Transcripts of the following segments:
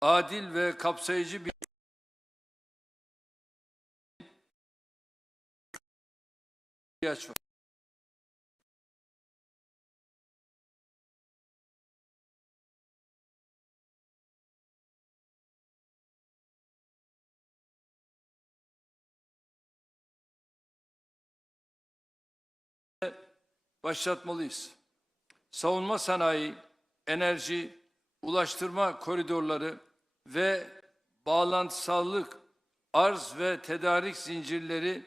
adil ve kapsayıcı bir ihtiyaç var. Başlatmalıyız. Savunma sanayi, enerji, ulaştırma koridorları ve bağlantısallık, arz ve tedarik zincirleri,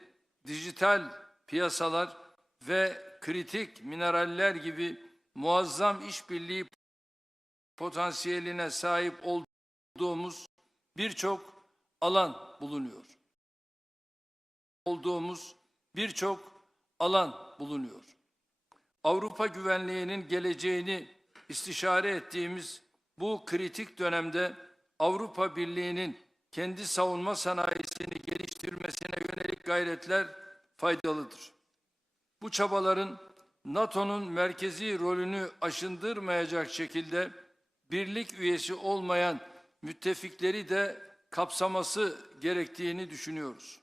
dijital piyasalar ve kritik mineraller gibi muazzam işbirliği potansiyeline sahip olduğumuz birçok alan bulunuyor. Avrupa güvenliğinin geleceğini istişare ettiğimiz bu kritik dönemde Avrupa Birliği'nin kendi savunma sanayisini geliştirmesine yönelik gayretler faydalıdır. Bu çabaların NATO'nun merkezi rolünü aşındırmayacak şekilde birlik üyesi olmayan müttefikleri de kapsaması gerektiğini düşünüyoruz.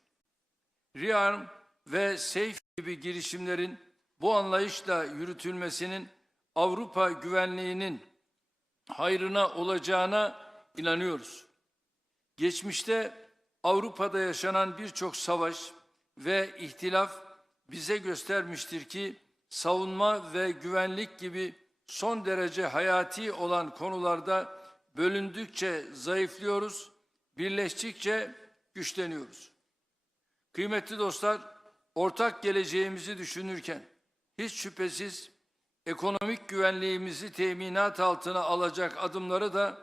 ReArm ve SAFE gibi girişimlerin bu anlayışla yürütülmesinin Avrupa güvenliğinin hayrına olacağına inanıyoruz. Geçmişte Avrupa'da yaşanan birçok savaş ve ihtilaf bize göstermiştir ki savunma ve güvenlik gibi son derece hayati olan konularda bölündükçe zayıflıyoruz, birleştikçe güçleniyoruz. Kıymetli dostlar, ortak geleceğimizi düşünürken hiç şüphesiz ekonomik güvenliğimizi teminat altına alacak adımları da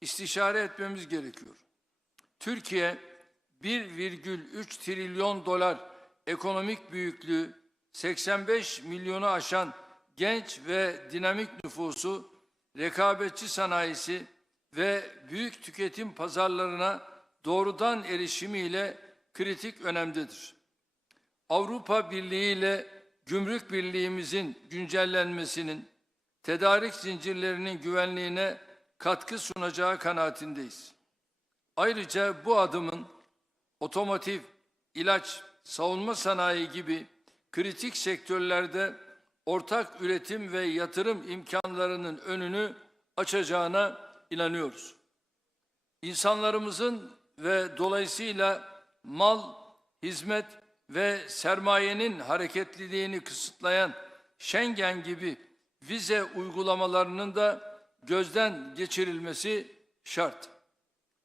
istişare etmemiz gerekiyor. Türkiye 1,3 trilyon dolar ekonomik büyüklüğü, 85 milyonu aşan genç ve dinamik nüfusu, rekabetçi sanayisi ve büyük tüketim pazarlarına doğrudan erişimiyle kritik önemdedir. Avrupa Birliği ile gümrük birliğimizin güncellenmesinin, tedarik zincirlerinin güvenliğine katkı sunacağı kanaatindeyiz. Ayrıca bu adımın otomotiv, ilaç, savunma sanayi gibi kritik sektörlerde ortak üretim ve yatırım imkanlarının önünü açacağına inanıyoruz. İnsanlarımızın ve dolayısıyla mal, hizmet ve sermayenin hareketliliğini kısıtlayan Schengen gibi vize uygulamalarının da gözden geçirilmesi şart.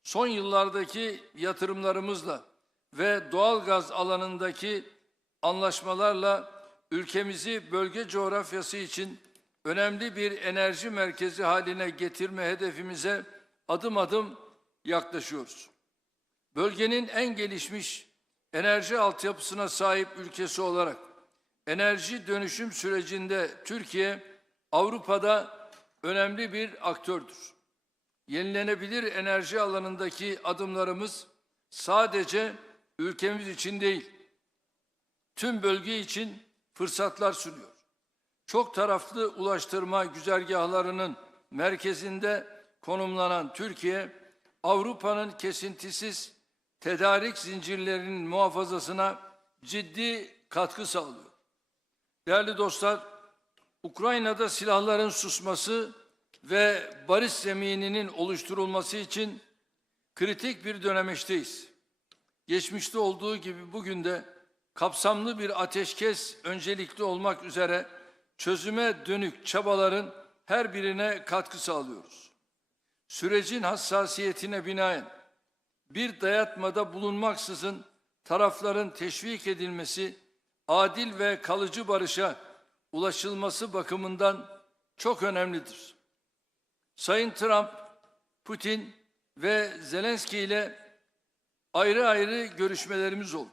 Son yıllardaki yatırımlarımızla ve doğalgaz alanındaki anlaşmalarla ülkemizi bölge coğrafyası için önemli bir enerji merkezi haline getirme hedefimize adım adım yaklaşıyoruz. Bölgenin en gelişmiş enerji altyapısına sahip ülkesi olarak enerji dönüşüm sürecinde Türkiye, Avrupa'da önemli bir aktördür. Yenilenebilir enerji alanındaki adımlarımız sadece ülkemiz için değil, tüm bölge için fırsatlar sunuyor. Çok taraflı ulaştırma güzergahlarının merkezinde konumlanan Türkiye, Avrupa'nın kesintisiz tedarik zincirlerinin muhafazasına ciddi katkı sağlıyor. Değerli dostlar, Ukrayna'da silahların susması ve barış zemininin oluşturulması için kritik bir dönemeçteyiz. Geçmişte olduğu gibi bugün de kapsamlı bir ateşkes öncelikli olmak üzere çözüme dönük çabaların her birine katkı sağlıyoruz. Sürecin hassasiyetine binaen bir dayatmada bulunmaksızın tarafların teşvik edilmesi, adil ve kalıcı barışa ulaşılması bakımından çok önemlidir. Sayın Trump, Putin ve Zelenskyy ile ayrı ayrı görüşmelerimiz oldu.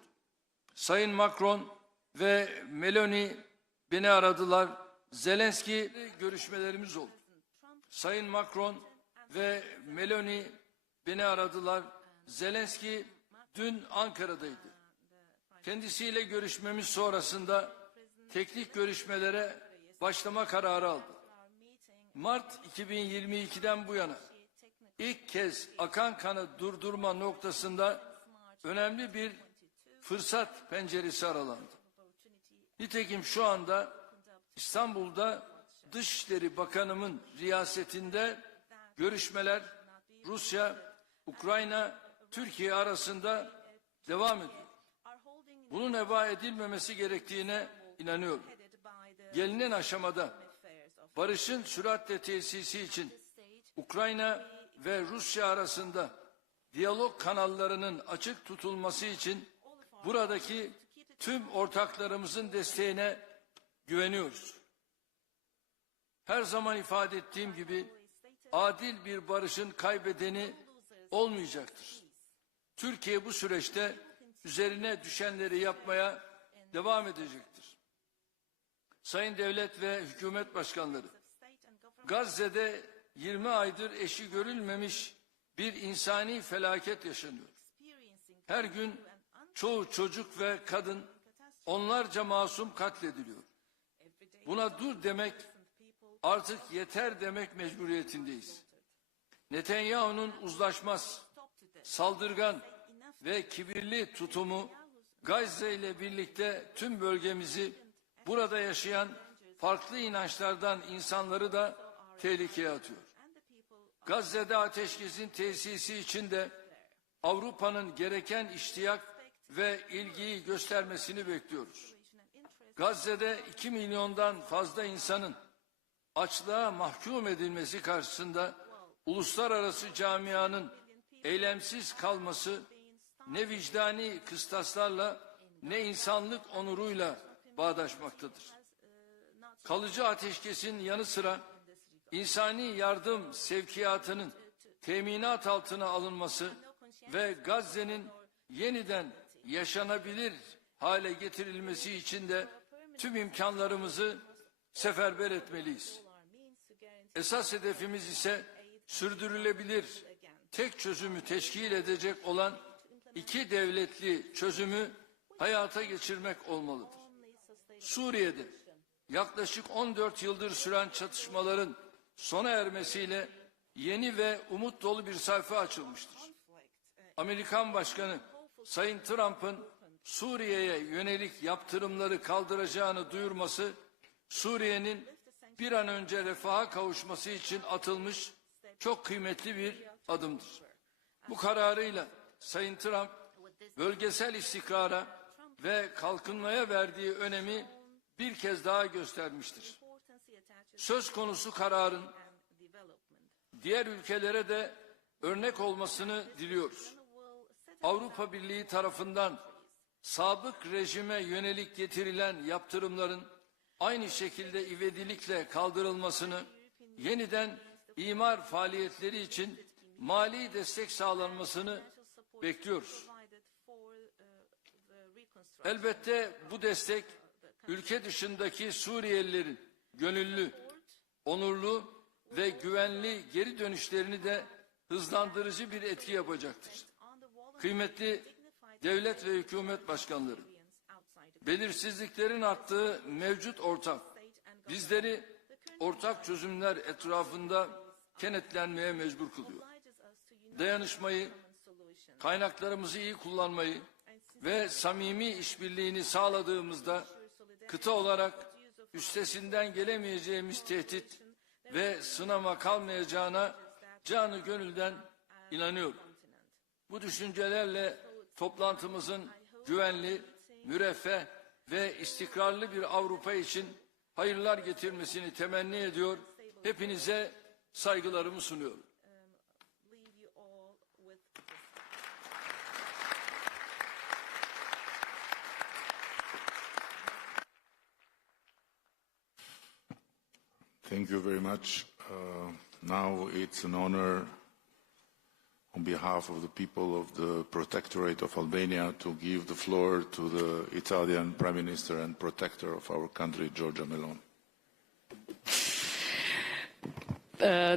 Sayın Macron ve Meloni beni aradılar. Zelenskyy görüşmelerimiz oldu. Sayın Macron ve Meloni beni aradılar. Zelenskyy dün Ankara'daydı. Kendisiyle görüşmemiz sonrasında teknik görüşmelere başlama kararı aldı. Mart 2022'den bu yana ilk kez akan kanı durdurma noktasında önemli bir fırsat penceresi aralandı. Nitekim şu anda İstanbul'da Dışişleri Bakanımın riyasetinde görüşmeler Rusya, Ukrayna, Türkiye arasında devam ediyor. Bunun heba edilmemesi gerektiğine inanıyorum. Gelinen aşamada barışın süratle tesisi için Ukrayna ve Rusya arasında diyalog kanallarının açık tutulması için buradaki tüm ortaklarımızın desteğine güveniyoruz. Her zaman ifade ettiğim gibi adil bir barışın kaybedeni olmayacaktır. Türkiye bu süreçte üzerine düşenleri yapmaya devam edecektir. Sayın devlet ve hükümet başkanları, Gazze'de 20 aydır eşi görülmemiş bir insani felaket yaşanıyor. Her gün çoğu çocuk ve kadın, onlarca masum katlediliyor. Buna dur demek, artık yeter demek mecburiyetindeyiz. Netanyahu'nun uzlaşmaz, saldırgan ve kibirli tutumu Gazze ile birlikte tüm bölgemizi, burada yaşayan farklı inançlardan insanları da tehlikeye atıyor. Gazze'de ateşkesin tesisi için de Avrupa'nın gereken iştiyak ve ilgiyi göstermesini bekliyoruz. Gazze'de 2 milyondan fazla insanın açlığa mahkum edilmesi karşısında uluslararası camianın eylemsiz kalması ne vicdani kıstaslarla ne insanlık onuruyla bağdaşmaktadır. Kalıcı ateşkesin yanı sıra insani yardım sevkiyatının teminat altına alınması ve Gazze'nin yeniden yaşanabilir hale getirilmesi için de tüm imkanlarımızı seferber etmeliyiz. Esas hedefimiz ise sürdürülebilir tek çözümü teşkil edecek olan 2 devletli çözümü hayata geçirmek olmalıdır. Suriye'de yaklaşık 14 yıldır süren çatışmaların sona ermesiyle yeni ve umut dolu bir sayfa açılmıştır. Amerikan Başkanı Sayın Trump'ın Suriye'ye yönelik yaptırımları kaldıracağını duyurması, Suriye'nin bir an önce refaha kavuşması için atılmış çok kıymetli bir adımdır. Bu kararıyla Sayın Trump, bölgesel istikrara ve kalkınmaya verdiği önemi bir kez daha göstermiştir. Söz konusu kararın diğer ülkelere de örnek olmasını diliyoruz. Avrupa Birliği tarafından sabık rejime yönelik getirilen yaptırımların aynı şekilde ivedilikle kaldırılmasını, yeniden imar faaliyetleri için mali destek sağlanmasını bekliyoruz. Elbette bu destek ülke dışındaki Suriyelilerin gönüllü, onurlu ve güvenli geri dönüşlerini de hızlandırıcı bir etki yapacaktır. Kıymetli devlet ve hükümet başkanları, belirsizliklerin arttığı mevcut ortam bizleri ortak çözümler etrafında kenetlenmeye mecbur kılıyor. Dayanışmayı, kaynaklarımızı iyi kullanmayı ve samimi işbirliğini sağladığımızda kıta olarak üstesinden gelemeyeceğimiz tehdit ve sınama kalmayacağına canı gönülden inanıyorum. Bu düşüncelerle toplantımızın güvenli, müreffeh ve istikrarlı bir Avrupa için hayırlar getirmesini temenni ediyor. Hepinize saygılarımı sunuyorum. Thank you very much. Now it's an honor on behalf of the people of the Protectorate of Albania to give the floor to the Italian Prime Minister and Protector of our country, Giorgia Meloni.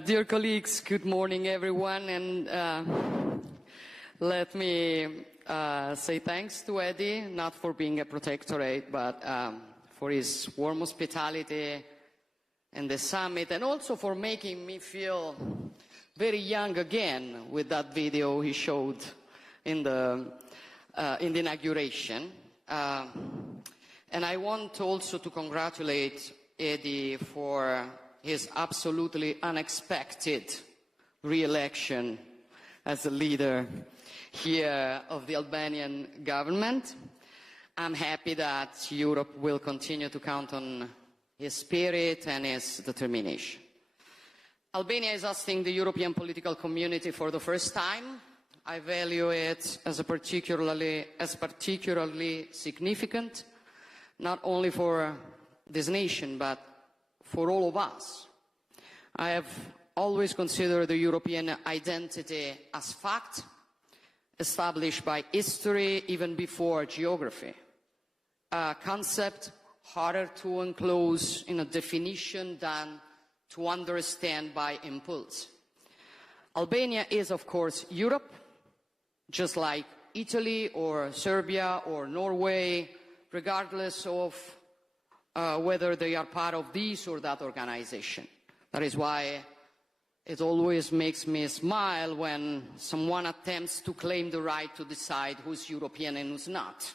Dear colleagues, good morning everyone, and let me say thanks to Eddie, not for being a protectorate, but for his warm hospitality and the summit, and also for making me feel very young again with that video he showed in the inauguration. And I want also to congratulate Edi for his absolutely unexpected re-election as the leader here of the Albanian government. I'm happy that Europe will continue to count on his spirit and his determination. Albania is hosting the European political community for the first time. I value it as particularly significant, not only for this nation, but for all of us. I have always considered the European identity as fact, established by history even before geography. A concept harder to enclose in a definition than to understand by impulse. Albania is, of course, Europe, just like Italy or Serbia or Norway, regardless of whether they are part of this or that organization. That is why it always makes me smile when someone attempts to claim the right to decide who's European and who's not.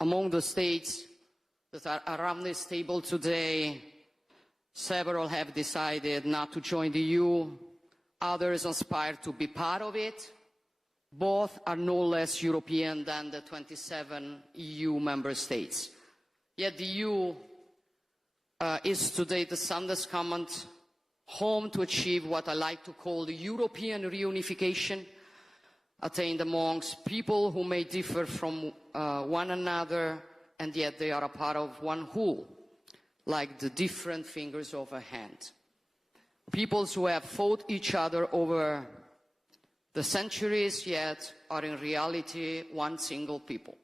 Among the states that are around this table today, several have decided not to join the EU, others aspire to be part of it. Both are no less European than the 27 EU member states. Yet the EU is today the soundest common home to achieve what I like to call the European reunification, attained amongst people who may differ from one another, and yet they are a part of one whole, like the different fingers of a hand. Peoples who have fought each other over the centuries, yet are in reality one single people.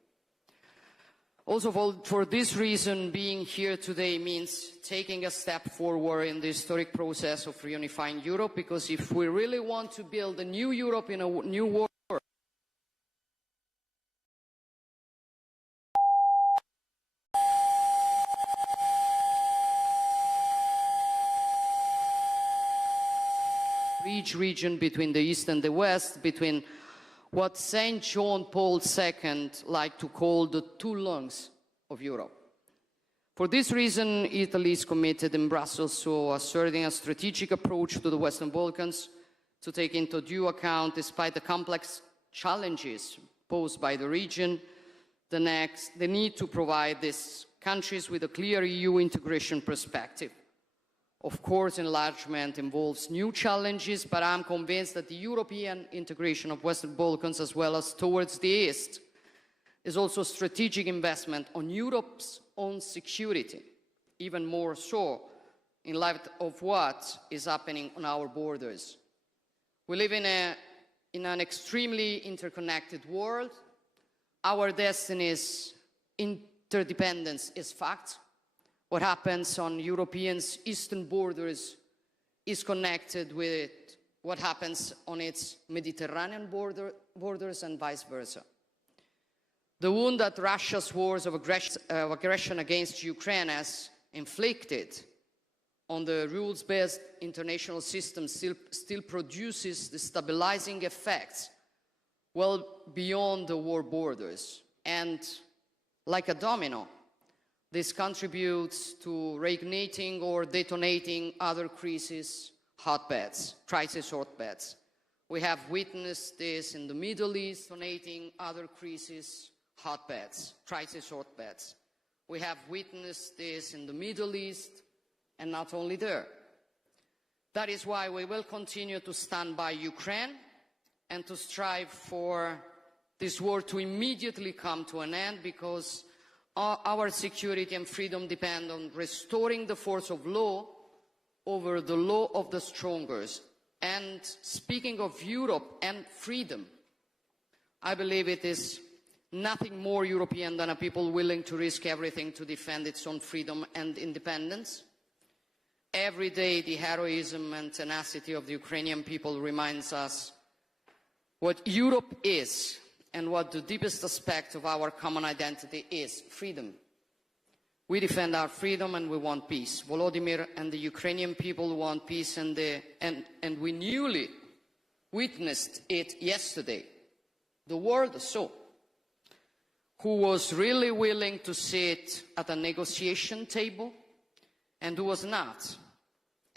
Also, for this reason, being here today means taking a step forward in the historic process of reunifying Europe, because if we really want to build a new Europe in a new world, region between the East and the West, between what St. John Paul II liked to call the two lungs of Europe. For this reason, Italy is committed in Brussels to asserting a strategic approach to the Western Balkans to take into due account, despite the complex challenges posed by the region, the need to provide these countries with a clear EU integration perspective. Of course, enlargement involves new challenges, but I'm convinced that the European integration of Western Balkans, as well as towards the East, is also a strategic investment on Europe's own security, even more so in light of what is happening on our borders. We live in an extremely interconnected world. Our destiny's interdependence is fact. What happens on Europeans' eastern borders is connected with what happens on its Mediterranean borders and vice versa. The wound that Russia's wars of aggression against Ukraine has inflicted on the rules-based international system still produces destabilizing effects well beyond the war borders. And like a domino, this contributes to reigniting or detonating other crisis hotbeds. We have witnessed this in the Middle East, detonating other crisis hotbeds. We have witnessed this in the Middle East, and not only there. That is why we will continue to stand by Ukraine and to strive for this war to immediately come to an end, because our security and freedom depend on restoring the force of law over the law of the strongest. And speaking of Europe and freedom, I believe it is nothing more European than a people willing to risk everything to defend its own freedom and independence. Every day, the heroism and tenacity of the Ukrainian people reminds us what Europe is, and what the deepest aspect of our common identity is: freedom. We defend our freedom and we want peace. Volodymyr and the Ukrainian people want peace, and we newly witnessed it yesterday. The world saw who was really willing to sit at a negotiation table and who was not.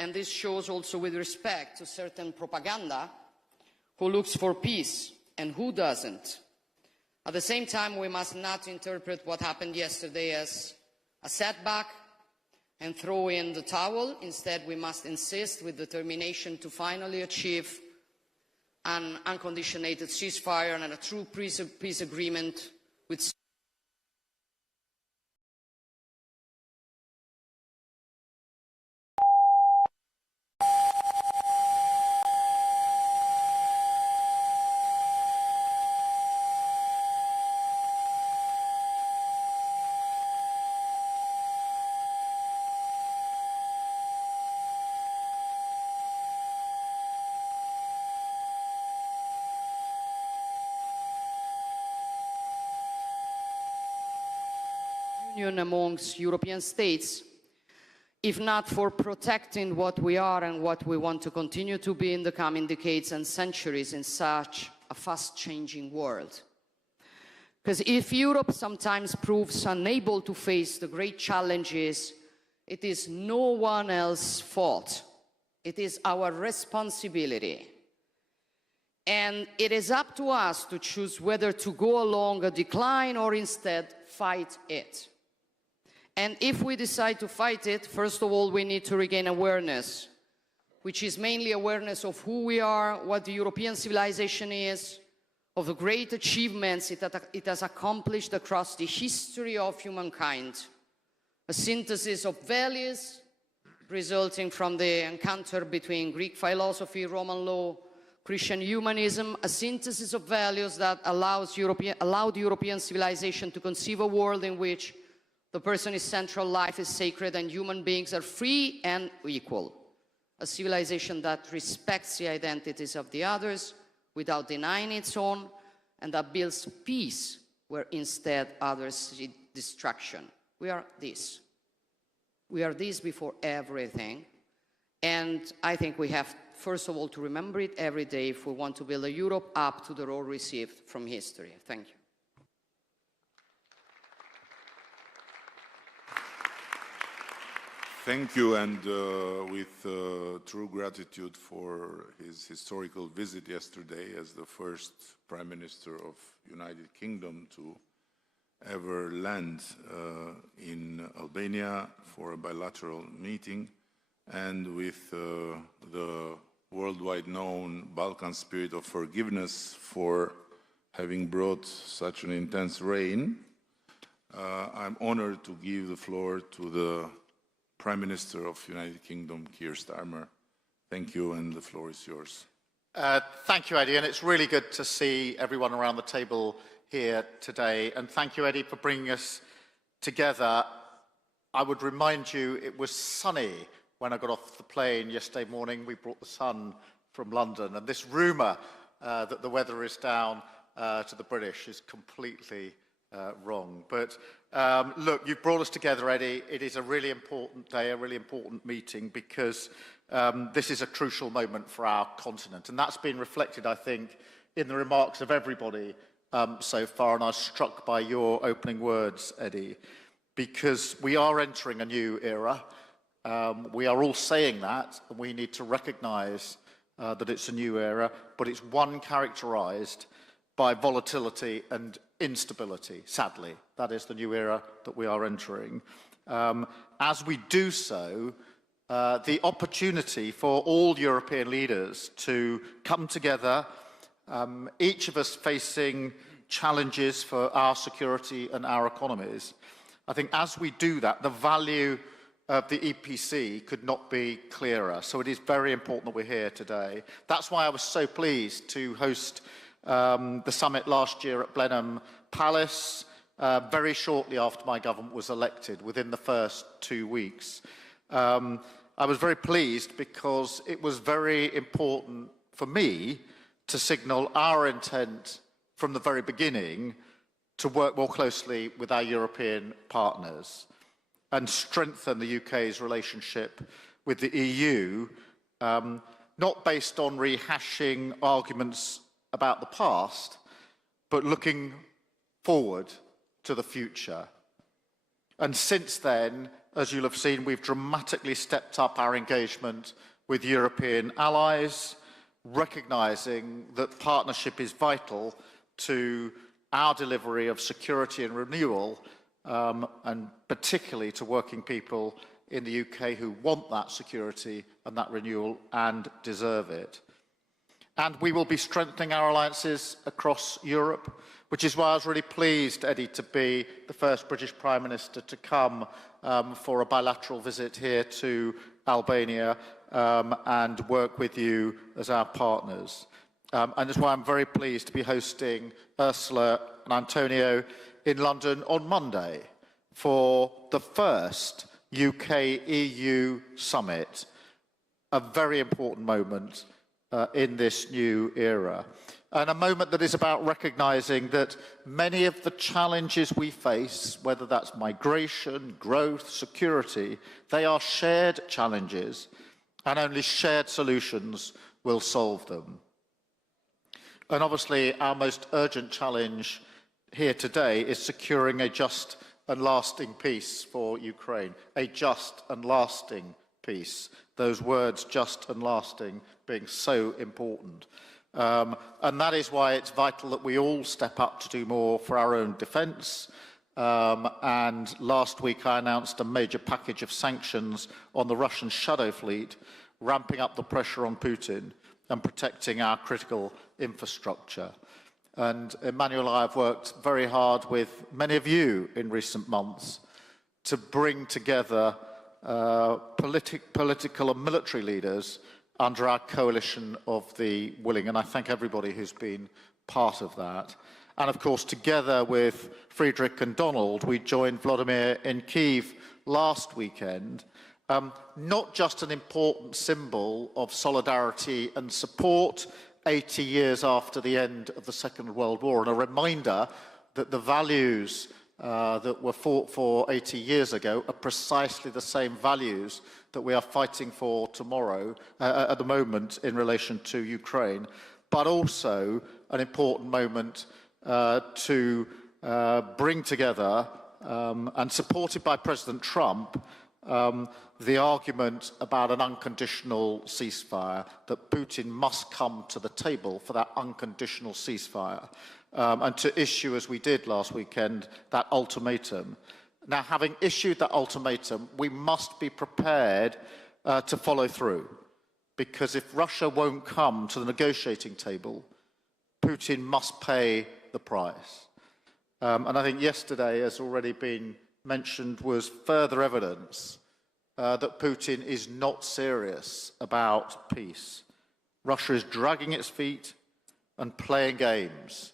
And this shows also with respect to certain propaganda who looks for peace and who doesn't. At the same time, we must not interpret what happened yesterday as a setback and throw in the towel. Instead, we must insist with determination to finally achieve an unconditional ceasefire and a true peace agreement with union amongst European states, if not for protecting what we are and what we want to continue to be in the coming decades and centuries in such a fast-changing world. Because if Europe sometimes proves unable to face the great challenges, it is no one else's fault. It is our responsibility. And it is up to us to choose whether to go along a decline or instead fight it. And if we decide to fight it, first of all, we need to regain awareness, which is mainly awareness of who we are, what the European civilization is, of the great achievements it has accomplished across the history of humankind. A synthesis of values resulting from the encounter between Greek philosophy, Roman law, Christian humanism, a synthesis of values that allowed European civilization to conceive a world in which the person's central life is sacred and human beings are free and equal. A civilization that respects the identities of the others without denying its own, and that builds peace where instead others see destruction. We are this. We are this before everything. And I think we have, first of all, to remember it every day if we want to build a Europe up to the role received from history. Thank you. Thank you, and with true gratitude for his historical visit yesterday as the first Prime Minister of United Kingdom to ever land in Albania for a bilateral meeting, and with the worldwide known Balkan spirit of forgiveness for having brought such an intense rain, I'm honored to give the floor to the Prime Minister of United Kingdom, Keir Starmer. Thank you, and the floor is yours. Thank you, Eddie, and it's really good to see everyone around the table here today. And thank you, Eddie, for bringing us together. I would remind you it was sunny when I got off the plane yesterday morning. We brought the sun from London, and this rumour that the weather is down to the British is completely wrong. But look, you've brought us together, Eddie. It is a really important day, a really important meeting, because this is a crucial moment for our continent. And that's been reflected, I think, in the remarks of everybody so far. And I was struck by your opening words, Eddie, because we are entering a new era. We are all saying that, and we need to recognise that it's a new era, but it's one characterised by volatility and instability, sadly. That is the new era that we are entering. As we do so, the opportunity for all European leaders to come together, each of us facing challenges for our security and our economies. I think as we do that, the value of the EPC could not be clearer. So it is very important that we're here today. That's why I was so pleased to host the summit last year at Blenheim Palace, very shortly after my government was elected, within the first 2 weeks. I was very pleased because it was very important for me to signal our intent from the very beginning to work more closely with our European partners and strengthen the UK's relationship with the EU, not based on rehashing arguments about the past, but looking forward to the future. And since then, as you'll have seen, we've dramatically stepped up our engagement with European allies, recognising that partnership is vital to our delivery of security and renewal, and particularly to working people in the UK who want that security and that renewal and deserve it. And we will be strengthening our alliances across Europe, which is why I was really pleased, Eddie, to be the first British Prime Minister to come for a bilateral visit here to Albania and work with you as our partners. And that's why I'm very pleased to be hosting Ursula and Antonio in London on Monday for the first UK-EU summit, a very important moment in this new era. And a moment that is about recognising that many of the challenges we face, whether that's migration, growth, security, they are shared challenges, and only shared solutions will solve them. And obviously, our most urgent challenge here today is securing a just and lasting peace for Ukraine. A just and lasting peace. Those words, just and lasting, being so important. And that is why it's vital that we all step up to do more for our own defence. And last week I announced a major package of sanctions on the Russian shadow fleet, ramping up the pressure on Putin and protecting our critical infrastructure. And Emmanuel and I have worked very hard with many of you in recent months to bring together political and military leaders under our coalition of the willing. And I thank everybody who's been part of that. And of course, together with Friedrich and Donald, we joined Volodymyr in Kyiv last weekend. Not just an important symbol of solidarity and support 80 years after the end of the Second World War, and a reminder that the values that were fought for 80 years ago are precisely the same values that we are fighting for tomorrow, at the moment, in relation to Ukraine, but also an important moment to bring together, and supported by President Trump, the argument about an unconditional ceasefire, that Putin must come to the table for that unconditional ceasefire, and to issue, as we did last weekend, that ultimatum. Now, having issued that ultimatum, we must be prepared to follow through, because if Russia won't come to the negotiating table, Putin must pay the price. And I think yesterday, as already been mentioned, was further evidence that Putin is not serious about peace. Russia is dragging its feet and playing games,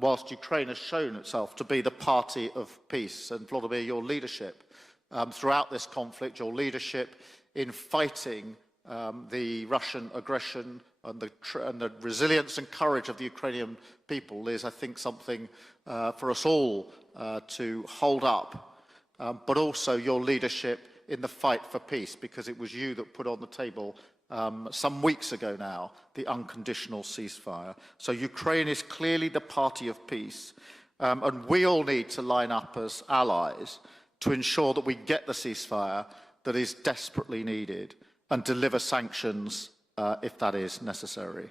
whilst Ukraine has shown itself to be the party of peace. And Volodymyr, your leadership throughout this conflict, your leadership in fighting the Russian aggression and the resilience and courage of the Ukrainian people is, I think, something for us all to hold up, but also your leadership in the fight for peace, because it was you that put on the table some weeks ago now the unconditional ceasefire. So Ukraine is clearly the party of peace, and we all need to line up as allies to ensure that we get the ceasefire that is desperately needed and deliver sanctions if that is necessary.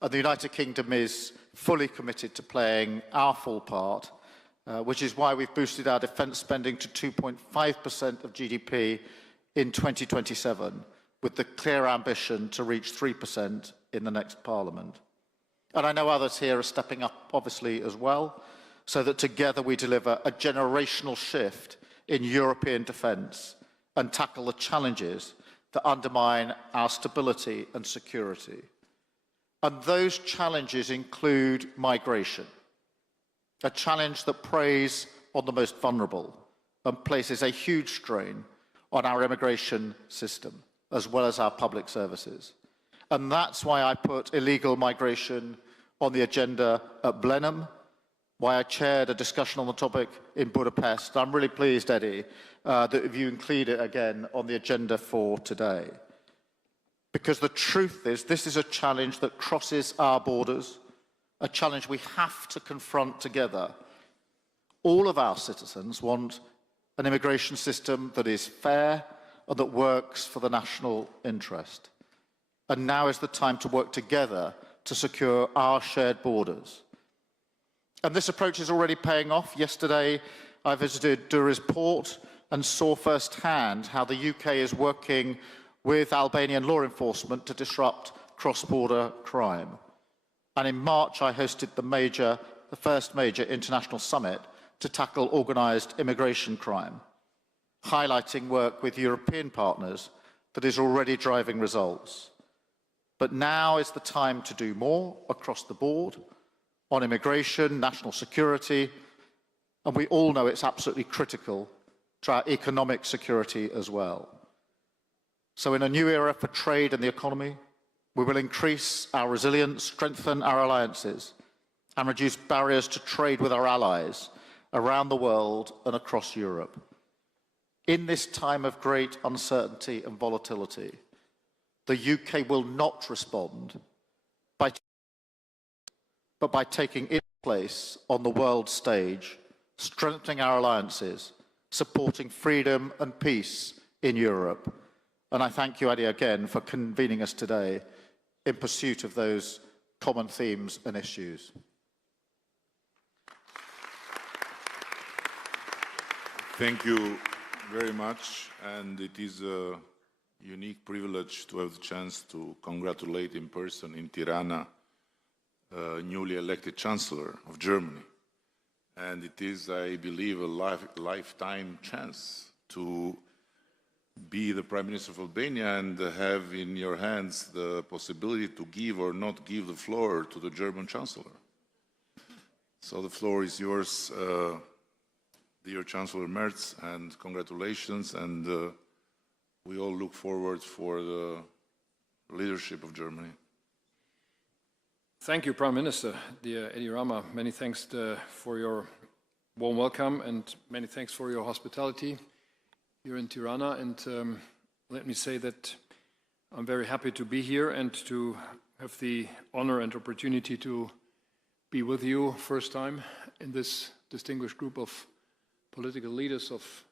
And the United Kingdom is fully committed to playing our full part, which is why we've boosted our defence spending to 2.5% of GDP in 2027, with the clear ambition to reach 3% in the next Parliament. And I know others here are stepping up, obviously, as well, so that together we deliver a generational shift in European defence and tackle the challenges that undermine our stability and security. And those challenges include migration, a challenge that preys on the most vulnerable and places a huge strain on our immigration system, as well as our public services. And that's why I put illegal migration on the agenda at Blenheim, why I chaired a discussion on the topic in Budapest. I'm really pleased, Eddie, that you include it again on the agenda for today. Because the truth is, this is a challenge that crosses our borders, a challenge we have to confront together. All of our citizens want an immigration system that is fair and that works for the national interest. And now is the time to work together to secure our shared borders. And this approach is already paying off. Yesterday, I visited Durrës port and saw firsthand how the UK is working with Albanian law enforcement to disrupt cross-border crime. And in March, I hosted the first major international summit to tackle organised immigration crime, highlighting work with European partners that is already driving results. But now is the time to do more across the board on immigration, national security, and we all know it's absolutely critical to our economic security as well. So in a new era for trade and the economy, we will increase our resilience, strengthen our alliances, and reduce barriers to trade with our allies around the world and across Europe. In this time of great uncertainty and volatility, the UK will not respond but by taking its place on the world stage, strengthening our alliances, supporting freedom and peace in Europe. And I thank you, Adi, again for convening us today in pursuit of those common themes and issues. Thank you very much, and it is a unique privilege to have the chance to congratulate in person in Tirana newly elected Chancellor of Germany. And it is, I believe, a lifetime chance to be the Prime Minister of Albania and have in your hands the possibility to give or not give the floor to the German Chancellor. So the floor is yours, dear Chancellor Merz, and congratulations, and we all look forward for the leadership of Germany. Thank you, Prime Minister, dear Edi Rama. Many thanks for your warm welcome and many thanks for your hospitality here in Tirana. And let me say that I'm very happy to be here and to have the honor and opportunity to be with you first time in this distinguished group of political leaders of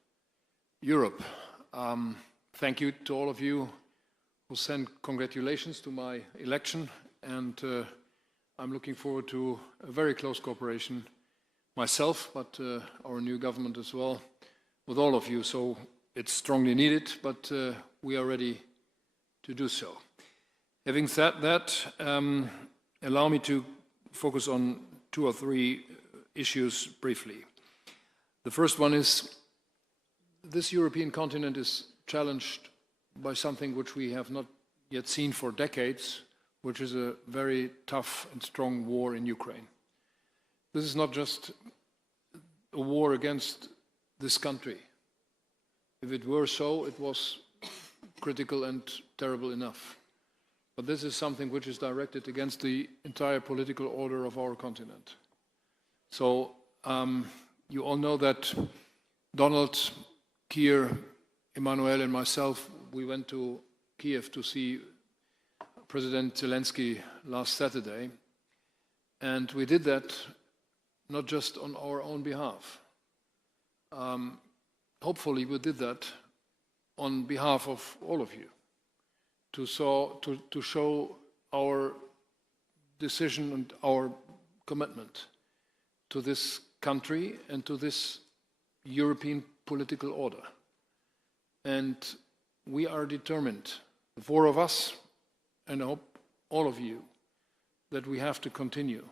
Europe. Thank you to all of you who sent congratulations to my election, and I'm looking forward to a very close cooperation myself, but our new government as well, with all of you. So it's strongly needed, but we are ready to do so. Having said that, allow me to focus on 2 or 3 issues briefly. The first one is this European continent is challenged by something which we have not yet seen for decades, which is a very tough and strong war in Ukraine. This is not just a war against this country. If it were so, it was critical and terrible enough. But this is something which is directed against the entire political order of our continent. So you all know that Donald, Keir, Emmanuel and myself, we went to Kiev to see President Zelenskyy last Saturday, and we did that not just on our own behalf. Hopefully we did that on behalf of all of you, to show our decision and our commitment to this country and to this European political order. And we are determined, the 4 of us, and I hope all of you, that we have to continue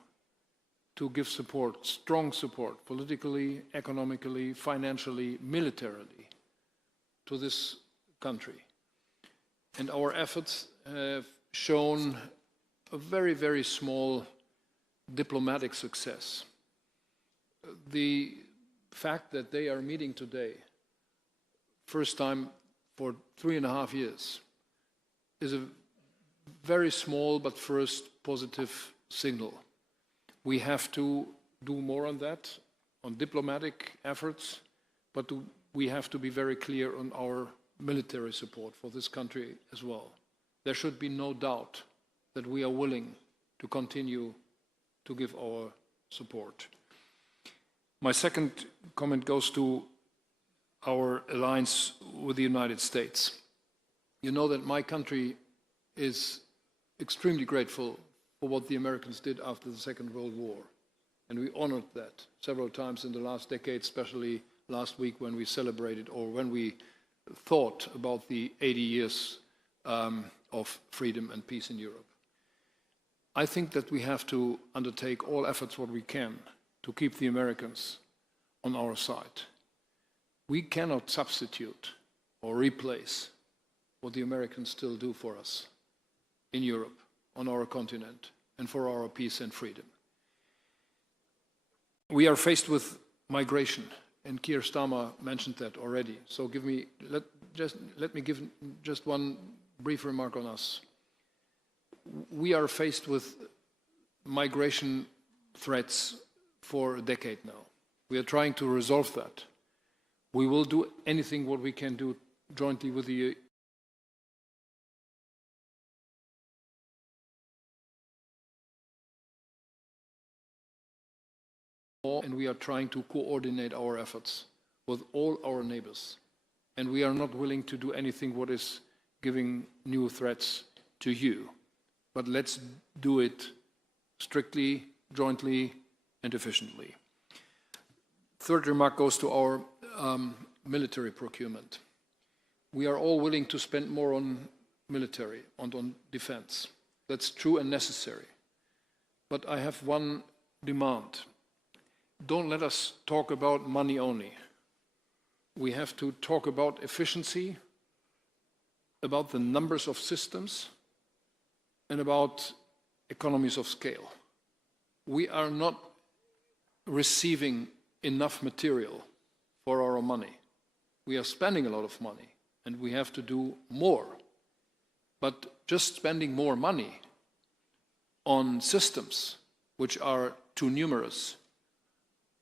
to give support, strong support, politically, economically, financially, militarily, to this country. And our efforts have shown a very, very small diplomatic success. The fact that they are meeting today, first time for 3.5 years, is a very small but first positive signal. We have to do more on that, on diplomatic efforts, but we have to be very clear on our military support for this country as well. there should be no doubt that we are willing to continue to give our support. My second comment goes to our alliance with the United States. You know that my country is extremely grateful for what the Americans did after the Second World War. And we honored that several times in the last decade, especially last week when we celebrated or when we thought about the 80 years of freedom and peace in Europe. I think that we have to undertake all efforts what we can to keep the Americans on our side. We cannot substitute or replace what the Americans still do for us in Europe, on our continent, and for our peace and freedom. We are faced with migration, and Keir Starmer mentioned that already. So let me give just one brief remark on us. We are faced with migration threats for a decade now. We are trying to resolve that. We will do anything what we can do jointly with the and we are trying to coordinate our efforts with all our neighbors. And we are not willing to do anything what is giving new threats to you. But let's do it strictly, jointly, and efficiently. Third remark goes to our military procurement. We are all willing to spend more on military and on defense. That's true and necessary. But I have one demand. Don't let us talk about money only. We have to talk about efficiency, about the numbers of systems, and about economies of scale. We are not receiving enough material for our money. We are spending a lot of money, and we have to do more. But just spending more money on systems which are too numerous,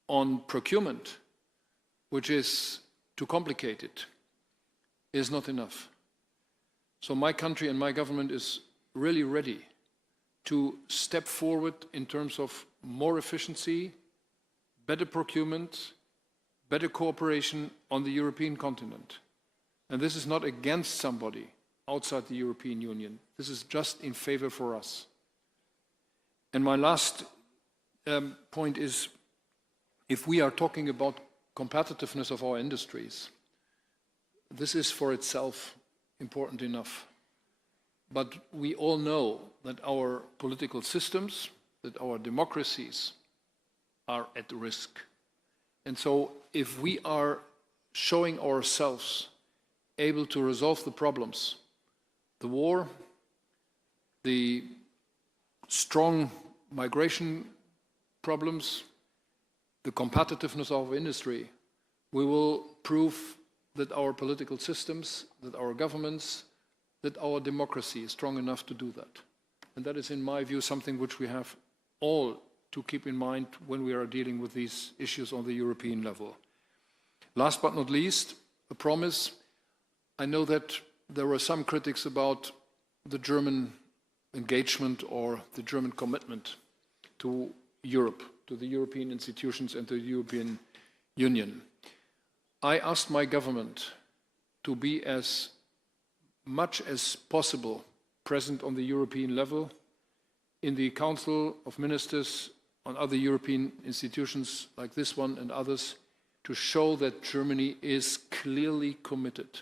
on procurement, which is too complicated, is not enough. So my country and my government is really ready to step forward in terms of more efficiency, better procurement, better cooperation on the European continent. And this is not against somebody outside the European Union. This is just in favor for us. And my last point is, if we are talking about competitiveness of our industries, this is for itself important enough. But we all know that our political systems, that our democracies are at risk. And so if we are showing ourselves able to resolve the problems, the war, the strong migration problems, the competitiveness of our industry, we will prove that our political systems, that our governments, that our democracy is strong enough to do that. And that is, in my view, something which we have all to keep in mind when we are dealing with these issues on the European level. Last but not least, a promise. I know that there were some critics about the German engagement or the German commitment to Europe, to the European institutions and to the European Union. I asked my government to be as much as possible present on the European level, in the Council of Ministers, on other European institutions like this one and others, to show that Germany is clearly committed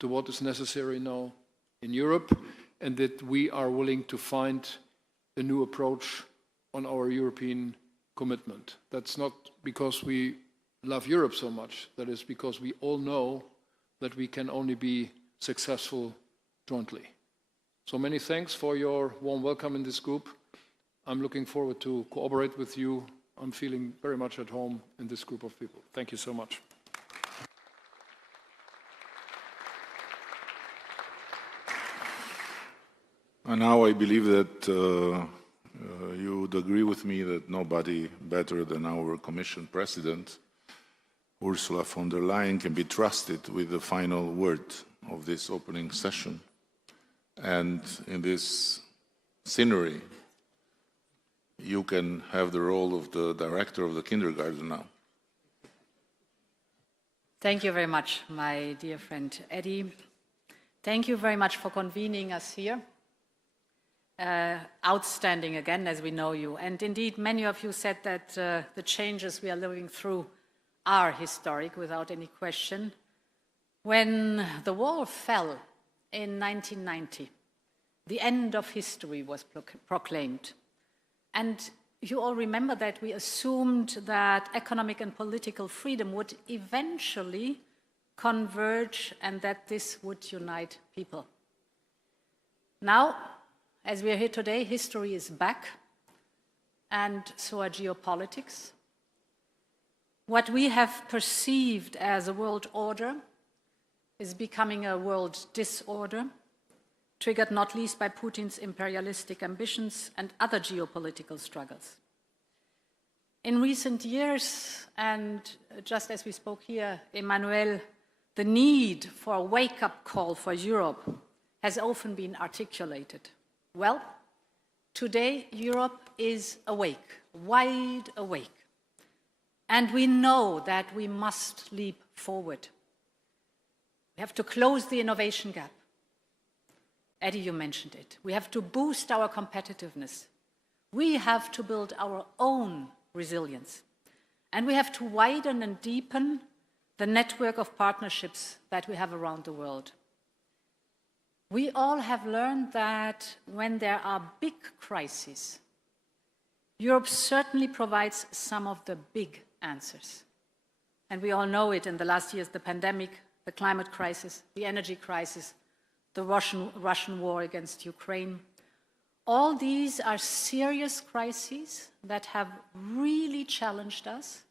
to what is necessary now in Europe, and that we are willing to find a new approach on our European commitment. That's not because we love Europe so much, that is because we all know that we can only be successful jointly. So many thanks for your warm welcome in this group. I'm looking forward to cooperate with you. I'm feeling very much at home in this group of people. Thank you so much. And now I believe that you would agree with me that nobody better than our Commission President, Ursula von der Leyen, can be trusted with the final word of this opening session. And in this scenery, you can have the role of the director of the kindergarten now. Thank you very much, my dear friend Eddie. Thank you very much for convening us here. Outstanding again, as we know you. And indeed, many of you said that the changes we are living through are historic, without any question. When the wall fell in 1990, the end of history was proclaimed. And you all remember that we assumed that economic and political freedom would eventually converge and that this would unite people. Now, as we are here today, history is back, and so are geopolitics. What we have perceived as a world order is becoming a world disorder, triggered not least by Putin's imperialistic ambitions and other geopolitical struggles. In recent years, and just as we spoke here, Emmanuel, the need for a wake-up call for Europe has often been articulated. Well, today Europe is awake, wide awake, and we know that we must leap forward. We have to close the innovation gap. Eddie, you mentioned it. We have to boost our competitiveness. We have to build our own resilience. And we have to widen and deepen the network of partnerships that we have around the world. We all have learned that when there are big crises, Europe certainly provides some of the big answers. And we all know it in the last years, the pandemic, the climate crisis, the energy crisis, the Russian war against Ukraine. All these are serious crises that have really challenged us,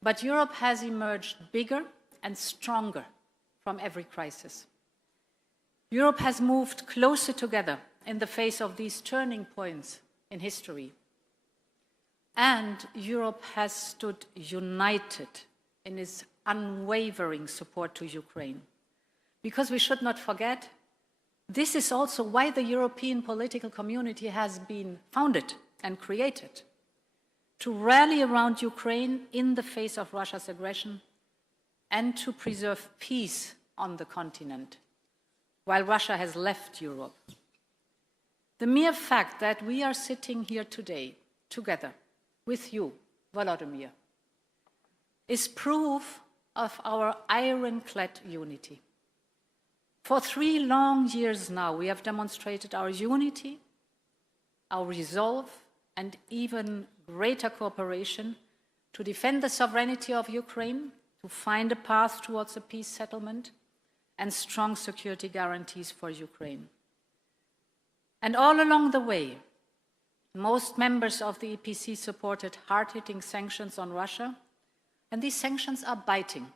but Europe has emerged bigger and stronger from every crisis. Europe has moved closer together in the face of these turning points in history. And Europe has stood united in its unwavering support to Ukraine. Because we should not forget, this is also why the European political community has been founded and created, to rally around Ukraine in the face of Russia's aggression and to preserve peace on the continent, while Russia has left Europe. The mere fact that we are sitting here today, together, with you, Volodymyr, is proof of our ironclad unity. For 3 long years now, we have demonstrated our unity, our resolve, and even greater cooperation to defend the sovereignty of Ukraine, to find a path towards a peace settlement, and strong security guarantees for Ukraine. And all along the way, most members of the EPC supported hard-hitting sanctions on Russia, and these sanctions are biting.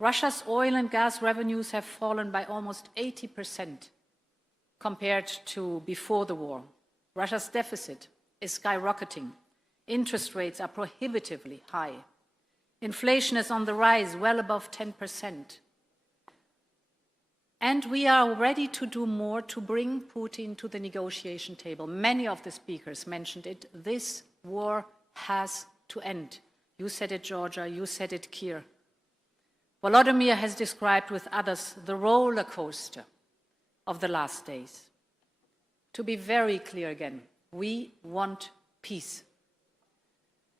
Russia's oil and gas revenues have fallen by almost 80% compared to before the war. Russia's deficit is skyrocketing. Interest rates are prohibitively high. Inflation is on the rise, well above 10%. And we are ready to do more to bring Putin to the negotiation table. Many of the speakers mentioned it. This war has to end. You said it, Georgia. You said it, Keir. Volodymyr has described with others the roller coaster of the last days. To be very clear again, we want peace.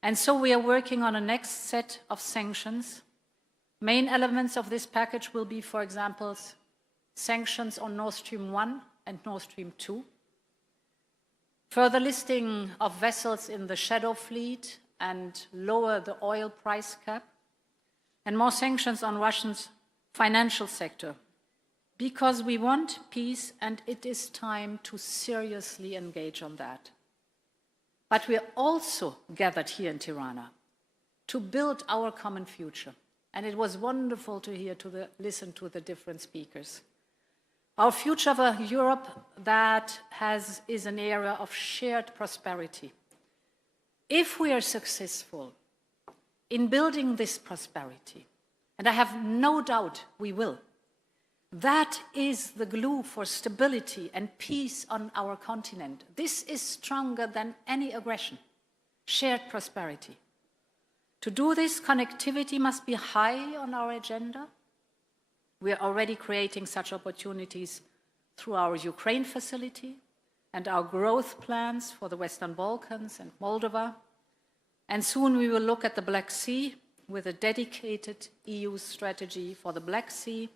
And so we are working on a next set of sanctions. Main elements of this package will be, for example, sanctions on Nord Stream 1 and Nord Stream 2, further listing of vessels in the shadow fleet and lower the oil price cap, and more sanctions on Russia's financial sector, because we want peace and it is time to seriously engage on that. But we are also gathered here in Tirana to build our common future. And it was wonderful to listen to the different speakers. Our future of a Europe that is an era of shared prosperity. If we are successful in building this prosperity, and I have no doubt we will, That is the glue for stability and peace on our continent. This is stronger than any aggression, shared prosperity. To do this, connectivity must be high on our agenda. We are already creating such opportunities through our Ukraine facility and our growth plans for the Western Balkans and Moldova. And soon we will look at the Black Sea with a dedicated EU strategy for the Black Sea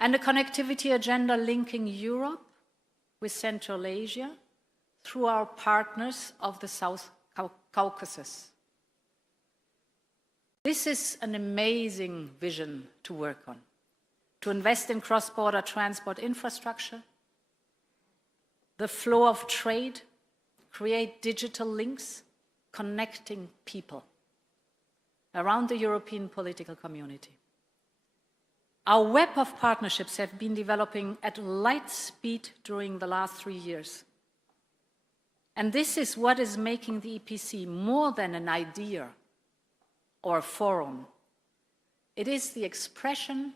and a connectivity agenda linking Europe with Central Asia through our partners of the South Caucasus. This is an amazing vision to work on, to invest in cross-border transport infrastructure, the flow of trade, create digital links, connecting people around the European political community. Our web of partnerships have been developing at light speed during the last 3 years. And this is what is making the EPC more than an idea or a forum. It is the expression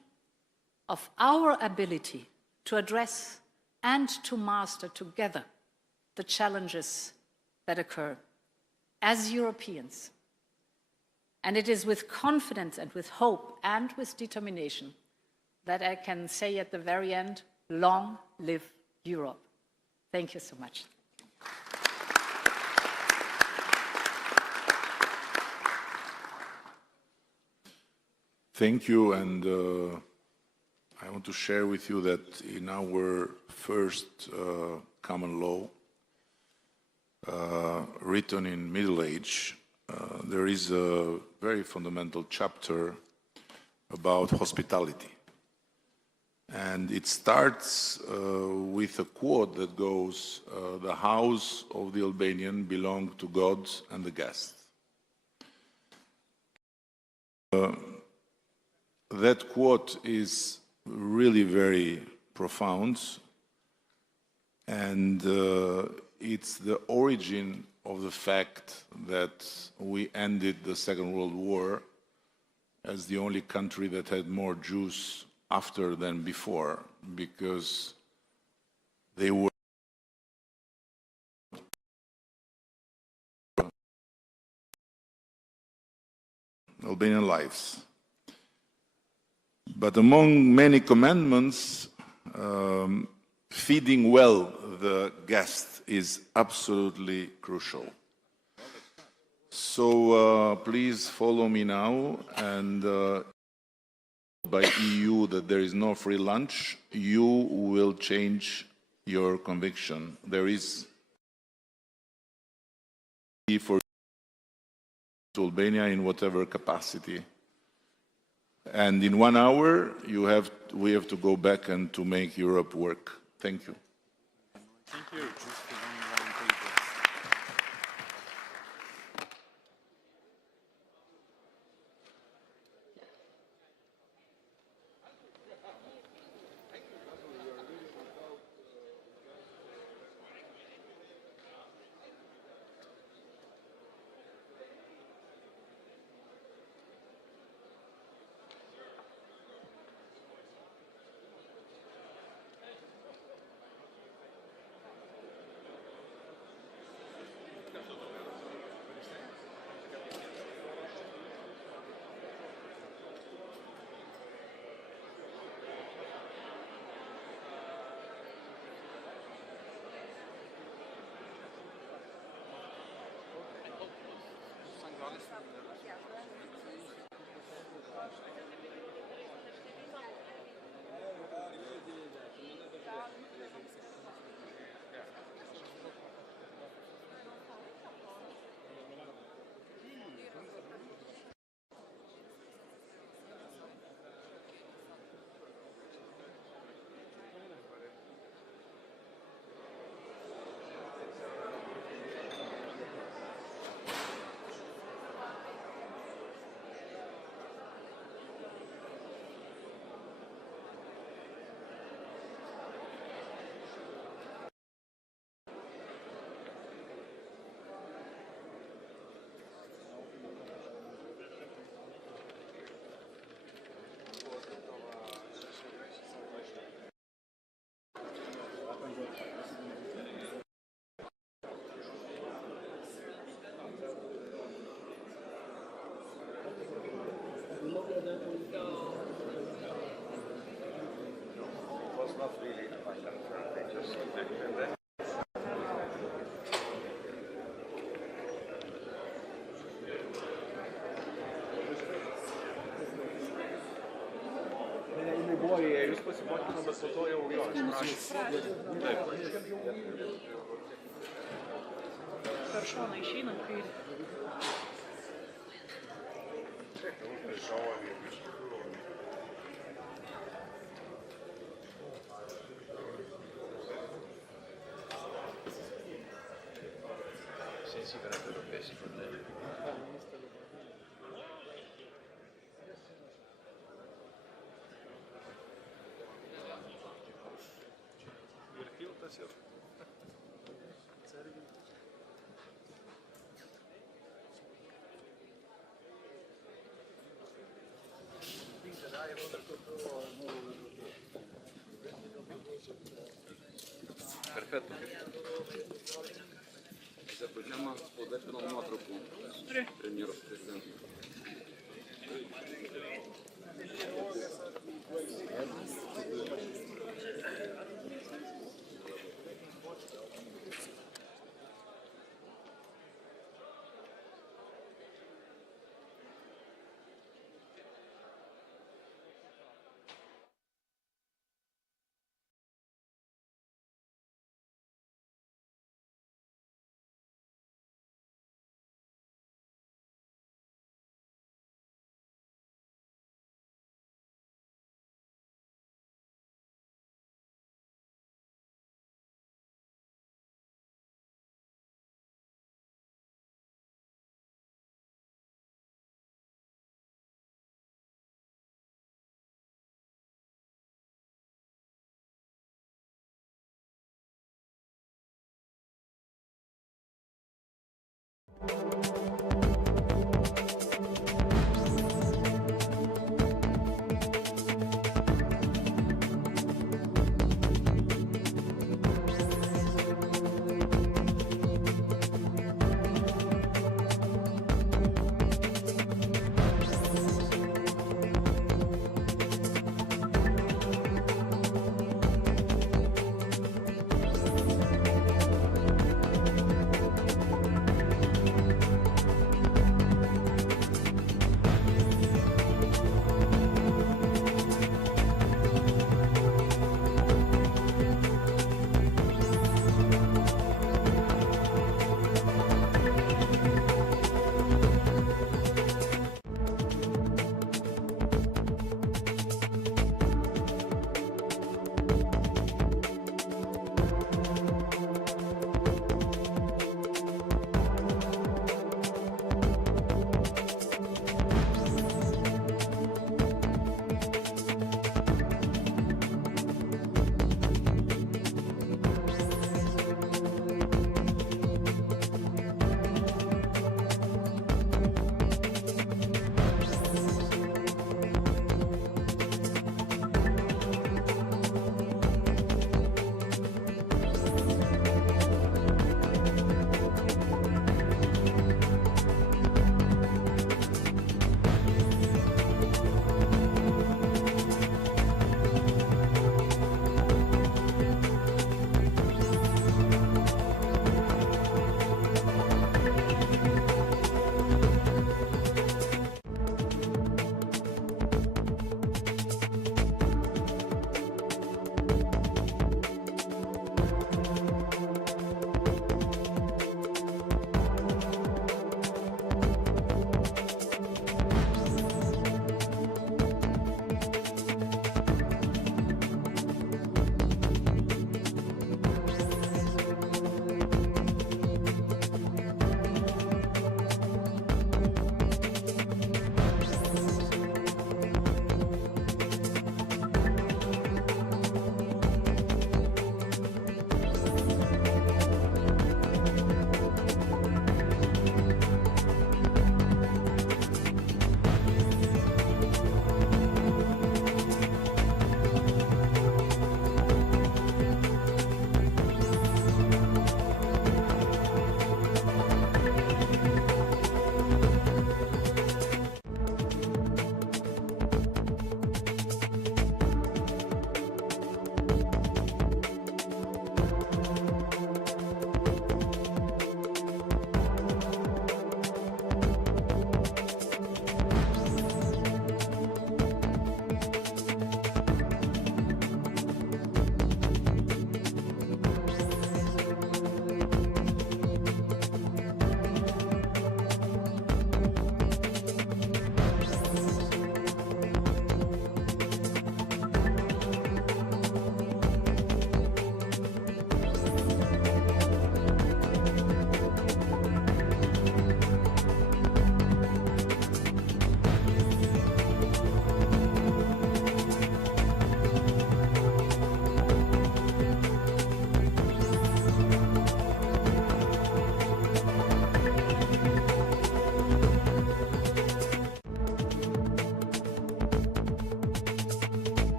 of our ability to address and to master together the challenges that occur as Europeans. And it is with confidence and with hope and with determination that I can say at the very end, long live Europe. Thank you so much. Thank you, and I want to share with you that in our first common law, written in Middle Age, there is a very fundamental chapter about hospitality. And it starts with a quote that goes, "The house of the Albanian belongs to God and the guest." That quote is really very profound, and it's the origin of the fact that we ended the Second World War as the only country that had more Jews after than before, because they were Albanian lives. But among many commandments, feeding well the guest is absolutely crucial. So please follow me now, and by EU that there is no free lunch, you will change your conviction. There is for Albania in whatever capacity. And in 1 hour, we have to go back and to make Europe work. Thank you. Thank you. Perfetto. Se appoggiamo può dare un altro punto. Signor Presidente.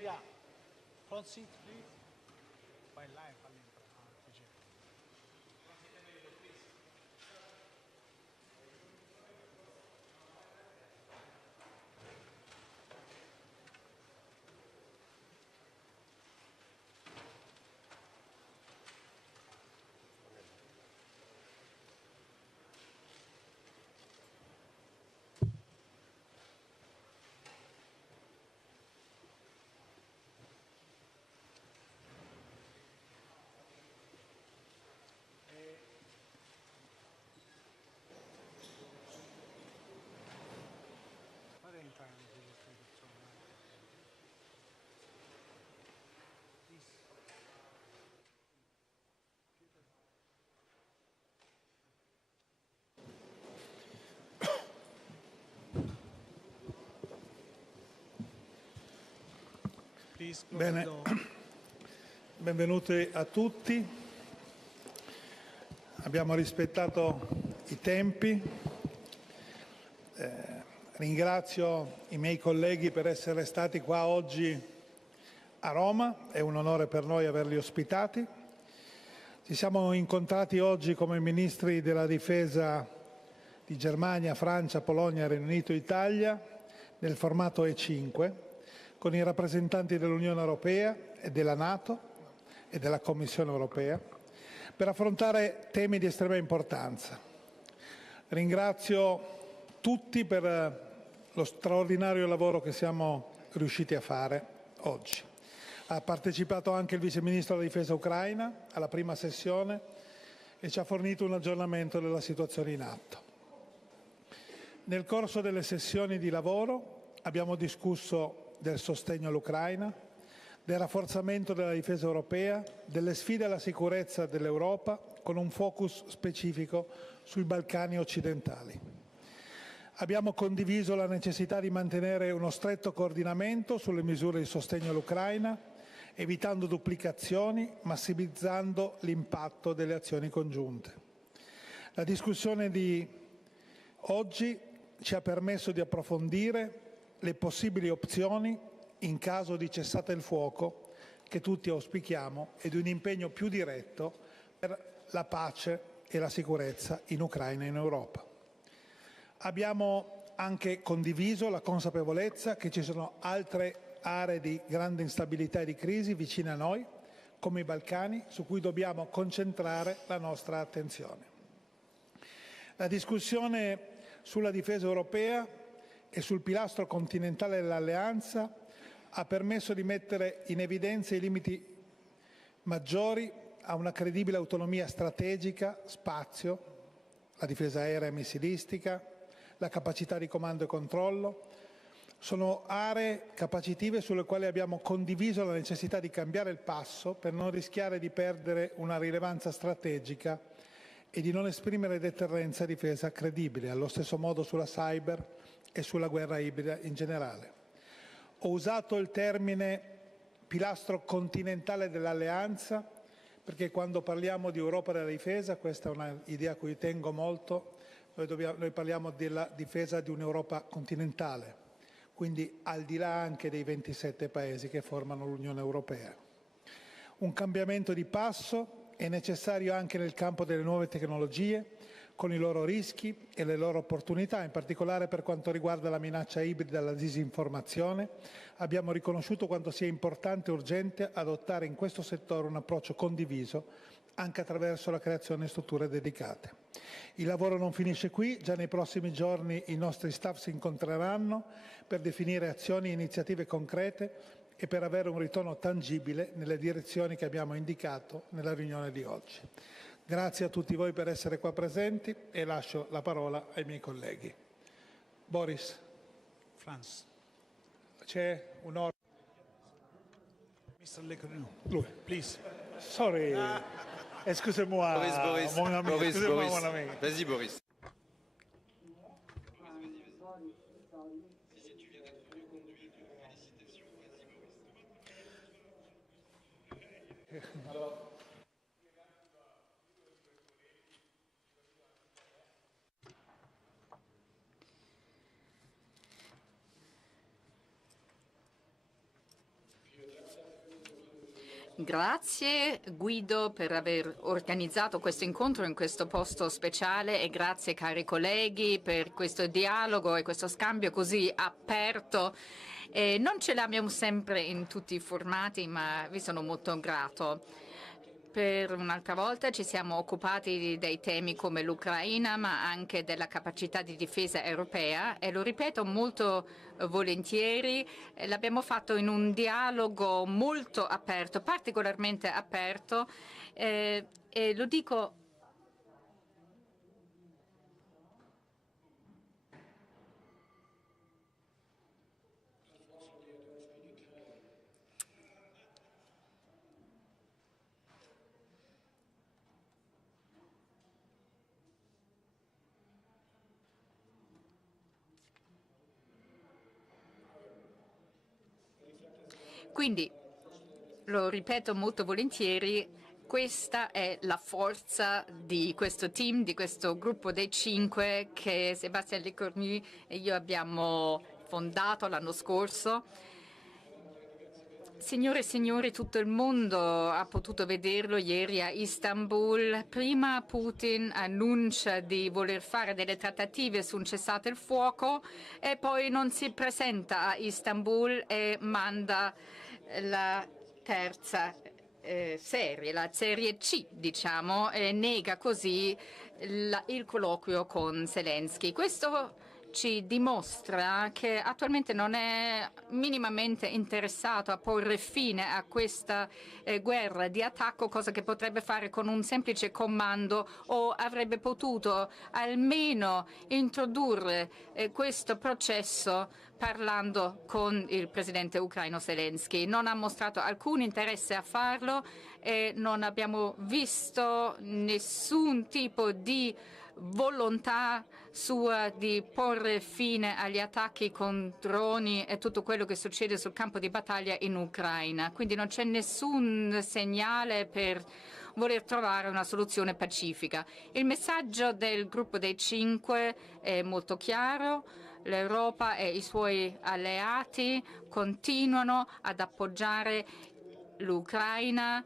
Yeah. Front seat, please. Vai là e falli entrare. Fate entrare queste persone. Please. Bene, benvenuti a tutti. Abbiamo rispettato i tempi. Ringrazio i miei colleghi per essere stati qua oggi a Roma, è un onore per noi averli ospitati. Ci siamo incontrati oggi come ministri della difesa di Germania, Francia, Polonia, Regno Unito e Italia nel formato E5 con i rappresentanti dell'Unione Europea e della NATO e della Commissione Europea per affrontare temi di estrema importanza. Ringrazio tutti per lo straordinario lavoro che siamo riusciti a fare oggi. Ha partecipato anche il Vice Ministro della Difesa ucraina alla prima sessione e ci ha fornito un aggiornamento della situazione in atto. Nel corso delle sessioni di lavoro abbiamo discusso del sostegno all'Ucraina, del rafforzamento della difesa europea, delle sfide alla sicurezza dell'Europa con un focus specifico sui Balcani occidentali. Abbiamo condiviso la necessità di mantenere uno stretto coordinamento sulle misure di sostegno all'Ucraina, evitando duplicazioni, massimizzando l'impatto delle azioni congiunte. La discussione di oggi ci ha permesso di approfondire le possibili opzioni in caso di cessate il fuoco che tutti auspichiamo e di un impegno più diretto per la pace e la sicurezza in Ucraina e in Europa. Abbiamo anche condiviso la consapevolezza che ci sono altre aree di grande instabilità e di crisi vicine a noi, come i Balcani, su cui dobbiamo concentrare la nostra attenzione. La discussione sulla difesa europea e sul pilastro continentale dell'Alleanza ha permesso di mettere in evidenza i limiti maggiori a una credibile autonomia strategica, spazio, la difesa aerea e missilistica, la capacità di comando e controllo. Sono aree capacitive sulle quali abbiamo condiviso la necessità di cambiare il passo per non rischiare di perdere una rilevanza strategica e di non esprimere deterrenza e difesa credibile, allo stesso modo sulla cyber e sulla guerra ibrida in generale. Ho usato il termine pilastro continentale dell'alleanza perché quando parliamo di Europa della difesa, questa è un'idea a cui tengo molto, noi parliamo della difesa di un'Europa continentale, quindi al di là anche dei 27 Paesi che formano l'Unione Europea. Un cambiamento di passo è necessario anche nel campo delle nuove tecnologie, con i loro rischi e le loro opportunità, in particolare per quanto riguarda la minaccia ibrida e la disinformazione. Abbiamo riconosciuto quanto sia importante e urgente adottare in questo settore un approccio condiviso, anche attraverso la creazione di strutture dedicate. Il lavoro non finisce qui, già nei prossimi giorni i nostri staff si incontreranno per definire azioni e iniziative concrete e per avere un ritorno tangibile nelle direzioni che abbiamo indicato nella riunione di oggi. Grazie a tutti voi per essere qua presenti e lascio la parola ai miei colleghi. Boris. France. C'è un ordine. Mr. Lecornu. Lui. Please. Sorry. Excusez-moi, mon ami. Excusez-moi, mon ami. Vas-y, Boris. Grazie Guido per aver organizzato questo incontro in questo posto speciale e grazie cari colleghi per questo dialogo e questo scambio così aperto. Non ce l'abbiamo sempre in tutti i formati, ma vi sono molto grato. Per un'altra volta ci siamo occupati dei temi come l'Ucraina, ma anche della capacità di difesa europea e lo ripeto molto volentieri, l'abbiamo fatto in un dialogo molto aperto, particolarmente aperto e lo dico Quindi, lo ripeto molto volentieri, questa è la forza di questo team, di questo gruppo dei 5 che Sébastien Lecornu e io abbiamo fondato l'anno scorso. Signore e signori, tutto il mondo ha potuto vederlo ieri a Istanbul. Prima Putin annuncia di voler fare delle trattative su un cessate il fuoco e poi non si presenta a Istanbul e manda la terza serie, la serie C, diciamo, e nega così il colloquio con Zelenskyy. Questo ci dimostra che attualmente non è minimamente interessato a porre fine a questa guerra di attacco, cosa che potrebbe fare con un semplice comando o avrebbe potuto almeno introdurre questo processo parlando con il presidente ucraino Zelenskyy. Non ha mostrato alcun interesse a farlo e non abbiamo visto nessun tipo di volontà sua di porre fine agli attacchi con droni e tutto quello che succede sul campo di battaglia in Ucraina. Quindi non c'è nessun segnale per voler trovare una soluzione pacifica. Il messaggio del gruppo dei 5 è molto chiaro. L'Europa e i suoi alleati continuano ad appoggiare l'Ucraina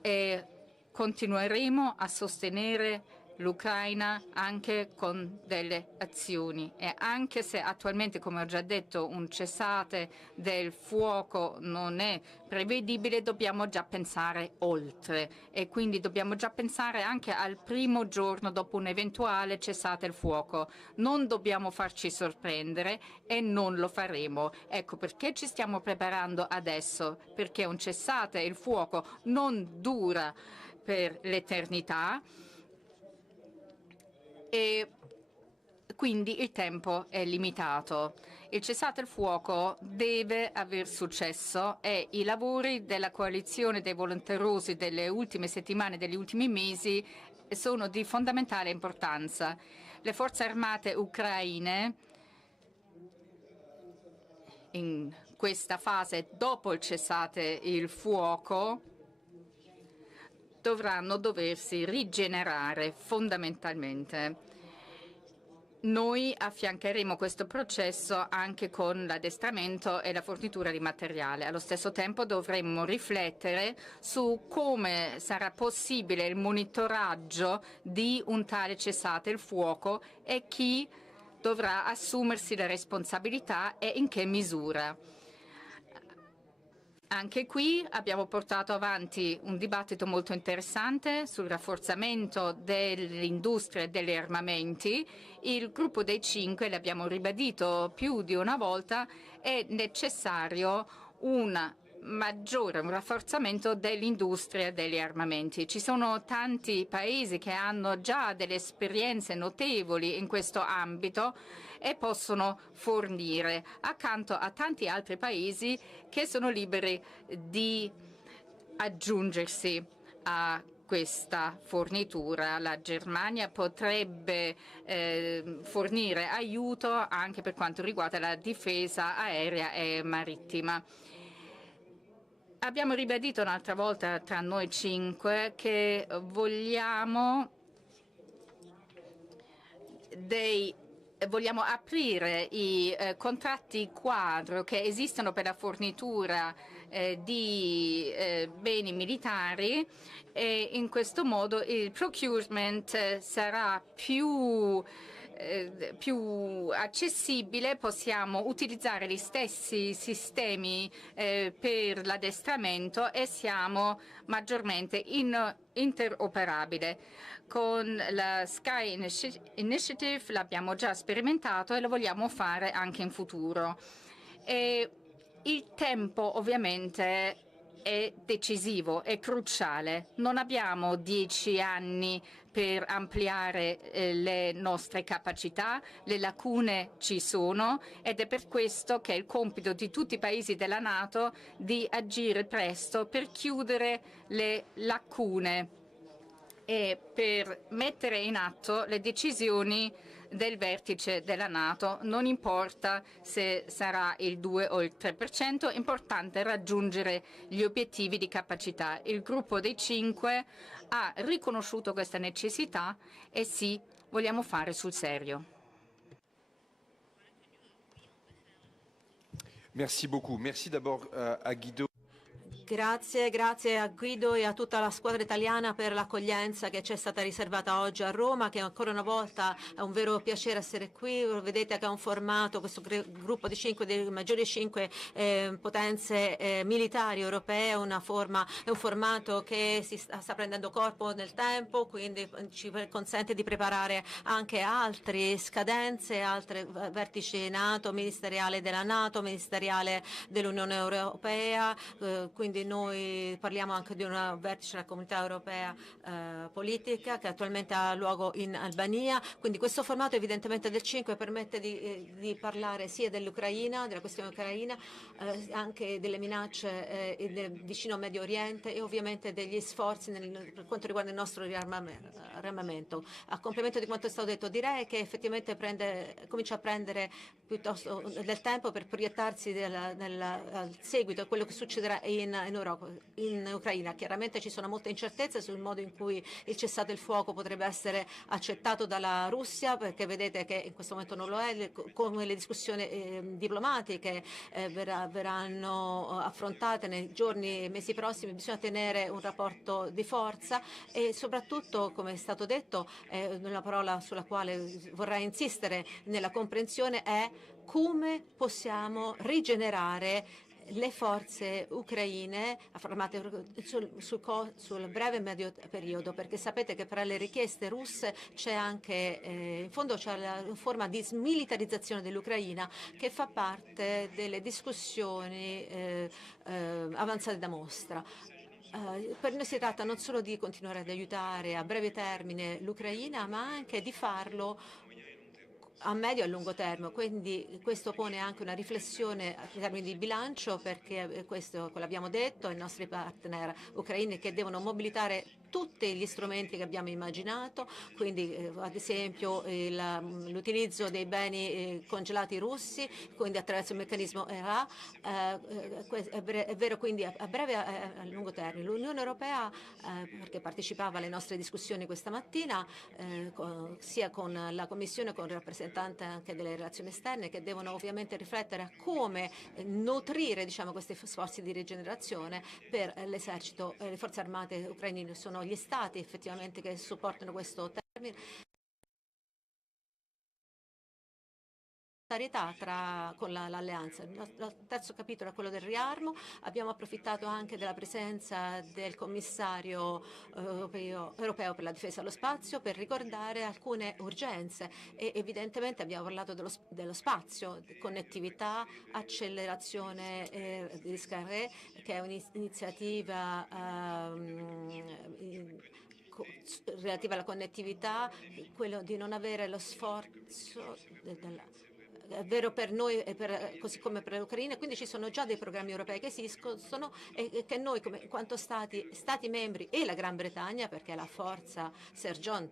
e continueremo a sostenere l'Ucraina anche con delle azioni e anche se attualmente, come ho già detto, un cessate del fuoco non è prevedibile, dobbiamo già pensare oltre e quindi dobbiamo già pensare anche al primo giorno dopo un eventuale cessate il fuoco. Non dobbiamo farci sorprendere e non lo faremo. Ecco perché ci stiamo preparando adesso, perché un cessate il fuoco non dura per l'eternità e quindi il tempo è limitato. Il cessate il fuoco deve aver successo e i lavori della coalizione dei volonterosi delle ultime settimane, degli ultimi mesi sono di fondamentale importanza. Le forze armate ucraine in questa fase dopo il cessate il fuoco dovranno doversi rigenerare fondamentalmente. Noi affiancheremo questo processo anche con l'addestramento e la fornitura di materiale. Allo stesso tempo dovremmo riflettere su come sarà possibile il monitoraggio di un tale cessate il fuoco e chi dovrà assumersi la responsabilità e in che misura. Anche qui abbiamo portato avanti un dibattito molto interessante sul rafforzamento dell'industria e degli armamenti. Il gruppo dei 5, l'abbiamo ribadito più di una volta, è necessario un rafforzamento dell'industria degli armamenti. Ci sono tanti paesi che hanno già delle esperienze notevoli in questo ambito e possono fornire, accanto a tanti altri paesi che sono liberi di aggiungersi a questa fornitura. La Germania potrebbe fornire aiuto anche per quanto riguarda la difesa aerea e marittima. Abbiamo ribadito un'altra volta tra noi 5 che vogliamo dei vogliamo aprire i contratti quadro che esistono per la fornitura di beni militari, e in questo modo il procurement sarà più accessibile. Possiamo utilizzare gli stessi sistemi per l'addestramento e siamo maggiormente interoperabili. Con la Sky Initiative l'abbiamo già sperimentato e lo vogliamo fare anche in futuro. E il tempo ovviamente è decisivo, è cruciale. Non abbiamo 10 anni per ampliare le nostre capacità, le lacune ci sono ed è per questo che è il compito di tutti i paesi della NATO di agire presto per chiudere le lacune e per mettere in atto le decisioni del vertice della NATO. Non importa se sarà il 2 o il 3%, è importante raggiungere gli obiettivi di capacità. Il gruppo dei 5 ha riconosciuto questa necessità e sì, vogliamo fare sul serio. Merci beaucoup. Merci d'abord à Guido. Grazie a Guido e a tutta la squadra italiana per l'accoglienza che ci è stata riservata oggi a Roma, che ancora una volta è un vero piacere essere qui. Vedete che è un formato, questo gruppo di 5, delle maggiori 5 potenze militari europee, è un formato che si sta prendendo corpo nel tempo, quindi ci consente di preparare anche altre scadenze, altri vertici NATO, ministeriale della NATO, ministeriale dell'Unione Europea, quindi noi parliamo anche di un vertice della comunità europea politica che attualmente ha luogo in Albania. Quindi questo formato evidentemente del 5 permette di parlare sia dell'Ucraina, della questione ucraina, anche delle minacce del vicino Medio Oriente e ovviamente degli sforzi per quanto riguarda il nostro riarmamento. A complemento di quanto è stato detto, direi che effettivamente comincia a prendere piuttosto del tempo per proiettarsi al seguito a quello che succederà in Ucraina. Chiaramente ci sono molte incertezze sul modo in cui il cessate il fuoco potrebbe essere accettato dalla Russia, perché vedete che in questo momento non lo è, come le discussioni diplomatiche verranno affrontate nei giorni e mesi prossimi. Bisogna tenere un rapporto di forza e soprattutto, come è stato detto, una parola sulla quale vorrei insistere nella comprensione è come possiamo rigenerare le forze ucraine formate sul breve e medio periodo, perché sapete che tra le richieste russe c'è anche, in fondo c'è la forma di smilitarizzazione dell'Ucraina che fa parte delle discussioni avanzate da Mostra. Per noi si tratta non solo di continuare ad aiutare a breve termine l'Ucraina, ma anche di farlo a medio e a lungo termine, quindi questo pone anche una riflessione in termini di bilancio, perché questo l'abbiamo detto ai nostri partner ucraini che devono mobilitare tutti gli strumenti che abbiamo immaginato, quindi ad esempio l'utilizzo dei beni congelati russi, quindi attraverso il meccanismo ERA, è vero quindi a breve e a lungo termine. L'Unione Europea, perché partecipava alle nostre discussioni questa mattina, sia con la Commissione, con il rappresentante anche delle relazioni esterne, che devono ovviamente riflettere a come nutrire questi sforzi di rigenerazione per l'esercito e le forze armate ucraine. Sono gli stati effettivamente che supportano questo termine. Con l'alleanza. Il terzo capitolo è quello del riarmo. Abbiamo approfittato anche della presenza del commissario europeo per la difesa e lo spazio per ricordare alcune urgenze e evidentemente abbiamo parlato dello spazio, connettività, accelerazione di Scarré, che è un'iniziativa relativa alla connettività, quello di non avere lo sforzo è vero per noi così come per l'Ucraina, quindi ci sono già dei programmi europei che esistono e che noi come quanto stati membri e la Gran Bretagna, perché è la forza Sir John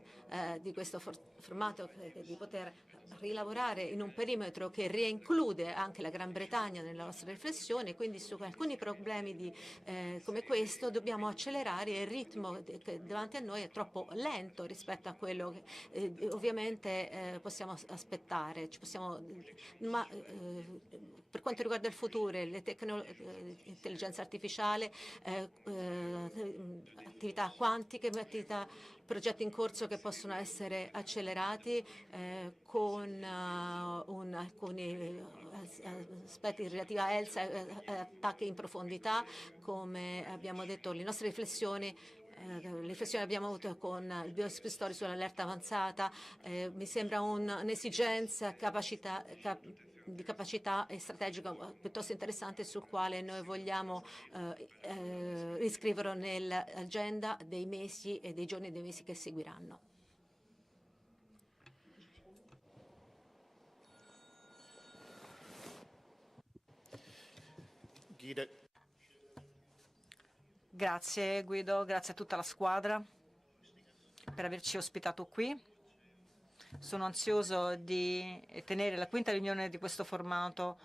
di questo formato di poter rilavorare in un perimetro che reinclude anche la Gran Bretagna nella nostra riflessione, quindi su alcuni problemi come questo dobbiamo accelerare e il ritmo che davanti a noi è troppo lento rispetto a quello che ovviamente possiamo aspettare. Per quanto riguarda il futuro, l'intelligenza artificiale, attività quantiche, progetti in corso che possono essere accelerati con alcuni aspetti relativi a ELSA, attacchi in profondità, come abbiamo detto, le nostre riflessioni che abbiamo avuto con il biospistore sull'allerta avanzata, mi sembra un'esigenza di capacità strategica piuttosto interessante sul quale noi vogliamo iscriverlo nell'agenda dei mesi e dei giorni e dei mesi che seguiranno. Grazie Guido, grazie a tutta la squadra per averci ospitato qui. Sono ansioso di tenere la quinta riunione di questo formato.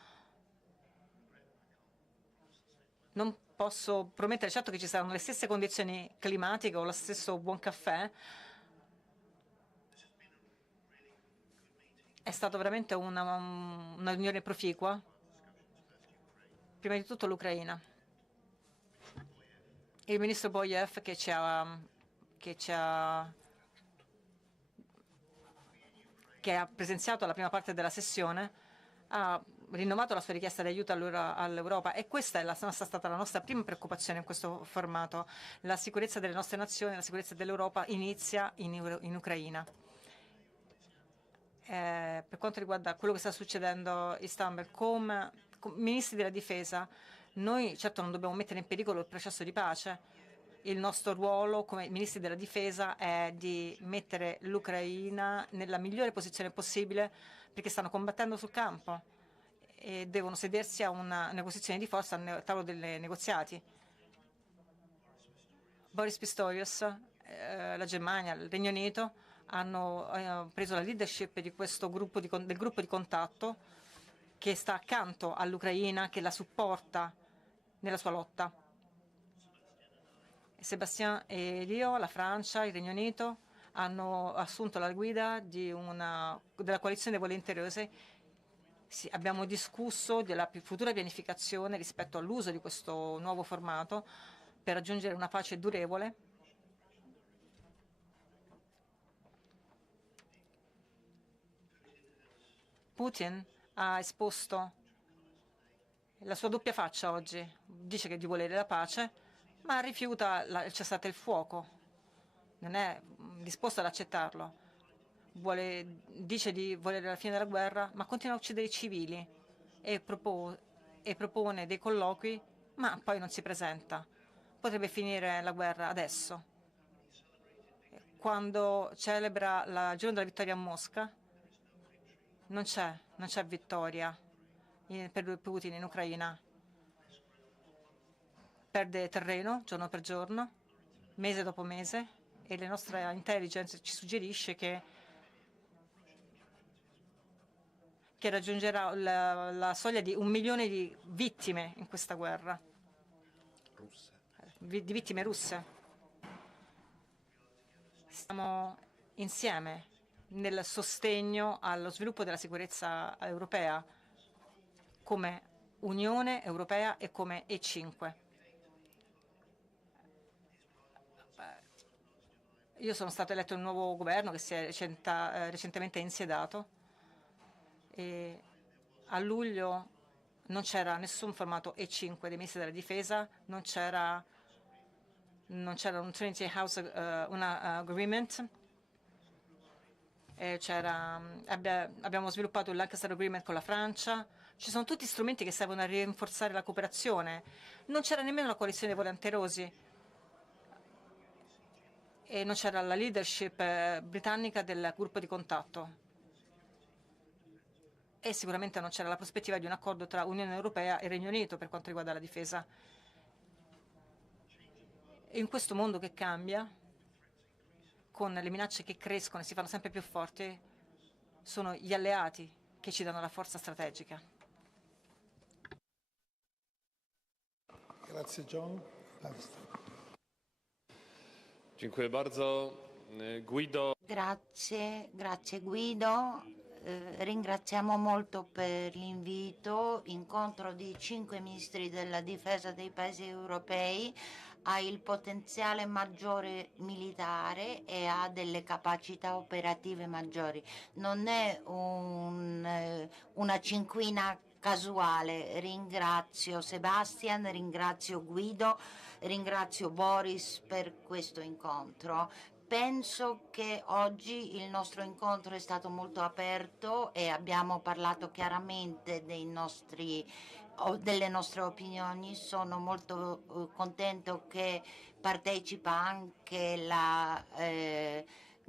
Non posso promettere certo che ci saranno le stesse condizioni climatiche o lo stesso buon caffè. È stata veramente una riunione proficua. Prima di tutto l'Ucraina. Il ministro Boyev che ha presenziato la prima parte della sessione, ha rinnovato la sua richiesta di aiuto all'Europa e questa è stata la nostra prima preoccupazione in questo formato. La sicurezza delle nostre nazioni, la sicurezza dell'Europa inizia in Ucraina. Per quanto riguarda quello che sta succedendo a Istanbul, come ministri della difesa, noi certo non dobbiamo mettere in pericolo il processo di pace. Il nostro ruolo come ministri della difesa è di mettere l'Ucraina nella migliore posizione possibile perché stanno combattendo sul campo e devono sedersi a una posizione di forza al tavolo dei negoziati. Boris Pistorius, la Germania, il Regno Unito hanno preso la leadership di questo gruppo del gruppo di contatto che sta accanto all'Ucraina, che la supporta nella sua lotta. Sébastien e io, la Francia, il Regno Unito, hanno assunto la guida della coalizione dei volenterosi. Abbiamo discusso della futura pianificazione rispetto all'uso di questo nuovo formato per raggiungere una pace durevole. Putin ha esposto la sua doppia faccia oggi. Dice che di volere la pace, ma rifiuta il cessate il fuoco, non è disposto ad accettarlo. Dice di volere la fine della guerra, ma continua a uccidere i civili e propone dei colloqui, ma poi non si presenta. Potrebbe finire la guerra adesso. Quando celebra il giorno della vittoria a Mosca, non c'è vittoria per Putin in Ucraina. Perde terreno giorno per giorno, mese dopo mese, e la nostra intelligence ci suggerisce che raggiungerà la soglia di 1 milione di vittime in questa guerra, di vittime russe. Siamo insieme nel sostegno allo sviluppo della sicurezza europea come Unione Europea e come E5. Io sono stato eletto in un nuovo governo che si è recentemente insediato e a luglio non c'era nessun formato E5 dei ministri della difesa, non c'era un Trinity House agreement, abbiamo sviluppato il Lancaster Agreement con la Francia. Ci sono tutti strumenti che servono a rinforzare la cooperazione. Non c'era nemmeno la coalizione dei volenterosi e non c'era la leadership britannica del gruppo di contatto e sicuramente non c'era la prospettiva di un accordo tra Unione Europea e Regno Unito per quanto riguarda la difesa. E in questo mondo che cambia, con le minacce che crescono e si fanno sempre più forti, sono gli alleati che ci danno la forza strategica. Grazie John. Dziękuję bardzo. Guido. Grazie Guido. Ringraziamo molto per l'invito. Incontro di 5 ministri della difesa dei paesi europei, ha il potenziale maggiore militare e ha delle capacità operative maggiori. Non è una cinquina casuale. Ringrazio Sebastian, ringrazio Guido, ringrazio Boris per questo incontro. Penso che oggi il nostro incontro è stato molto aperto e abbiamo parlato chiaramente delle nostre opinioni. Sono molto contento che partecipa anche la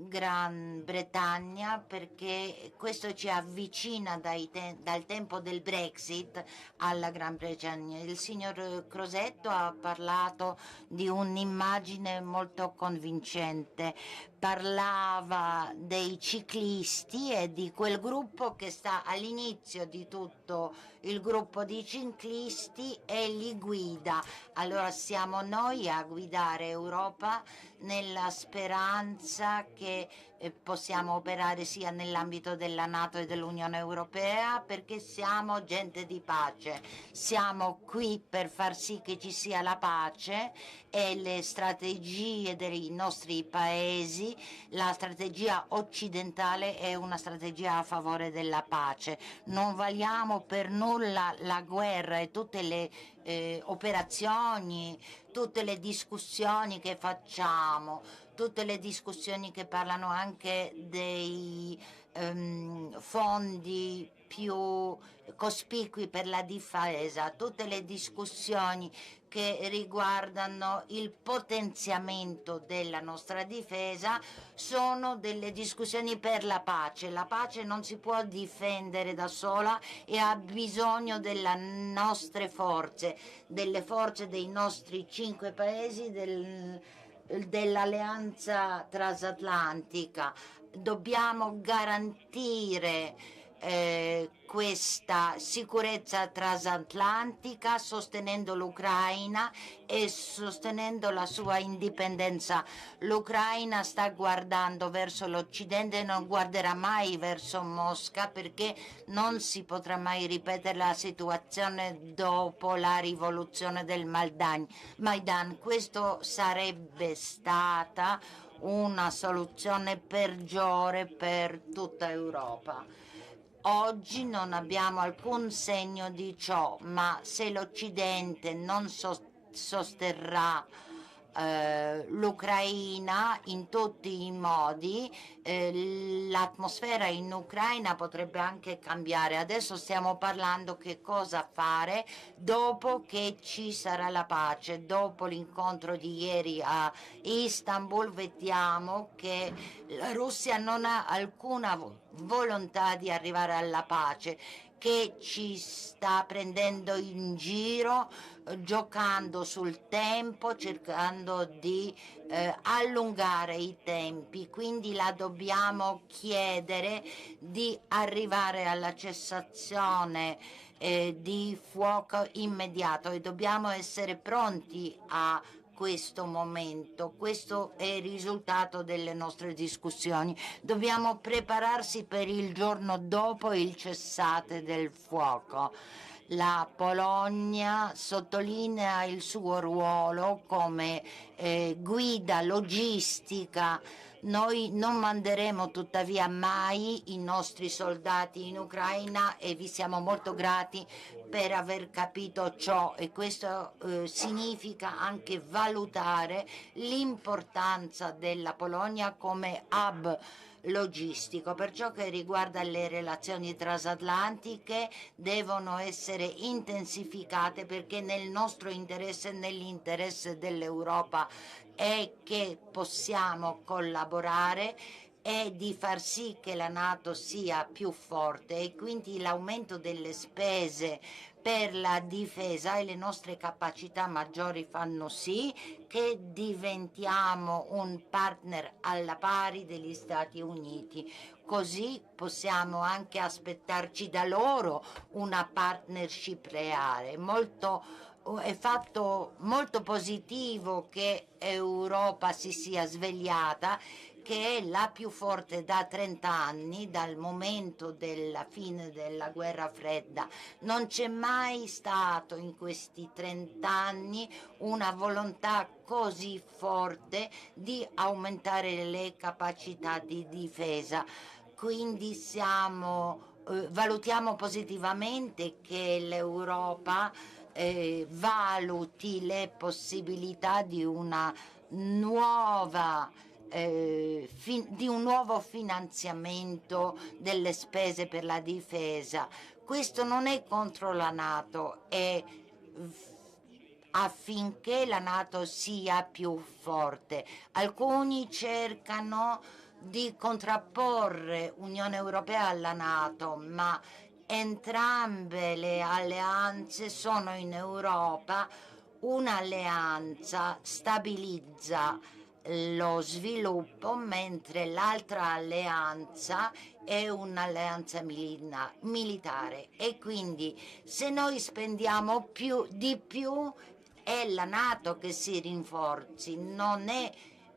Gran Bretagna, perché questo ci avvicina dal tempo del Brexit alla Gran Bretagna. Il signor Crosetto ha parlato di un'immagine molto convincente, parlava dei ciclisti e di quel gruppo che sta all'inizio di tutto il gruppo di ciclisti e li guida. Allora siamo noi a guidare Europa nella speranza che possiamo operare sia nell'ambito della NATO e dell'Unione Europea, perché siamo gente di pace. Siamo qui per far sì che ci sia la pace e le strategie dei nostri paesi, la strategia occidentale è una strategia a favore della pace. Non valiamo per nulla la guerra e tutte le operazioni, tutte le discussioni che facciamo, tutte le discussioni che parlano anche dei fondi più cospicui per la difesa, tutte le discussioni che riguardano il potenziamento della nostra difesa sono delle discussioni per la pace. La pace non si può difendere da sola e ha bisogno delle nostre forze, delle forze dei nostri 5 paesi, dell'alleanza transatlantica. Dobbiamo garantire questa sicurezza transatlantica sostenendo l'Ucraina e sostenendo la sua indipendenza. L'Ucraina sta guardando verso l'Occidente e non guarderà mai verso Mosca, perché non si potrà mai ripetere la situazione dopo la rivoluzione del Maidan. Questo sarebbe stata una soluzione peggiore per tutta Europa. Oggi non abbiamo alcun segno di ciò, ma se l'Occidente non sosterrà l'Ucraina in tutti i modi, l'atmosfera in Ucraina potrebbe anche cambiare. Adesso stiamo parlando che cosa fare dopo che ci sarà la pace. Dopo l'incontro di ieri a Istanbul vediamo che la Russia non ha alcuna volontà di arrivare alla pace, che ci sta prendendo in giro, giocando sul tempo, cercando di allungare i tempi. Quindi la dobbiamo chiedere di arrivare alla cessazione di fuoco immediato e dobbiamo essere pronti a questo momento. Questo è il risultato delle nostre discussioni. Dobbiamo prepararsi per il giorno dopo il cessate del fuoco. La Polonia sottolinea il suo ruolo come guida logistica. Noi non manderemo tuttavia mai i nostri soldati in Ucraina e vi siamo molto grati per aver capito ciò, e questo significa anche valutare l'importanza della Polonia come hub logistico. Per ciò che riguarda le relazioni transatlantiche, devono essere intensificate, perché nel nostro interesse e nell'interesse dell'Europa è che possiamo collaborare e di far sì che la NATO sia più forte, e quindi l'aumento delle spese per la difesa e le nostre capacità maggiori fanno sì che diventiamo un partner alla pari degli Stati Uniti. così possiamo anche aspettarci da loro una partnership reale. È fatto molto positivo che Europa si sia svegliata, che è la più forte da 30 anni, dal momento della fine della guerra fredda. Non c'è mai stato in questi 30 anni una volontà così forte di aumentare le capacità di difesa. Quindi valutiamo positivamente che l'Europa valuti le possibilità di una nuova di un nuovo finanziamento delle spese per la difesa. Questo non è contro la NATO, è affinché la NATO sia più forte. Alcuni cercano di contrapporre Unione Europea alla NATO, ma entrambe le alleanze sono in Europa. Un'alleanza stabilizza lo sviluppo, mentre l'altra alleanza è un'alleanza militare, e quindi se noi spendiamo di più è la NATO che si rinforzi, non è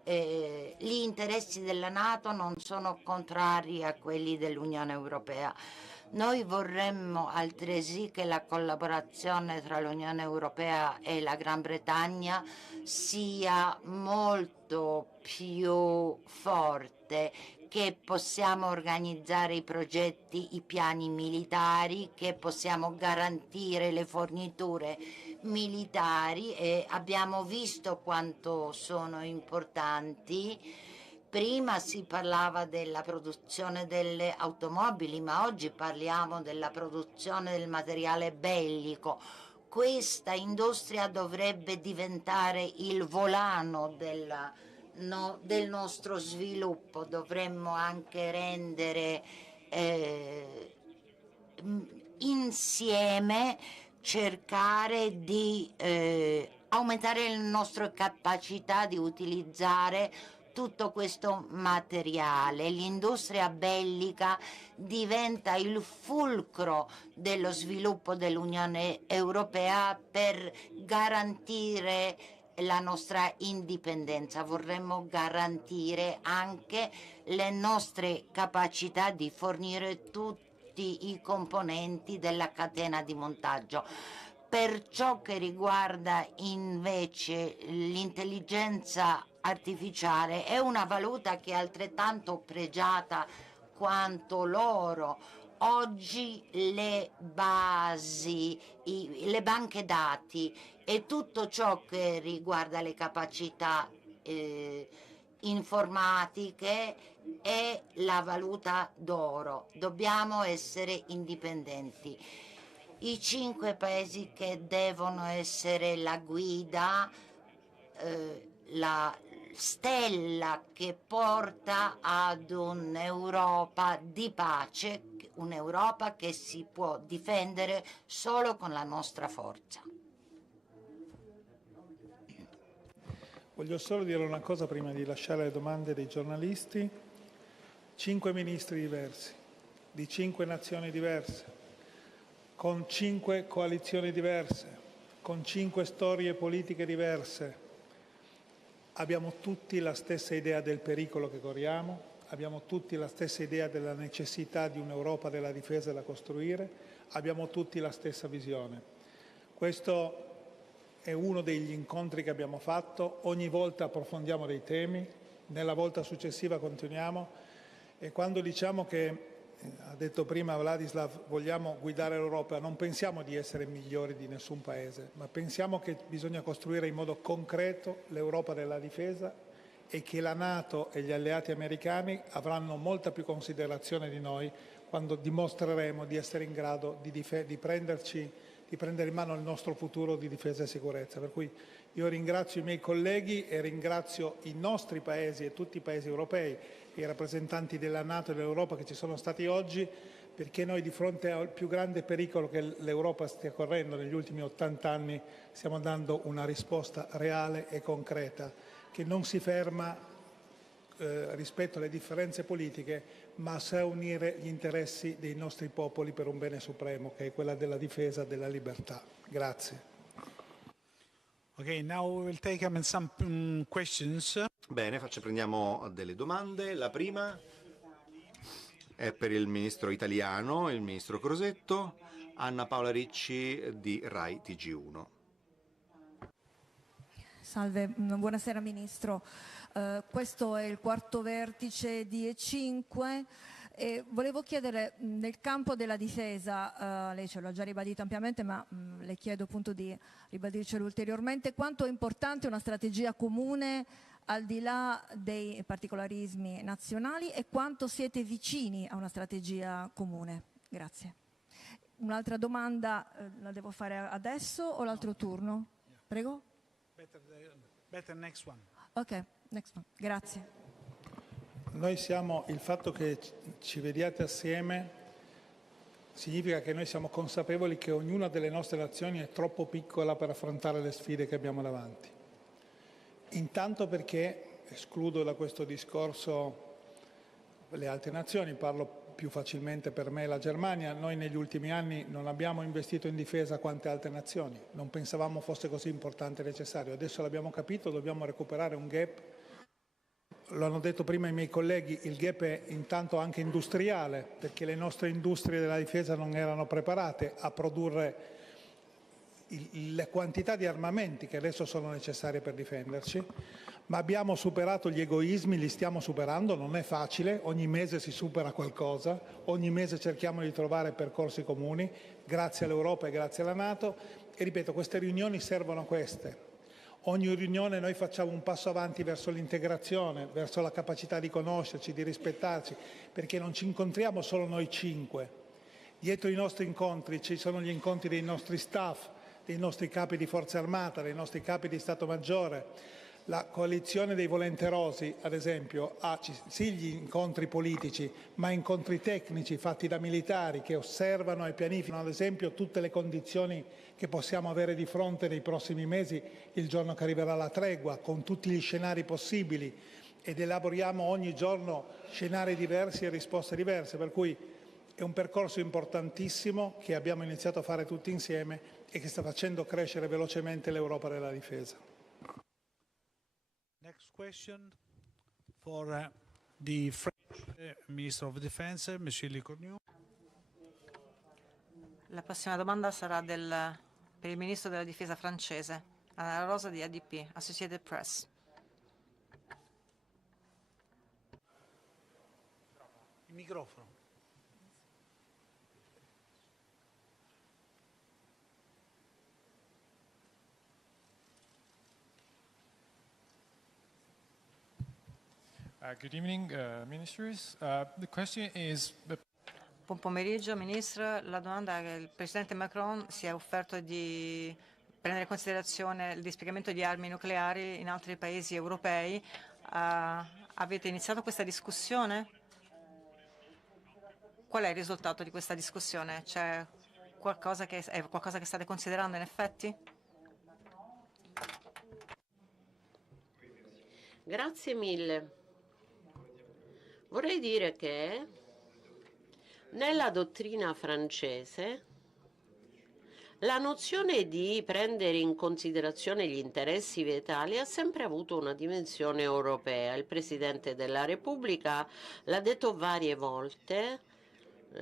gli interessi della NATO non sono contrari a quelli dell'Unione Europea. Noi vorremmo altresì che la collaborazione tra l'Unione Europea e la Gran Bretagna sia molto più forte, che possiamo organizzare i progetti, i piani militari, che possiamo garantire le forniture militari, e abbiamo visto quanto sono importanti. Prima si parlava della produzione delle automobili, ma oggi parliamo della produzione del materiale bellico. Questa industria dovrebbe diventare il volano del nostro sviluppo. Dovremmo anche rendere insieme, cercare di aumentare le nostre capacità di utilizzare tutto questo materiale. L'industria bellica diventa il fulcro dello sviluppo dell'Unione Europea per garantire la nostra indipendenza. Vorremmo garantire anche le nostre capacità di fornire tutti i componenti della catena di montaggio. Per ciò che riguarda invece l'intelligenza artificiale, è una valuta che è altrettanto pregiata quanto l'oro. Oggi le basi, le banche dati e tutto ciò che riguarda le capacità informatiche è la valuta d'oro. Dobbiamo essere indipendenti. I 5 paesi che devono essere la guida, la stella che porta ad un'Europa di pace, un'Europa che si può difendere solo con la nostra forza. Voglio solo dire una cosa prima di lasciare le domande dei giornalisti. 5 ministri diversi, di 5 nazioni diverse, con 5 coalizioni diverse, con 5 storie politiche diverse. Abbiamo tutti la stessa idea del pericolo che corriamo, abbiamo tutti la stessa idea della necessità di un'Europa della difesa da costruire, abbiamo tutti la stessa visione. Questo è uno degli incontri che abbiamo fatto, ogni volta approfondiamo dei temi, nella volta successiva continuiamo, e quando diciamo che, ha detto prima Vladislav, vogliamo guidare l'Europa, non pensiamo di essere migliori di nessun paese, ma pensiamo che bisogna costruire in modo concreto l'Europa della difesa, e che la NATO e gli alleati americani avranno molta più considerazione di noi quando dimostreremo di essere in grado di prendere in mano il nostro futuro di difesa e sicurezza. Per cui io ringrazio i miei colleghi e ringrazio i nostri paesi e tutti i paesi europei, i rappresentanti della NATO e dell'Europa che ci sono stati oggi, perché noi di fronte al più grande pericolo che l'Europa stia correndo negli ultimi 80 anni stiamo dando una risposta reale e concreta, che non si ferma rispetto alle differenze politiche, ma sa unire gli interessi dei nostri popoli per un bene supremo, che è quella della difesa della libertà. Grazie. Okay, now we will take some questions. Bene, prendiamo delle domande. La prima è per il ministro italiano, il ministro Crosetto, Anna Paola Ricci di Rai TG1. Salve, buonasera Ministro. Questo è il quarto vertice di E5 e volevo chiedere, nel campo della difesa, lei ce l'ha già ribadito ampiamente, ma le chiedo appunto di ribadircelo ulteriormente, quanto è importante una strategia comune al di là dei particolarismi nazionali e quanto siete vicini a una strategia comune. Grazie. Un'altra domanda, la devo fare adesso o l'altro turno? Prego? Better next one. Ok, next one. Grazie. Il fatto che ci vediate assieme significa che noi siamo consapevoli che ognuna delle nostre nazioni è troppo piccola per affrontare le sfide che abbiamo davanti. Intanto perché, escludo da questo discorso le altre nazioni, parlo più facilmente per me la Germania, noi negli ultimi anni non abbiamo investito in difesa quante altre nazioni, non pensavamo fosse così importante e necessario, adesso l'abbiamo capito, dobbiamo recuperare un gap, lo hanno detto prima i miei colleghi, il gap è intanto anche industriale, perché le nostre industrie della difesa non erano preparate a produrre le quantità di armamenti che adesso sono necessarie per difenderci, ma abbiamo superato gli egoismi, li stiamo superando, non è facile, ogni mese si supera qualcosa, ogni mese cerchiamo di trovare percorsi comuni, grazie all'Europa e grazie alla Nato, e ripeto, queste riunioni servono a queste. Ogni riunione noi facciamo un passo avanti verso l'integrazione, verso la capacità di conoscerci, di rispettarci, perché non ci incontriamo solo noi 5. Dietro i nostri incontri ci sono gli incontri dei nostri staff, dei nostri capi di forza armata, dei nostri capi di Stato Maggiore. La coalizione dei volenterosi, ad esempio, ha sì gli incontri politici, ma incontri tecnici fatti da militari che osservano e pianificano, ad esempio, tutte le condizioni che possiamo avere di fronte nei prossimi mesi, il giorno che arriverà la tregua, con tutti gli scenari possibili, ed elaboriamo ogni giorno scenari diversi e risposte diverse, per cui è un percorso importantissimo che abbiamo iniziato a fare tutti insieme e che sta facendo crescere velocemente l'Europa della difesa. Next question for the French Minister of Defense, Monsieur Lecornu. La prossima domanda sarà per il Ministro della Difesa francese, Anna Rosa di ADP, Associated Press. Il microfono. Good evening, ministers. The question is... Buon pomeriggio, Ministro. La domanda è che il Presidente Macron si è offerto di prendere in considerazione il dispiegamento di armi nucleari in altri paesi europei. Avete iniziato questa discussione? Qual è il risultato di questa discussione? C'è qualcosa che state considerando in effetti? Grazie mille. Vorrei dire che nella dottrina francese la nozione di prendere in considerazione gli interessi vitali ha sempre avuto una dimensione europea. Il Presidente della Repubblica l'ha detto varie volte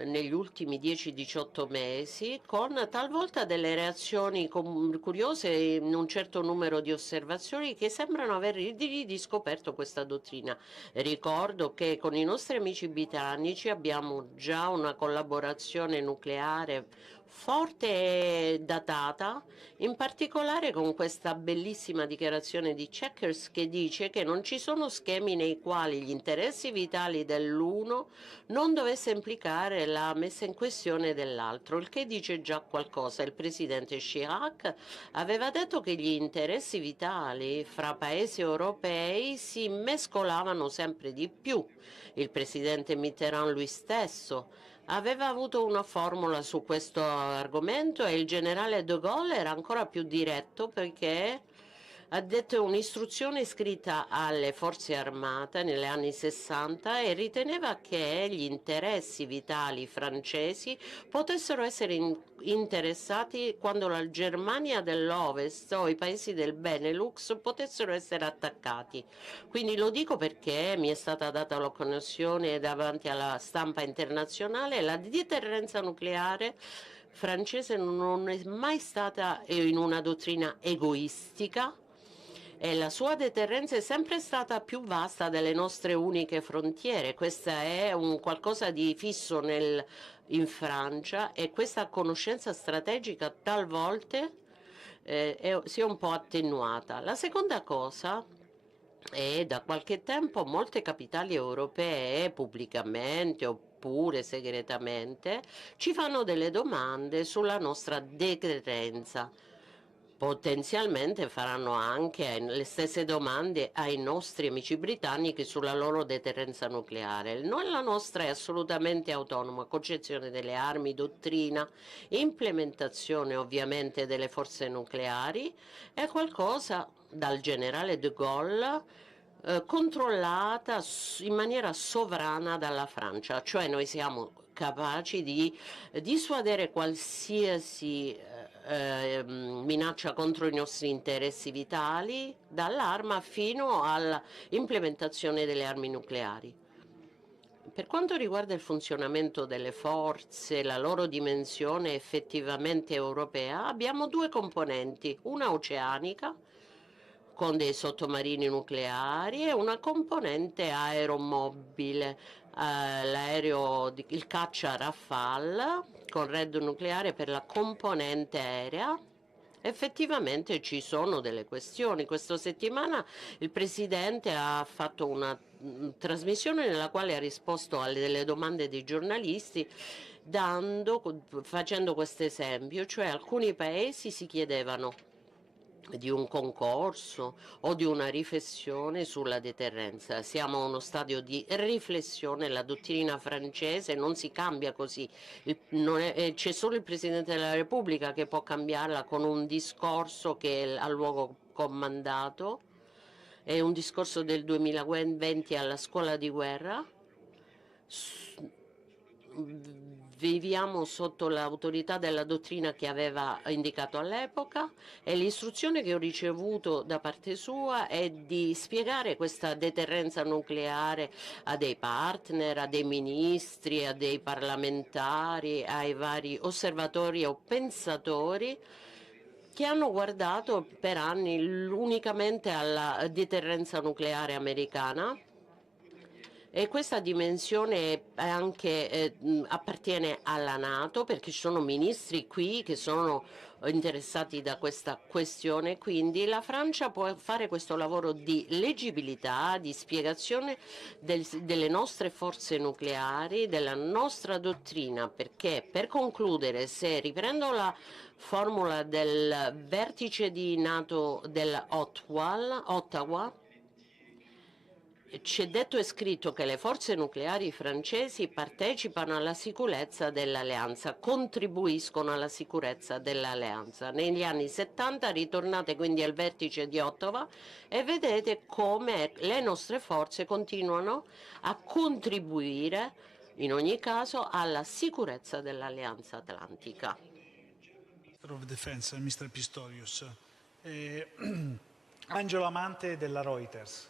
negli ultimi 10-18 mesi, con talvolta delle reazioni curiose in un certo numero di osservazioni che sembrano aver riscoperto questa dottrina. Ricordo che con i nostri amici britannici abbiamo già una collaborazione nucleare forte e datata, in particolare con questa bellissima dichiarazione di Chequers che dice che non ci sono schemi nei quali gli interessi vitali dell'uno non dovesse implicare la messa in questione dell'altro, il che dice già qualcosa. Il presidente Chirac aveva detto che gli interessi vitali fra paesi europei si mescolavano sempre di più. Il presidente Mitterrand lui stesso aveva avuto una formula su questo argomento e il generale de Gaulle era ancora più diretto perché ha detto un'istruzione scritta alle forze armate negli anni 60 e riteneva che gli interessi vitali francesi potessero essere interessati quando la Germania dell'Ovest o i paesi del Benelux potessero essere attaccati. Quindi lo dico perché mi è stata data la connessione davanti alla stampa internazionale. La deterrenza nucleare francese non è mai stata in una dottrina egoistica, e la sua deterrenza è sempre stata più vasta delle nostre uniche frontiere. Questa è un qualcosa di fisso in Francia, e questa conoscenza strategica talvolta si è un po' attenuata. La seconda cosa è da qualche tempo molte capitali europee pubblicamente oppure segretamente ci fanno delle domande sulla nostra deterrenza. Potenzialmente faranno anche le stesse domande ai nostri amici britannici sulla loro deterrenza nucleare. La nostra è assolutamente autonoma, concezione delle armi, dottrina, implementazione ovviamente delle forze nucleari, è qualcosa dal generale de Gaulle controllata in maniera sovrana dalla Francia, cioè noi siamo capaci di dissuadere qualsiasi minaccia contro i nostri interessi vitali, dall'arma fino all'implementazione delle armi nucleari. Per quanto riguarda il funzionamento delle forze, la loro dimensione effettivamente europea, abbiamo due componenti, una oceanica con dei sottomarini nucleari e una componente aeromobile, il caccia Rafale con red nucleare per la componente aerea. Effettivamente ci sono delle questioni. Questa settimana il Presidente ha fatto una trasmissione nella quale ha risposto alle delle domande dei giornalisti facendo questo esempio, cioè alcuni paesi si chiedevano di un concorso o di una riflessione sulla deterrenza. Siamo a uno stadio di riflessione, la dottrina francese non si cambia così, c'è solo il Presidente della Repubblica che può cambiarla con un discorso che ha luogo comandato, è un discorso del 2020 alla scuola di guerra. Viviamo sotto l'autorità della dottrina che aveva indicato all'epoca, e l'istruzione che ho ricevuto da parte sua è di spiegare questa deterrenza nucleare a dei partner, a dei ministri, a dei parlamentari, ai vari osservatori o pensatori che hanno guardato per anni unicamente alla deterrenza nucleare americana. E questa dimensione appartiene alla NATO, perché ci sono ministri qui che sono interessati da questa questione, quindi la Francia può fare questo lavoro di leggibilità, di spiegazione delle nostre forze nucleari, della nostra dottrina, perché per concludere, se riprendo la formula del vertice di NATO Ottawa, c'è detto e scritto che le forze nucleari francesi partecipano alla sicurezza dell'alleanza, contribuiscono alla sicurezza dell'alleanza. Negli anni 70 ritornate quindi al vertice di Ottawa e vedete come le nostre forze continuano a contribuire, in ogni caso, alla sicurezza dell'alleanza atlantica. Minister of Defense, Mr. Pistorius. Angelo Amante della Reuters.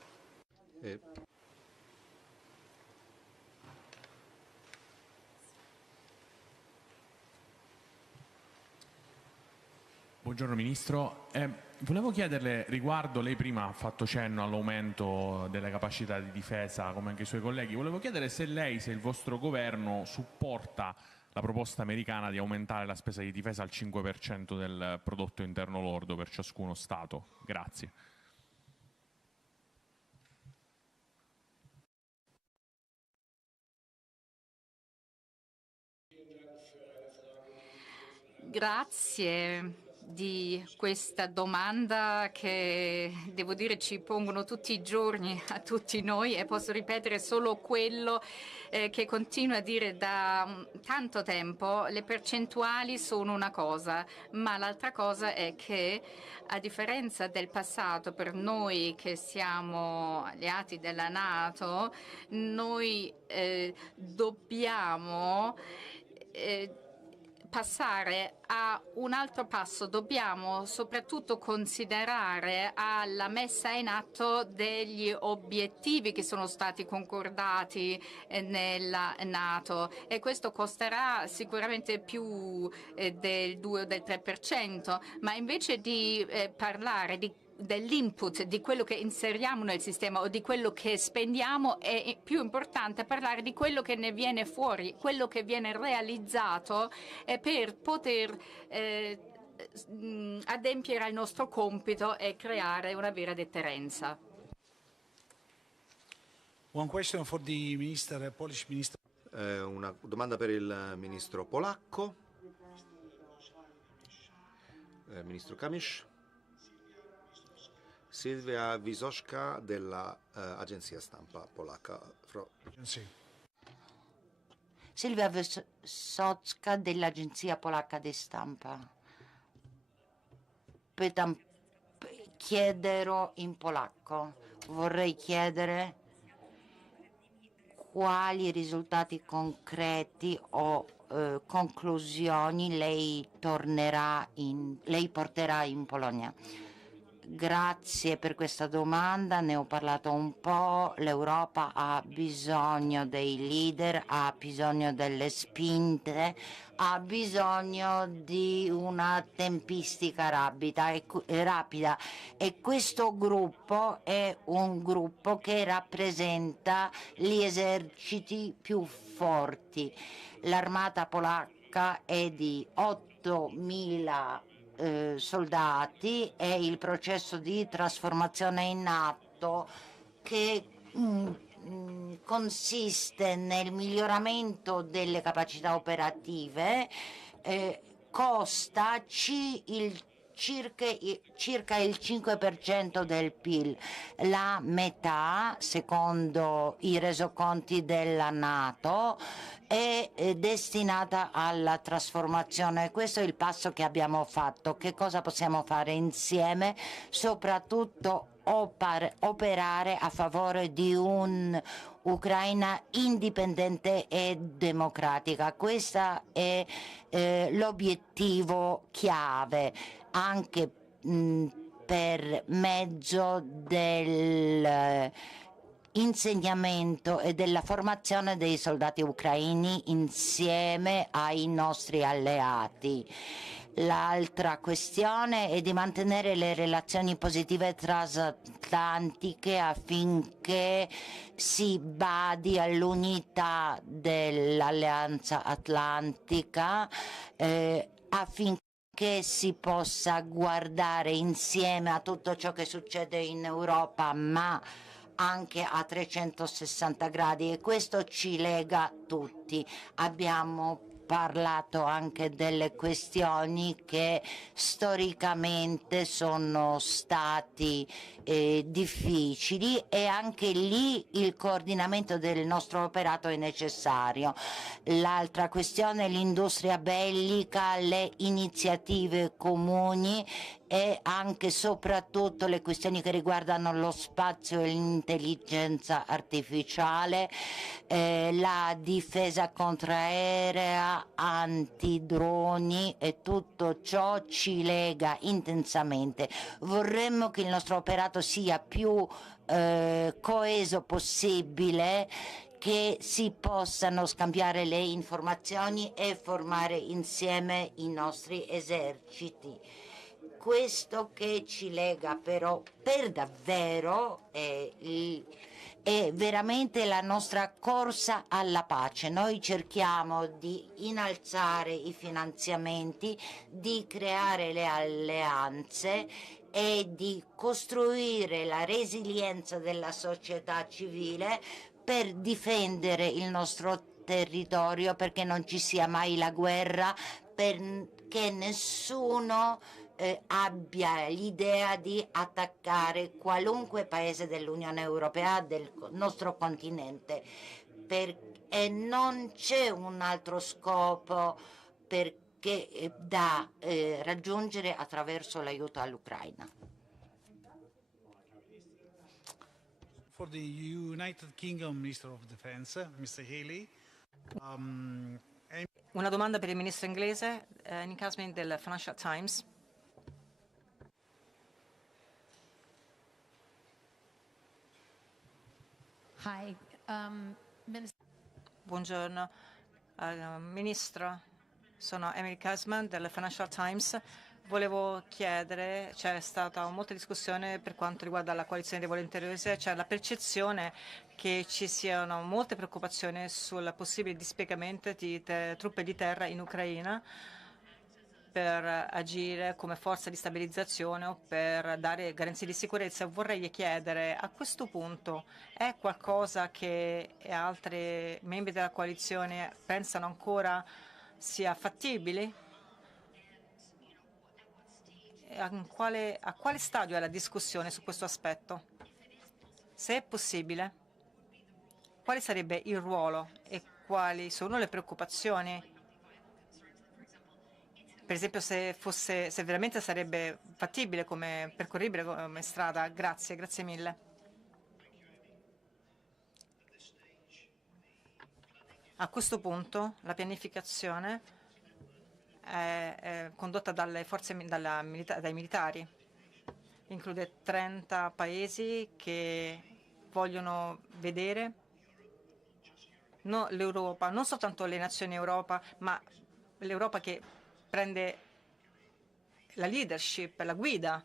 Buongiorno Ministro, volevo chiederle riguardo, lei prima ha fatto cenno all'aumento delle capacità di difesa come anche i suoi colleghi, volevo chiedere se il vostro governo supporta la proposta americana di aumentare la spesa di difesa al 5% del prodotto interno lordo per ciascuno Stato. Grazie. Grazie di questa domanda che, devo dire, ci pongono tutti i giorni a tutti noi, e posso ripetere solo quello che continuo a dire da tanto tempo: le percentuali sono una cosa, ma l'altra cosa è che, a differenza del passato, per noi che siamo alleati della NATO, noi dobbiamo passare a un altro passo. Dobbiamo soprattutto considerare alla messa in atto degli obiettivi che sono stati concordati nella NATO, e questo costerà sicuramente più del 2 o del 3%, ma invece di parlare dell'input, di quello che inseriamo nel sistema o di quello che spendiamo, è più importante parlare di quello che ne viene fuori, quello che viene realizzato per poter adempiere al nostro compito e creare una vera deterrenza. One question for the minister, Polish minister. Una domanda per il ministro polacco. Ministro Kamish. Silvia Wisoczka dell'agenzia stampa polacca. Silvia Wisoczka dell'agenzia polacca di stampa. Chiederò in polacco. Vorrei chiedere quali risultati concreti o conclusioni lei porterà in Polonia. Grazie per questa domanda, ne ho parlato un po'. L'Europa ha bisogno dei leader, ha bisogno delle spinte, ha bisogno di una tempistica rapida e questo gruppo è un gruppo che rappresenta gli eserciti più forti. L'armata polacca è di 8.000 soldati, e il processo di trasformazione in atto che consiste nel miglioramento delle capacità operative costa circa il 5% del PIL, la metà, secondo i resoconti della NATO, è destinata alla trasformazione. Questo è il passo che abbiamo fatto. Che cosa possiamo fare insieme? Soprattutto operare a favore di un'Ucraina indipendente e democratica. Questo è l'obiettivo chiave, anche per mezzo dell'insegnamento e della formazione dei soldati ucraini insieme ai nostri alleati. L'altra questione è di mantenere le relazioni positive transatlantiche affinché si badi all'unità dell'Alleanza Atlantica, affinché si possa guardare insieme a tutto ciò che succede in Europa, ma anche a 360 gradi, e questo ci lega tutti. Abbiamo parlato anche delle questioni che storicamente sono stati difficili, e anche lì il coordinamento del nostro operato è necessario. L'altra questione è l'industria bellica, le iniziative comuni e anche e soprattutto le questioni che riguardano lo spazio e l'intelligenza artificiale, la difesa contraerea, antidroni, e tutto ciò ci lega intensamente. Vorremmo che il nostro operato sia più coeso possibile, che si possano scambiare le informazioni e formare insieme i nostri eserciti. Questo che ci lega però per davvero è veramente la nostra corsa alla pace. Noi cerchiamo di innalzare i finanziamenti, di creare le alleanze e di costruire la resilienza della società civile per difendere il nostro territorio, perché non ci sia mai la guerra, perché nessuno abbia l'idea di attaccare qualunque paese dell'Unione Europea, del nostro continente, e non c'è un altro scopo da raggiungere attraverso l'aiuto all'Ucraina. For the United Kingdom Minister of Defense, Mr. Healy. Una domanda per il ministro inglese, Nick Casmin del Financial Times. Hi, Buongiorno, Ministro. Sono Emily Casman del Financial Times. Volevo chiedere, c'è stata molta discussione per quanto riguarda la coalizione dei volontariosi, c'è la percezione che ci siano molte preoccupazioni sul possibile dispiegamento di truppe di terra in Ucraina per agire come forza di stabilizzazione o per dare garanzie di sicurezza. Vorrei chiedere, a questo punto, è qualcosa che altri membri della coalizione pensano ancora sia fattibile? A quale stadio è la discussione su questo aspetto? Se è possibile, quale sarebbe il ruolo e quali sono le preoccupazioni? Per esempio, se veramente sarebbe fattibile, percorribile come strada. Grazie mille. A questo punto la pianificazione è condotta dalle forze, dai militari. Include 30 paesi che vogliono vedere l'Europa, non soltanto le nazioni Europa, ma l'Europa che prende la leadership, la guida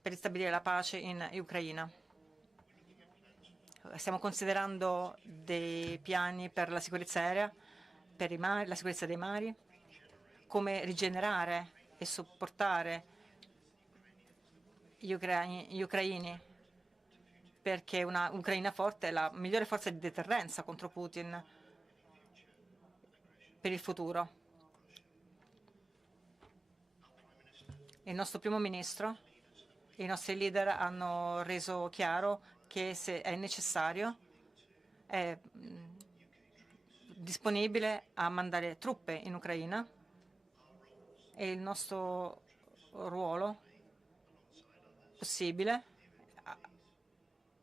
per ristabilire la pace in Ucraina. Stiamo considerando dei piani per la sicurezza aerea, per i mari, la sicurezza dei mari, come rigenerare e supportare gli ucraini, perché una Ucraina forte è la migliore forza di deterrenza contro Putin per il futuro. Il nostro primo ministro e i nostri leader hanno reso chiaro che se è necessario è disponibile a mandare truppe in Ucraina, e il nostro ruolo possibile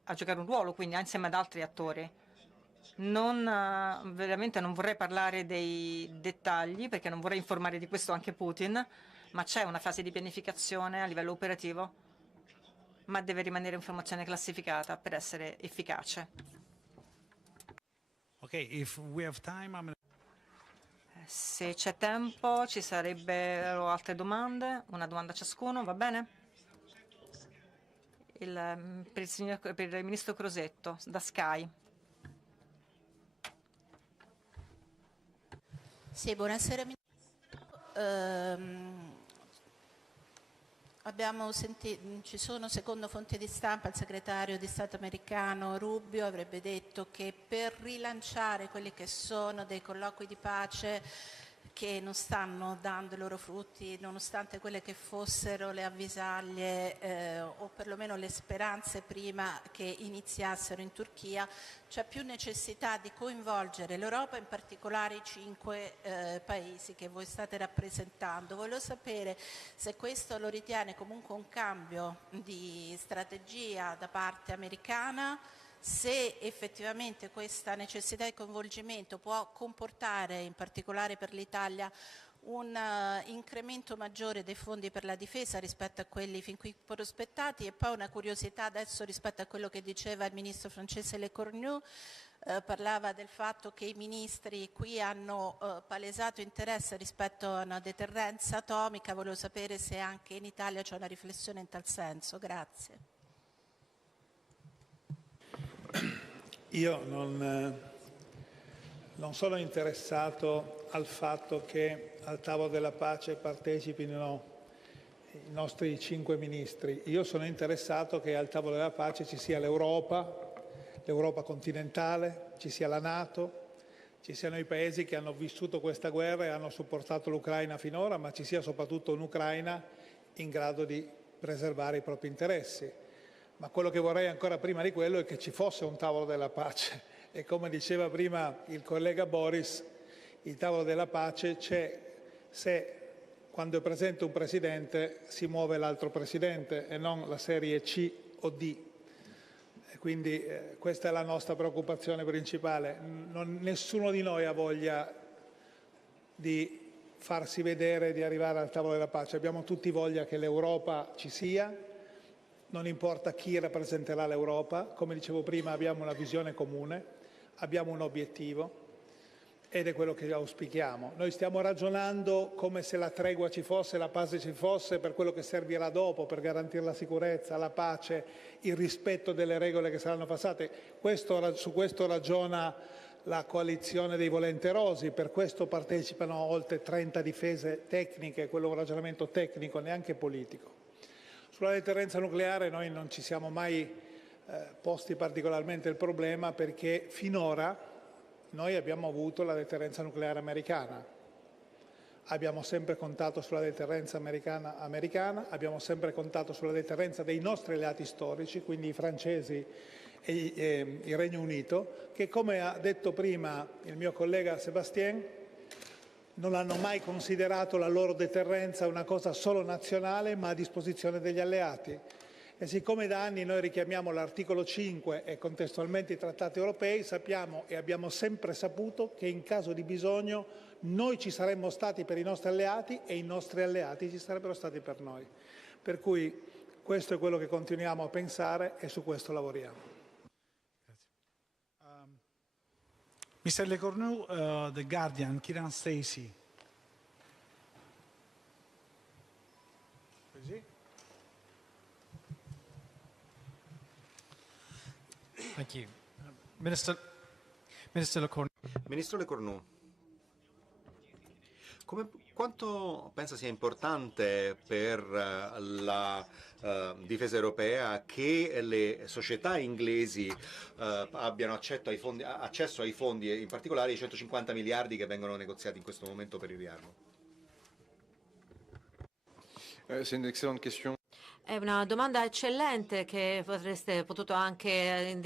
a giocare un ruolo, quindi insieme ad altri attori. Veramente non vorrei parlare dei dettagli perché non vorrei informare di questo anche Putin, ma c'è una fase di pianificazione a livello operativo, ma deve rimanere informazione classificata per essere efficace. Okay, if we have time, Se c'è tempo ci sarebbero altre domande, una domanda ciascuno, va bene? Per il ministro Crosetto, da Sky. Sì, buonasera Ministro. Abbiamo sentito, ci sono, secondo fonti di stampa, il segretario di Stato americano Rubio avrebbe detto che per rilanciare quelli che sono dei colloqui di pace che non stanno dando i loro frutti, nonostante quelle che fossero le avvisaglie o perlomeno le speranze prima che iniziassero in Turchia, c'è più necessità di coinvolgere l'Europa, in particolare i 5 paesi che voi state rappresentando. Voglio sapere se questo lo ritiene comunque un cambio di strategia da parte americana, se effettivamente questa necessità di coinvolgimento può comportare, in particolare per l'Italia, un incremento maggiore dei fondi per la difesa rispetto a quelli fin qui prospettati. E poi una curiosità adesso rispetto a quello che diceva il ministro francese Lecornu, parlava del fatto che i ministri qui hanno palesato interesse rispetto a una deterrenza atomica. Volevo sapere se anche in Italia c'è una riflessione in tal senso. Grazie. Io non sono interessato al fatto che al tavolo della pace partecipino i nostri 5 ministri. Io sono interessato che al tavolo della pace ci sia l'Europa continentale, ci sia la NATO, ci siano i paesi che hanno vissuto questa guerra e hanno supportato l'Ucraina finora, ma ci sia soprattutto un'Ucraina in grado di preservare i propri interessi. Ma quello che vorrei ancora prima di quello è che ci fosse un tavolo della pace e, come diceva prima il collega Boris, il tavolo della pace c'è se quando è presente un presidente si muove l'altro presidente e non la serie C o D. E quindi questa è la nostra preoccupazione principale. Nessuno di noi ha voglia di farsi vedere, di arrivare al tavolo della pace. Abbiamo tutti voglia che l'Europa ci sia, non importa chi rappresenterà l'Europa. Come dicevo prima, abbiamo una visione comune, abbiamo un obiettivo ed è quello che auspichiamo. Noi stiamo ragionando come se la tregua ci fosse, la pace ci fosse, per quello che servirà dopo, per garantire la sicurezza, la pace, il rispetto delle regole che saranno passate. Su questo ragiona la coalizione dei volenterosi, per questo partecipano oltre 30 difese tecniche, quello è un ragionamento tecnico, neanche politico. Sulla deterrenza nucleare noi non ci siamo mai posti particolarmente il problema, perché finora noi abbiamo avuto la deterrenza nucleare americana, abbiamo sempre contato sulla deterrenza americana, abbiamo sempre contato sulla deterrenza dei nostri alleati storici, quindi i francesi e il Regno Unito, che, come ha detto prima il mio collega Sébastien, non hanno mai considerato la loro deterrenza una cosa solo nazionale, ma a disposizione degli alleati. E siccome da anni noi richiamiamo l'articolo 5 e contestualmente i trattati europei, sappiamo e abbiamo sempre saputo che in caso di bisogno noi ci saremmo stati per i nostri alleati e i nostri alleati ci sarebbero stati per noi. Per cui questo è quello che continuiamo a pensare e su questo lavoriamo. Mr. Lecornu, The Guardian, Kiran Stacy. Thank you. Minister Lecornu. Ministro Lecornu, quanto pensa sia importante per la difesa europea che le società inglesi abbiano accesso ai fondi e in particolare ai 150 miliardi che vengono negoziati in questo momento per il riarmo? C'est une excellente question. È una domanda eccellente che avreste potuto anche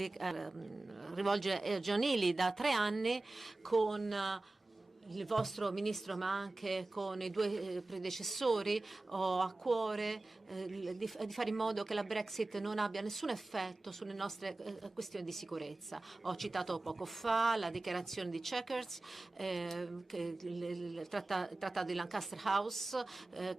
rivolgere a Gianili. Da 3 anni con il vostro ministro, ma anche con i 2 predecessori, ho a cuore di fare in modo che la Brexit non abbia nessun effetto sulle nostre questioni di sicurezza. Ho citato poco fa la dichiarazione di Chequers, il trattato di Lancaster House,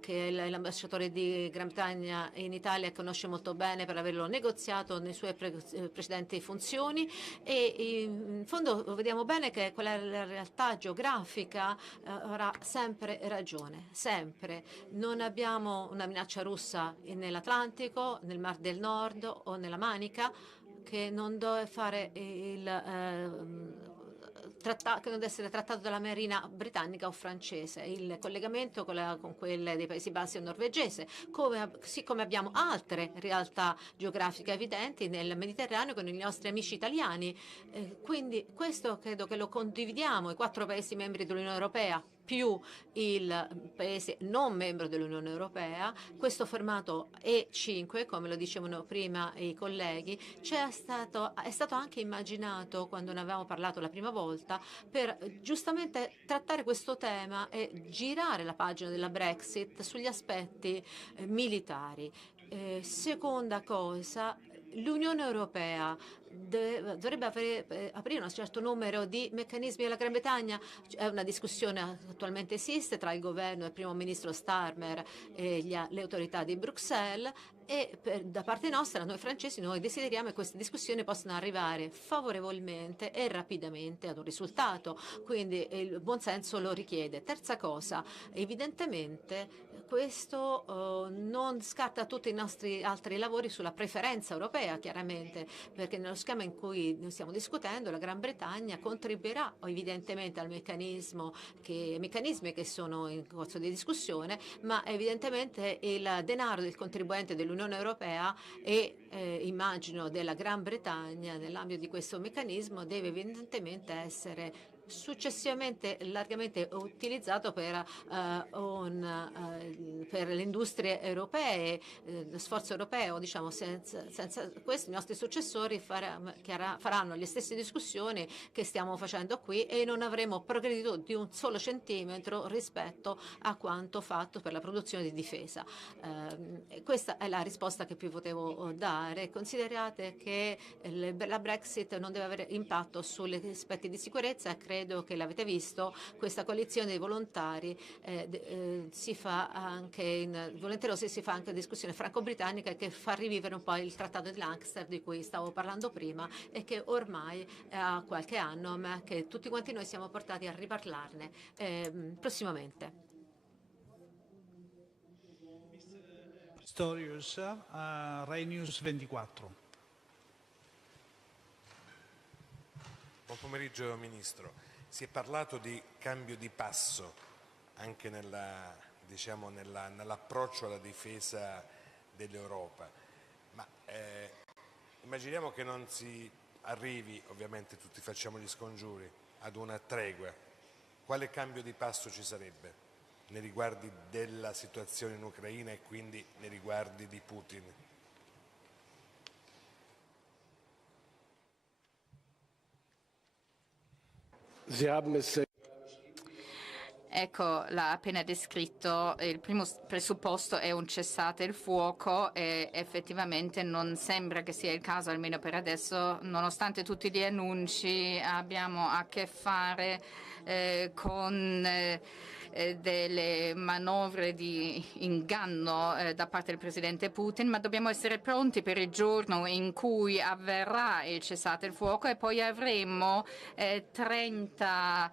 che l'ambasciatore di Gran Bretagna in Italia conosce molto bene per averlo negoziato nelle sue precedenti funzioni, e in fondo vediamo bene che quella realtà geografica avrà sempre ragione, sempre. Non abbiamo una minaccia russa nell'Atlantico, nel Mar del Nord o nella Manica, che non deve fare che non deve essere trattato dalla marina britannica o francese. Il collegamento con quelle dei Paesi Bassi o norvegese, così come abbiamo altre realtà geografiche evidenti nel Mediterraneo con i nostri amici italiani. Quindi questo credo che lo condividiamo, i 4 Paesi membri dell'Unione Europea più il Paese non membro dell'Unione Europea. Questo formato E5, come lo dicevano prima i colleghi, è stato anche immaginato, quando ne avevamo parlato la prima volta, per giustamente trattare questo tema e girare la pagina della Brexit sugli aspetti militari. Seconda cosa, l'Unione Europea dovrebbe aprire un certo numero di meccanismi alla Gran Bretagna. È una discussione attualmente esiste tra il governo e il primo ministro Starmer e le autorità di Bruxelles, e da parte nostra, noi francesi, noi desideriamo che queste discussioni possano arrivare favorevolmente e rapidamente ad un risultato, quindi il buonsenso lo richiede. Terza cosa, evidentemente questo non scarta tutti i nostri altri lavori sulla preferenza europea, chiaramente, perché nello schema in cui noi stiamo discutendo la Gran Bretagna contribuirà evidentemente al meccanismi che sono in corso di discussione, ma evidentemente il denaro del contribuente dell'Unione Europea e immagino della Gran Bretagna nell'ambito di questo meccanismo deve evidentemente essere successivamente largamente utilizzato per le industrie europee, lo sforzo europeo. Diciamo, senza questo i nostri successori faranno le stesse discussioni che stiamo facendo qui e non avremo progredito di un solo centimetro rispetto a quanto fatto per la produzione di difesa. Questa è la risposta che più potevo dare. Considerate che la Brexit non deve avere impatto sugli aspetti di sicurezza. Credo che l'avete visto, questa coalizione dei volontari si fa anche volenterosi, si fa anche discussione franco-britannica che fa rivivere un po' il trattato di Lancaster di cui stavo parlando prima e che ormai ha qualche anno, ma che tutti quanti noi siamo portati a riparlarne prossimamente. Pistorius, Rai News 24. Buon pomeriggio Ministro. Si è parlato di cambio di passo anche nell'approccio alla difesa dell'Europa, ma immaginiamo che non si arrivi, ovviamente tutti facciamo gli scongiuri, ad una tregua. Quale cambio di passo ci sarebbe nei riguardi della situazione in Ucraina e quindi nei riguardi di Putin? Ecco, l'ha appena descritto, il primo presupposto è un cessate il fuoco e effettivamente non sembra che sia il caso, almeno per adesso, nonostante tutti gli annunci abbiamo a che fare con delle manovre di inganno da parte del Presidente Putin, ma dobbiamo essere pronti per il giorno in cui avverrà il cessate il fuoco e poi avremo 30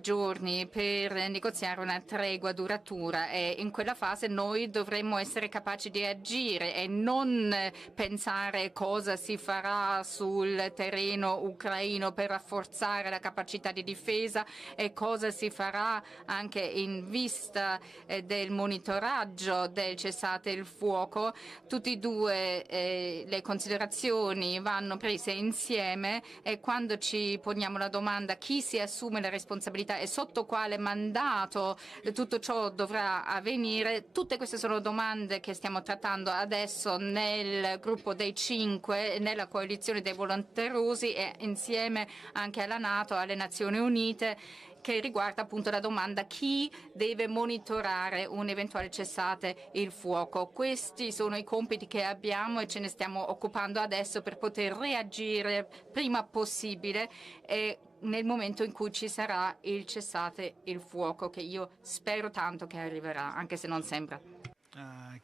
giorni per negoziare una tregua duratura e in quella fase noi dovremmo essere capaci di agire e non pensare cosa si farà sul terreno ucraino per rafforzare la capacità di difesa e cosa si farà anche in vista del monitoraggio del cessate il fuoco. Tutti e due le considerazioni vanno prese insieme e quando ci poniamo la domanda chi si assume la responsabilità e sotto quale mandato tutto ciò dovrà avvenire, tutte queste sono domande che stiamo trattando adesso nel gruppo dei 5, nella coalizione dei volonterosi e insieme anche alla NATO, alle Nazioni Unite, che riguarda appunto la domanda chi deve monitorare un eventuale cessate il fuoco. Questi sono i compiti che abbiamo e ce ne stiamo occupando adesso per poter reagire prima possibile e nel momento in cui ci sarà il cessate il fuoco, che io spero tanto che arriverà, anche se non sembra.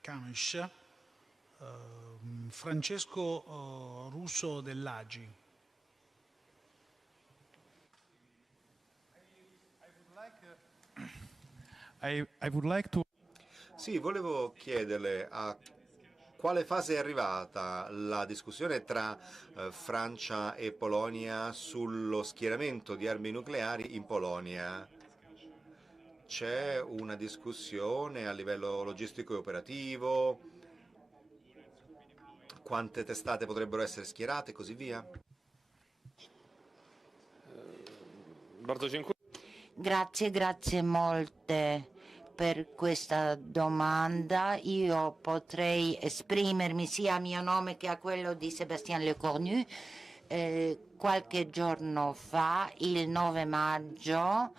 Kamish, Francesco Russo dell'Agi. I would like to... Sì, volevo chiederle a quale fase è arrivata la discussione tra Francia e Polonia sullo schieramento di armi nucleari in Polonia. C'è una discussione a livello logistico e operativo? Quante testate potrebbero essere schierate e così via? Grazie molte per questa domanda. Io potrei esprimermi sia a mio nome che a quello di Sébastien Lecornu. Qualche giorno fa, il 9 maggio,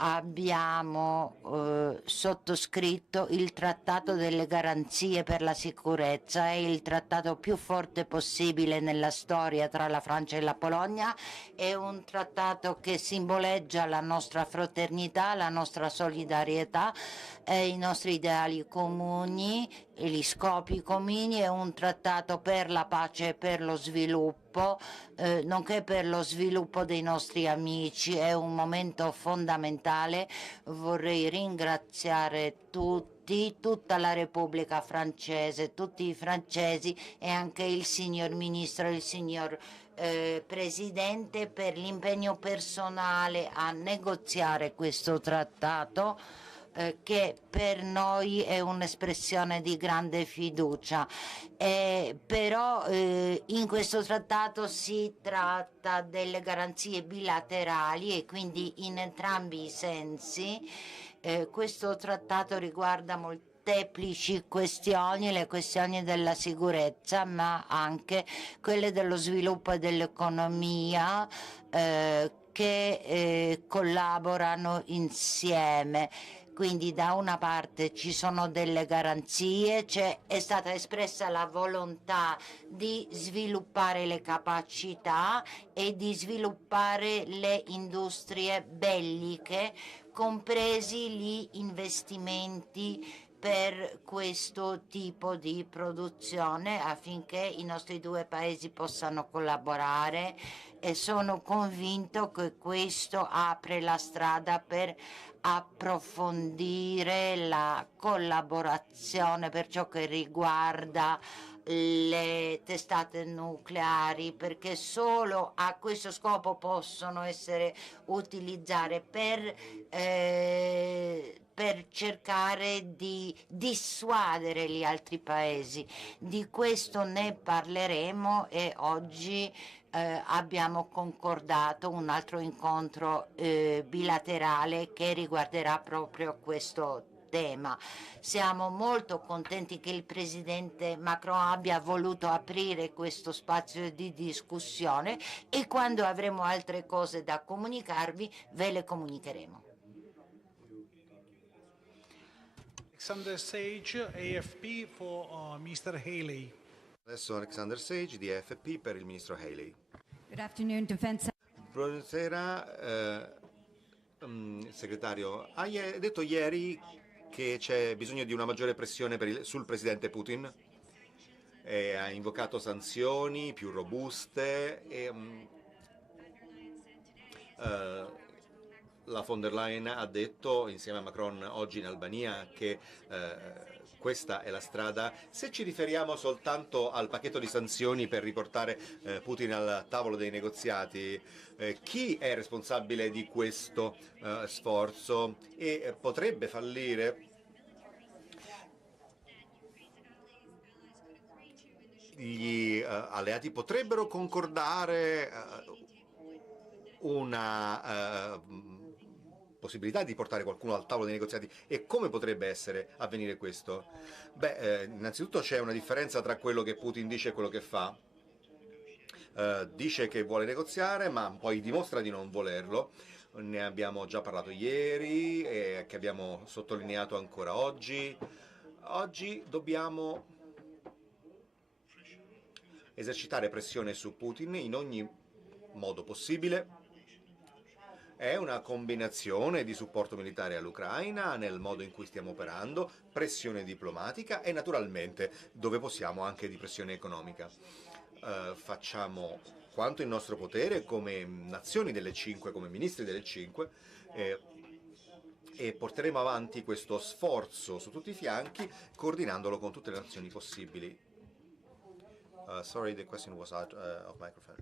abbiamo sottoscritto il trattato delle garanzie per la sicurezza, è il trattato più forte possibile nella storia tra la Francia e la Polonia, è un trattato che simboleggia la nostra fraternità, la nostra solidarietà, i nostri ideali comuni, gli scopi comuni, è un trattato per la pace e per lo sviluppo, nonché per lo sviluppo dei nostri amici. È un momento fondamentale. Vorrei ringraziare tutta la Repubblica francese, tutti i francesi e anche il signor Ministro, il signor Presidente per l'impegno personale a negoziare questo trattato. che per noi è un'espressione di grande fiducia. Però in questo trattato si tratta delle garanzie bilaterali e quindi in entrambi i sensi questo trattato riguarda molteplici questioni, le questioni della sicurezza, ma anche quelle dello sviluppo e dell'economia che collaborano insieme. Quindi da una parte ci sono delle garanzie, è stata espressa la volontà di sviluppare le capacità e di sviluppare le industrie belliche, compresi gli investimenti per questo tipo di produzione affinché i nostri due paesi possano collaborare, e sono convinto che questo apre la strada per approfondire la collaborazione per ciò che riguarda le testate nucleari, perché solo a questo scopo possono essere utilizzate per cercare di dissuadere gli altri paesi. Di questo ne parleremo e oggi abbiamo concordato un altro incontro bilaterale che riguarderà proprio questo tema. Siamo molto contenti che il presidente Macron abbia voluto aprire questo spazio di discussione e quando avremo altre cose da comunicarvi ve le comunicheremo. Alexander Sage, AFP, for Mr. Haley. Adesso Alexander Sage di AFP per il ministro Haley. Good afternoon, Defense. Buonasera, segretario. Hai detto ieri che c'è bisogno di una maggiore pressione sul presidente Putin. Ha invocato sanzioni più robuste e la von der Leyen ha detto insieme a Macron oggi in Albania che questa è la strada. Se ci riferiamo soltanto al pacchetto di sanzioni per riportare Putin al tavolo dei negoziati, chi è responsabile di questo sforzo e potrebbe fallire? Gli alleati potrebbero concordare una possibilità di portare qualcuno al tavolo dei negoziati, e come potrebbe avvenire questo? Innanzitutto c'è una differenza tra quello che Putin dice e quello che fa. Dice che vuole negoziare, ma poi dimostra di non volerlo. Ne abbiamo già parlato ieri e che abbiamo sottolineato ancora oggi. Oggi dobbiamo esercitare pressione su Putin in ogni modo possibile. È una combinazione di supporto militare all'Ucraina nel modo in cui stiamo operando, pressione diplomatica e naturalmente, dove possiamo, anche di pressione economica. Facciamo quanto in nostro potere come nazioni delle 5, come ministri delle 5, e porteremo avanti questo sforzo su tutti i fianchi, coordinandolo con tutte le nazioni possibili. Sorry, the question was out of microphone.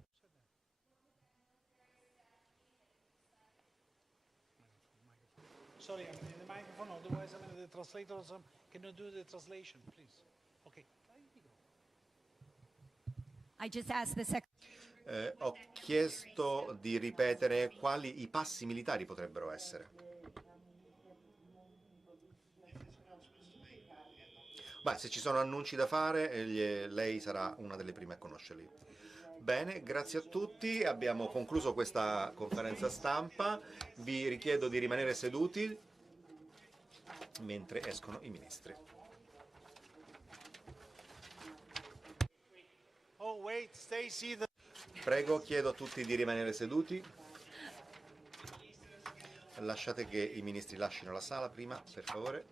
Sorry, I'm in the microphone, otherwise the translators cannot do the translation, please. Okay. I just asked the Ho chiesto di ripetere quali i passi militari potrebbero essere. Se ci sono annunci da fare, lei sarà una delle prime a conoscerli. Bene, grazie a tutti. Abbiamo concluso questa conferenza stampa. Vi richiedo di rimanere seduti mentre escono i ministri. Oh, wait, Stacy. Prego, chiedo a tutti di rimanere seduti. Lasciate che i ministri lasciino la sala prima, per favore.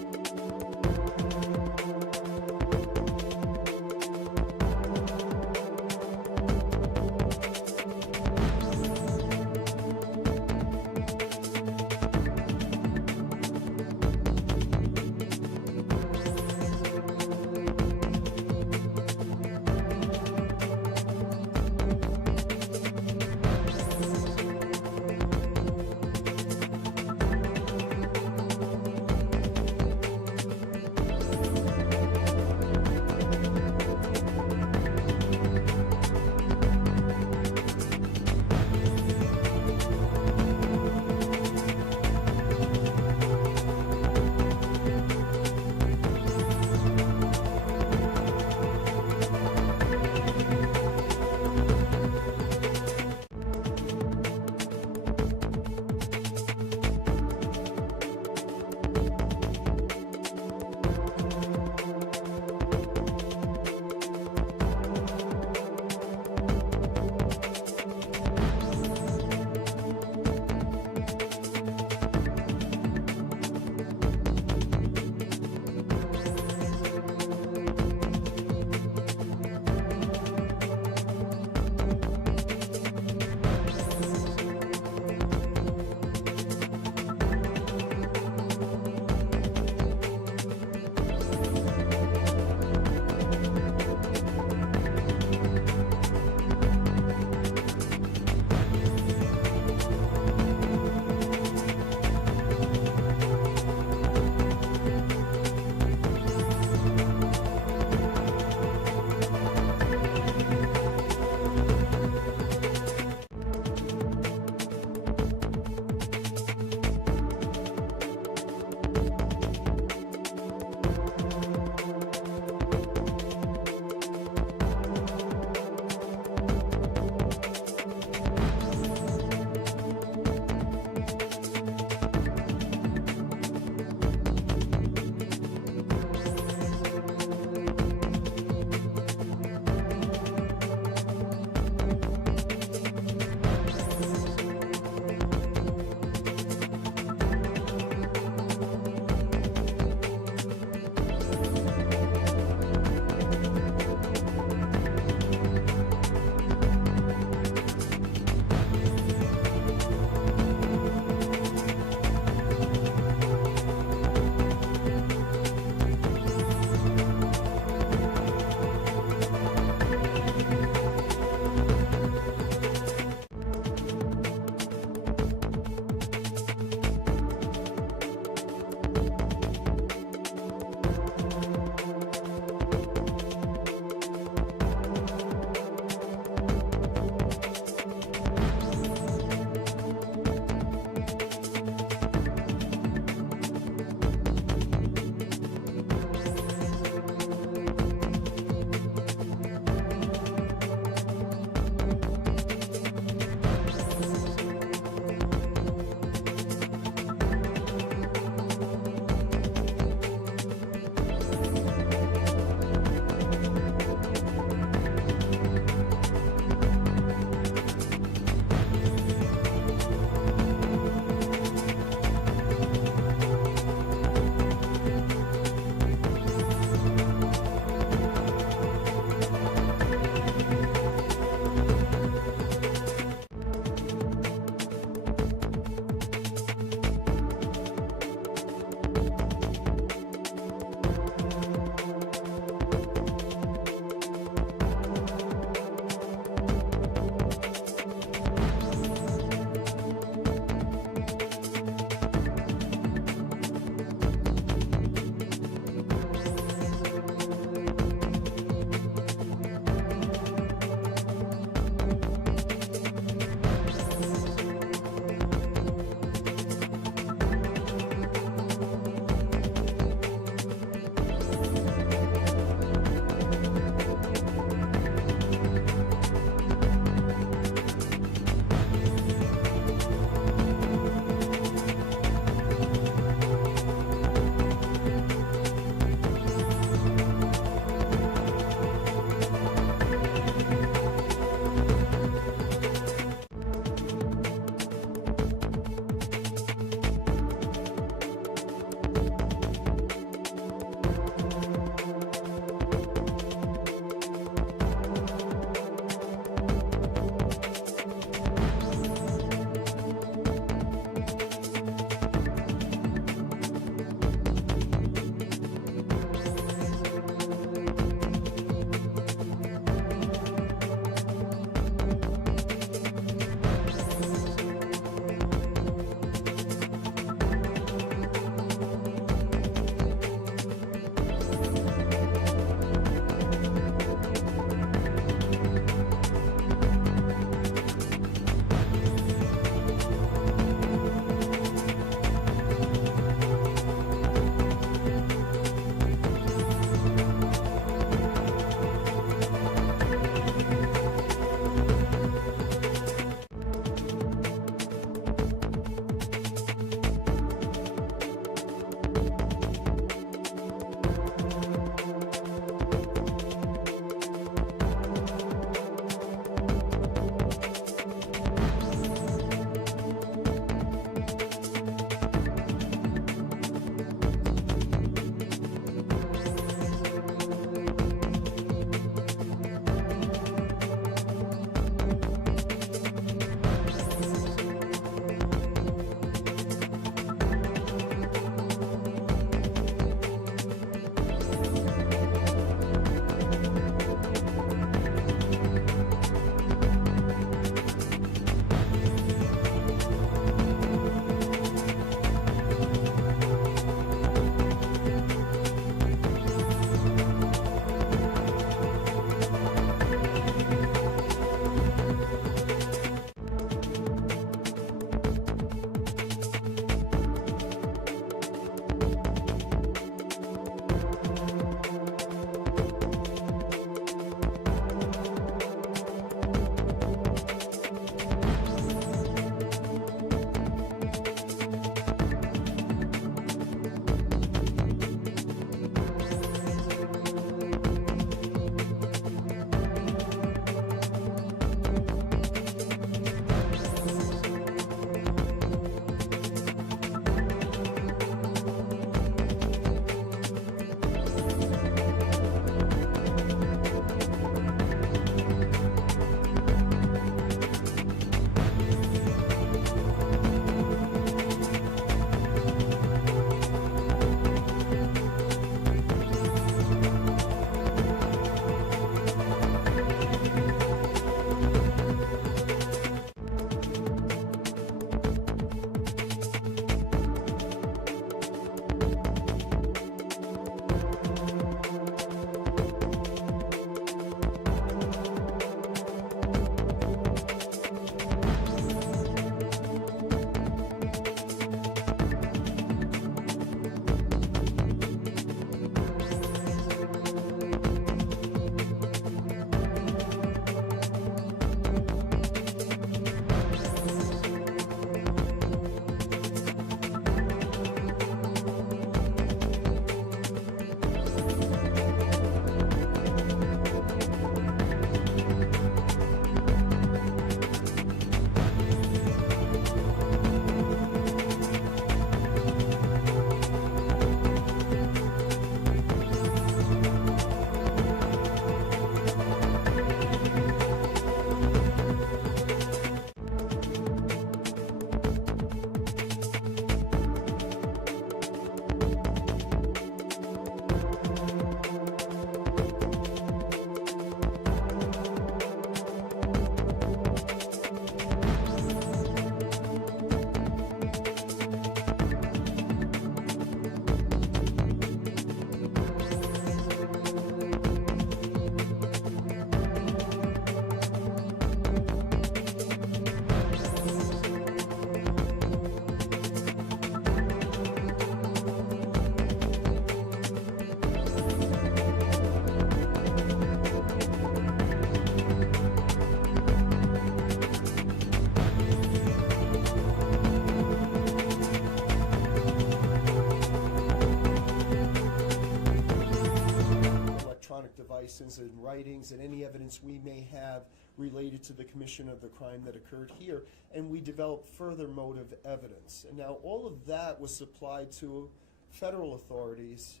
plans and writings and any evidence we may have related to the commission of the crime that occurred here, and we developed further motive evidence. And now all of that was supplied to federal authorities,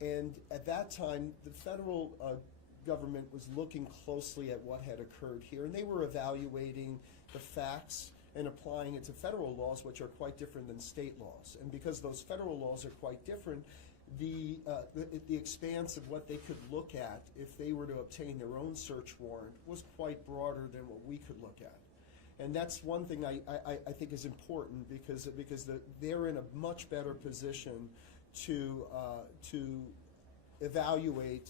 and at that time the federal government was looking closely at what had occurred here, and they were evaluating the facts and applying it to federal laws, which are quite different than state laws. And because those federal laws are quite different, the expanse of what they could look at if they were to obtain their own search warrant was quite broader than what we could look at. And that's one thing I think is important, because they're in a much better position to evaluate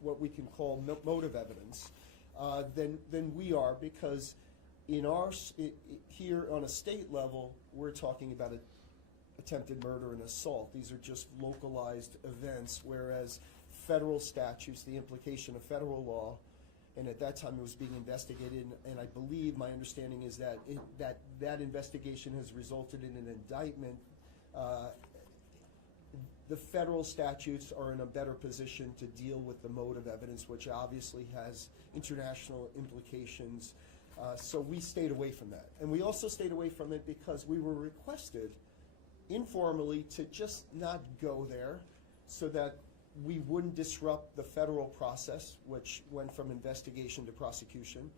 what we can call motive evidence than we are, because here on a state level, we're talking about attempted murder and assault. These are just localized events, whereas federal statutes, the implication of federal law, and at that time it was being investigated, and I believe my understanding is that that investigation has resulted in an indictment. The federal statutes are in a better position to deal with the motive evidence, which obviously has international implications. So we stayed away from that. And we also stayed away from it because we were requested informally to just not go there, so that we wouldn't disrupt the federal process, which went from investigation to prosecution.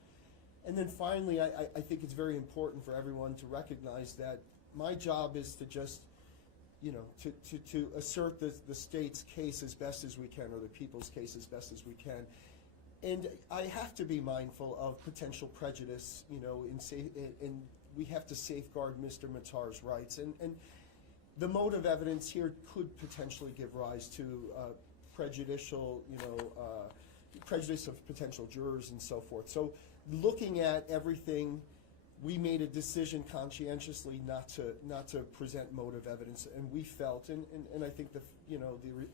And then finally, I think it's very important for everyone to recognize that my job is to just, to assert the state's case as best as we can, or the people's case as best as we can. And I have to be mindful of potential prejudice, and we have to safeguard Mr. Matar's rights. And the motive evidence here could potentially give rise to prejudice of potential jurors and so forth. So looking at everything, we made a decision conscientiously not to present motive evidence, and we felt, and I think the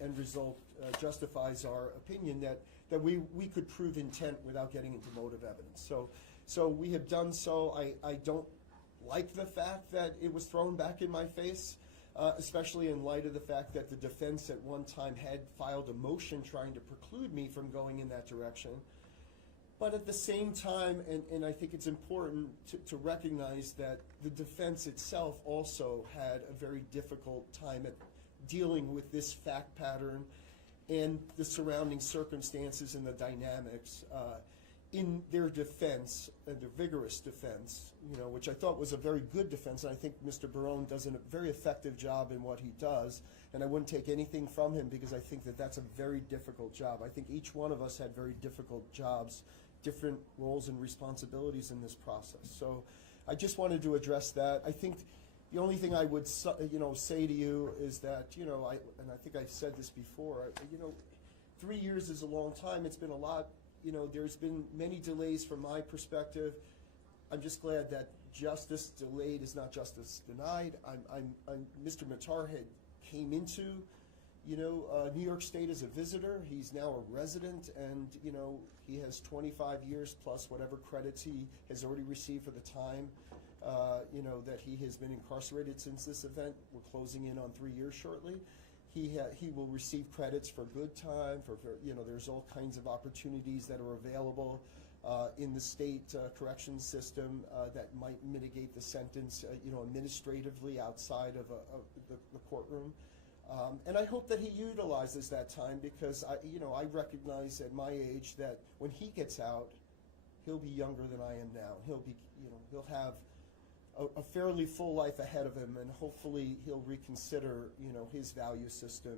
end result justifies our opinion that we could prove intent without getting into motive evidence. So we have done so. I don't like the fact that it was thrown back in my face, especially in light of the fact that the defense at one time had filed a motion trying to preclude me from going in that direction. But at the same time, and I think it's important to recognize that the defense itself also had a very difficult time at dealing with this fact pattern and the surrounding circumstances and the dynamics in their defense, their vigorous defense, which I thought was a very good defense. And I think Mr. Barone does a very effective job in what he does, and I wouldn't take anything from him, because I think that that's a very difficult job. I think each one of us had very difficult jobs, different roles and responsibilities in this process. So I just wanted to address that. I think the only thing I would say to you is that, and I think I've said this before, 3 years is a long time. It's been a lot. There's been many delays from my perspective. I'm just glad that justice delayed is not justice denied. Mr. Matar came into New York State as a visitor. He's now a resident, and he has 25 years plus whatever credits he has already received for the time that he has been incarcerated since this event. We're closing in on 3 years shortly. He will receive credits for good time. There's all kinds of opportunities that are available in the state corrections system that might mitigate the sentence, administratively outside of the courtroom. And I hope that he utilizes that time, because I recognize at my age that when he gets out, he'll be younger than I am now. He'll have a fairly full life ahead of him, and hopefully he'll reconsider, his value system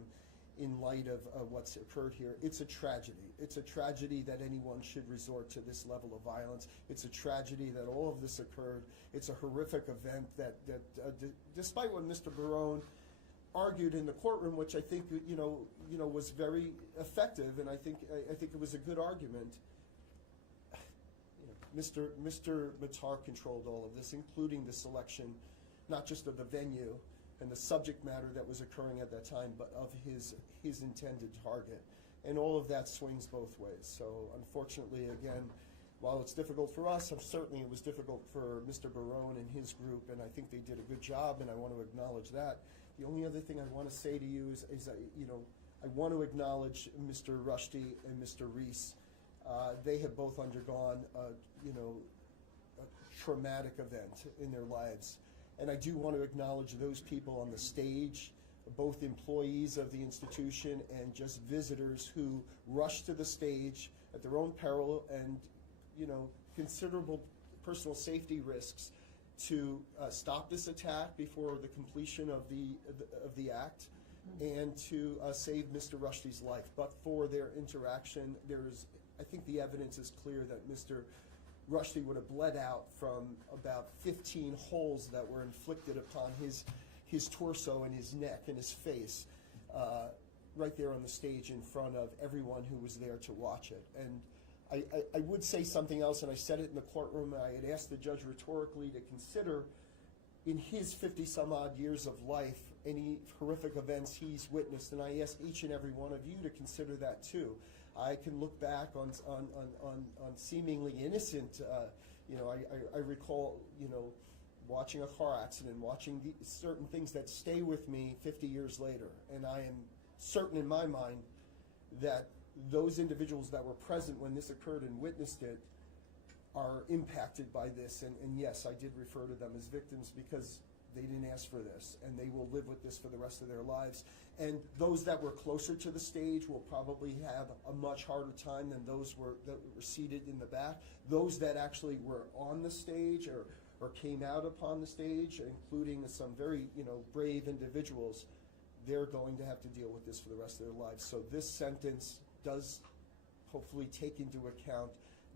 in light of what's occurred here. It's a tragedy. It's a tragedy that anyone should resort to this level of violence. It's a tragedy that all of this occurred. It's a horrific event that despite what Mr. Barone argued in the courtroom, which I think was very effective, and I think it was a good argument. Mr. Matar controlled all of this, including the selection, not just of the venue and the subject matter that was occurring at that time, but of his intended target. And all of that swings both ways. So unfortunately, again, while it's difficult for us, certainly it was difficult for Mr. Barone and his group, and I think they did a good job, and I want to acknowledge that. The only other thing I want to say to you is that, I want to acknowledge Mr. Rushdie and Mr. Rees. They have both undergone, a traumatic event in their lives. And I do want to acknowledge those people on the stage, both employees of the institution and just visitors who rushed to the stage at their own peril and, considerable personal safety risks to stop this attack before the completion of the act and to save Mr. Rushdie's life. But for their interaction, I think the evidence is clear that Mr. Rushdie would have bled out from about 15 holes that were inflicted upon his torso and his neck and his face right there on the stage in front of everyone who was there to watch it. And I would say something else, and I said it in the courtroom. I had asked the judge rhetorically to consider, in his 50-some-odd years of life, any horrific events he's witnessed, and I ask each and every one of you to consider that too. I can look back on seemingly innocent, I recall, watching a car accident, watching certain things that stay with me 50 years later, and I am certain in my mind that those individuals that were present when this occurred and witnessed it are impacted by this, and yes, I did refer to them as victims because they didn't ask for this, and they will live with this for the rest of their lives. And those that were closer to the stage will probably have a much harder time than those that were seated in the back. Those that actually were on the stage or came out upon the stage, including some very brave individuals, they're going to have to deal with this for the rest of their lives. So this sentence does hopefully take into account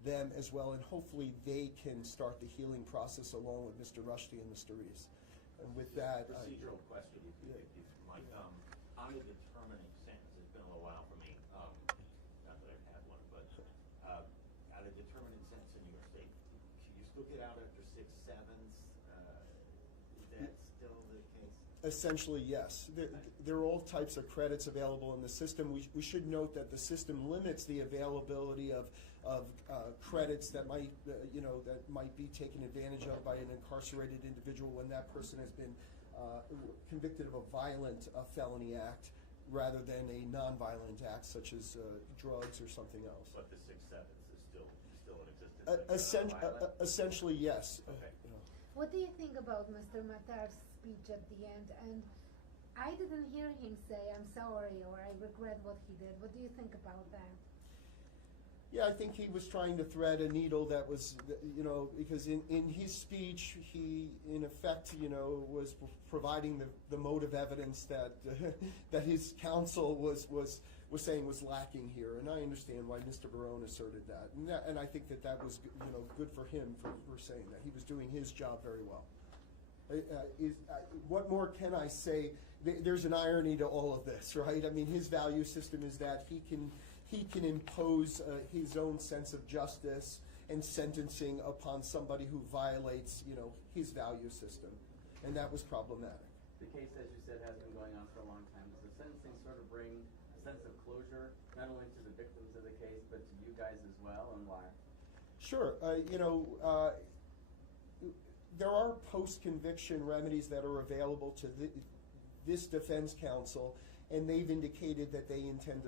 them as well, and hopefully they can start the healing process along with Mr. Rushdie and Mr. Rees. And with that, procedural question, if you might. On a determining sentence, it's been a little while for me. Not that I've had one, but on a determining sentence in New York State, can you still get out after 6/7? Is that still the case? Essentially, yes. There are all types of credits available in the system. We should note that the system limits the availability of credits that might be taken advantage of by an incarcerated individual when that person has been convicted of a violent felony act rather than a non-violent act such as drugs or something else. But the 6/7 is still in existence. Essentially, yes. Okay. What do you think about Mr. Matar's speech at the end? And I didn't hear him say, "I'm sorry" or "I regret what he did." What do you think about that? Yeah, I think he was trying to thread a needle that was, because in his speech, he, in effect, was providing the motive evidence that that his counsel was saying was lacking here. And I understand why Mr. Barone asserted that. And I think that was, good for him for saying that. He was doing his job very well. What more can I say? There's an irony to all of this, right? I mean, his value system is that he can impose his own sense of justice and sentencing upon somebody who violates, his value system, and that was problematic. The case, as you said, has been going on for a long time. Does the sentencing sort of bring a sense of closure, not only to the victims of the case, but to you guys as well, and why? Sure. There are post-conviction remedies that are available to this defense counsel, and they've indicated that they intend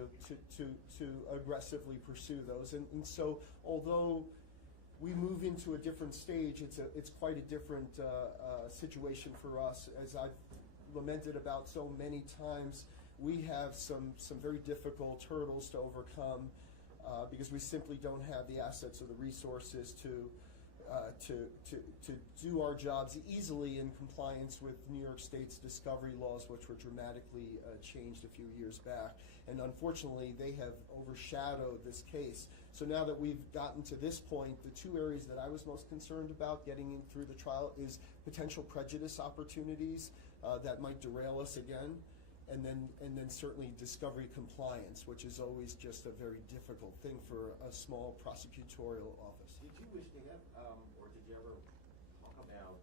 to aggressively pursue those. And so, although we move into a different stage, it's quite a different situation for us. As I've lamented about so many times, we have some very difficult hurdles to overcome because we simply don't have the assets or the resources to do our jobs easily in compliance with New York State's discovery laws, which were dramatically changed a few years back. And unfortunately, they have overshadowed this case. So now that we've gotten to this point, the two areas that I was most concerned about getting in through the trial is potential prejudice opportunities that might derail us again, and then certainly discovery compliance, which is always just a very difficult thing for a small prosecutorial office. Did you wish to have, or did you ever talk about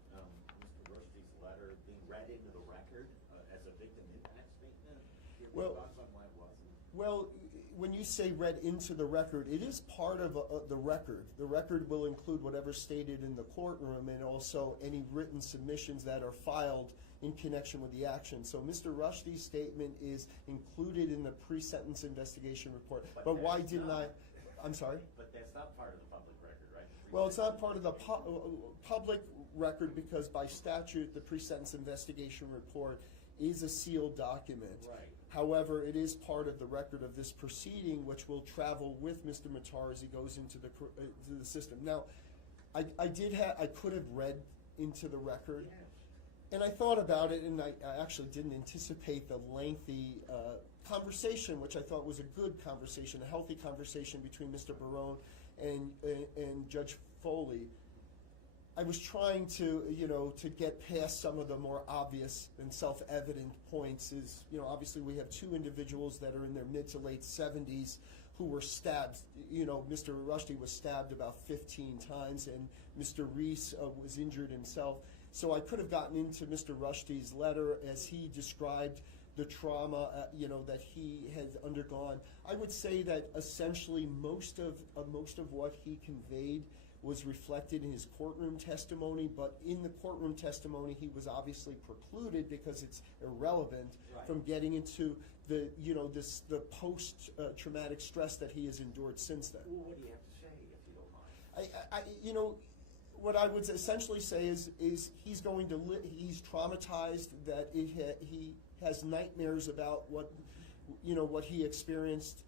Mr. Rushdie's letter being read into the record as a victim impact statement? Do you have any thoughts on why it wasn't? Well, when you say read into the record, it is part of the record. The record will include whatever's stated in the courtroom and also any written submissions that are filed in connection with the action. So Mr. Rushdie's statement is included in the pre-sentence investigation report. But why didn't I? I'm sorry? But that's not part of the public record, right? Well, it's not part of the public record because by statute, the pre-sentence investigation report is a sealed document. Right. However, it is part of the record of this proceeding, which will travel with Mr. Matar as he goes into the system. Now, I could have read into the record, and I thought about it, and I actually didn't anticipate the lengthy conversation, which I thought was a good conversation, a healthy conversation between Mr. Barone and Judge Foley. I was trying to, to get past some of the more obvious and self-evident points. Is, obviously we have two individuals that are in their mid to late 70s who were stabbed. Mr. Rushdie was stabbed about 15 times, and Mr. Reese was injured himself. So I could have gotten into Mr. Rushdie's letter as he described the trauma, that he had undergone. I would say that essentially most of what he conveyed was reflected in his courtroom testimony, but in the courtroom testimony he was obviously precluded because it's irrelevant from getting into the the post-traumatic stress that he has endured since then. Well, what do you have to say, if you don't mind? What I would essentially say is he's going to he's traumatized, that he has nightmares about what he experienced.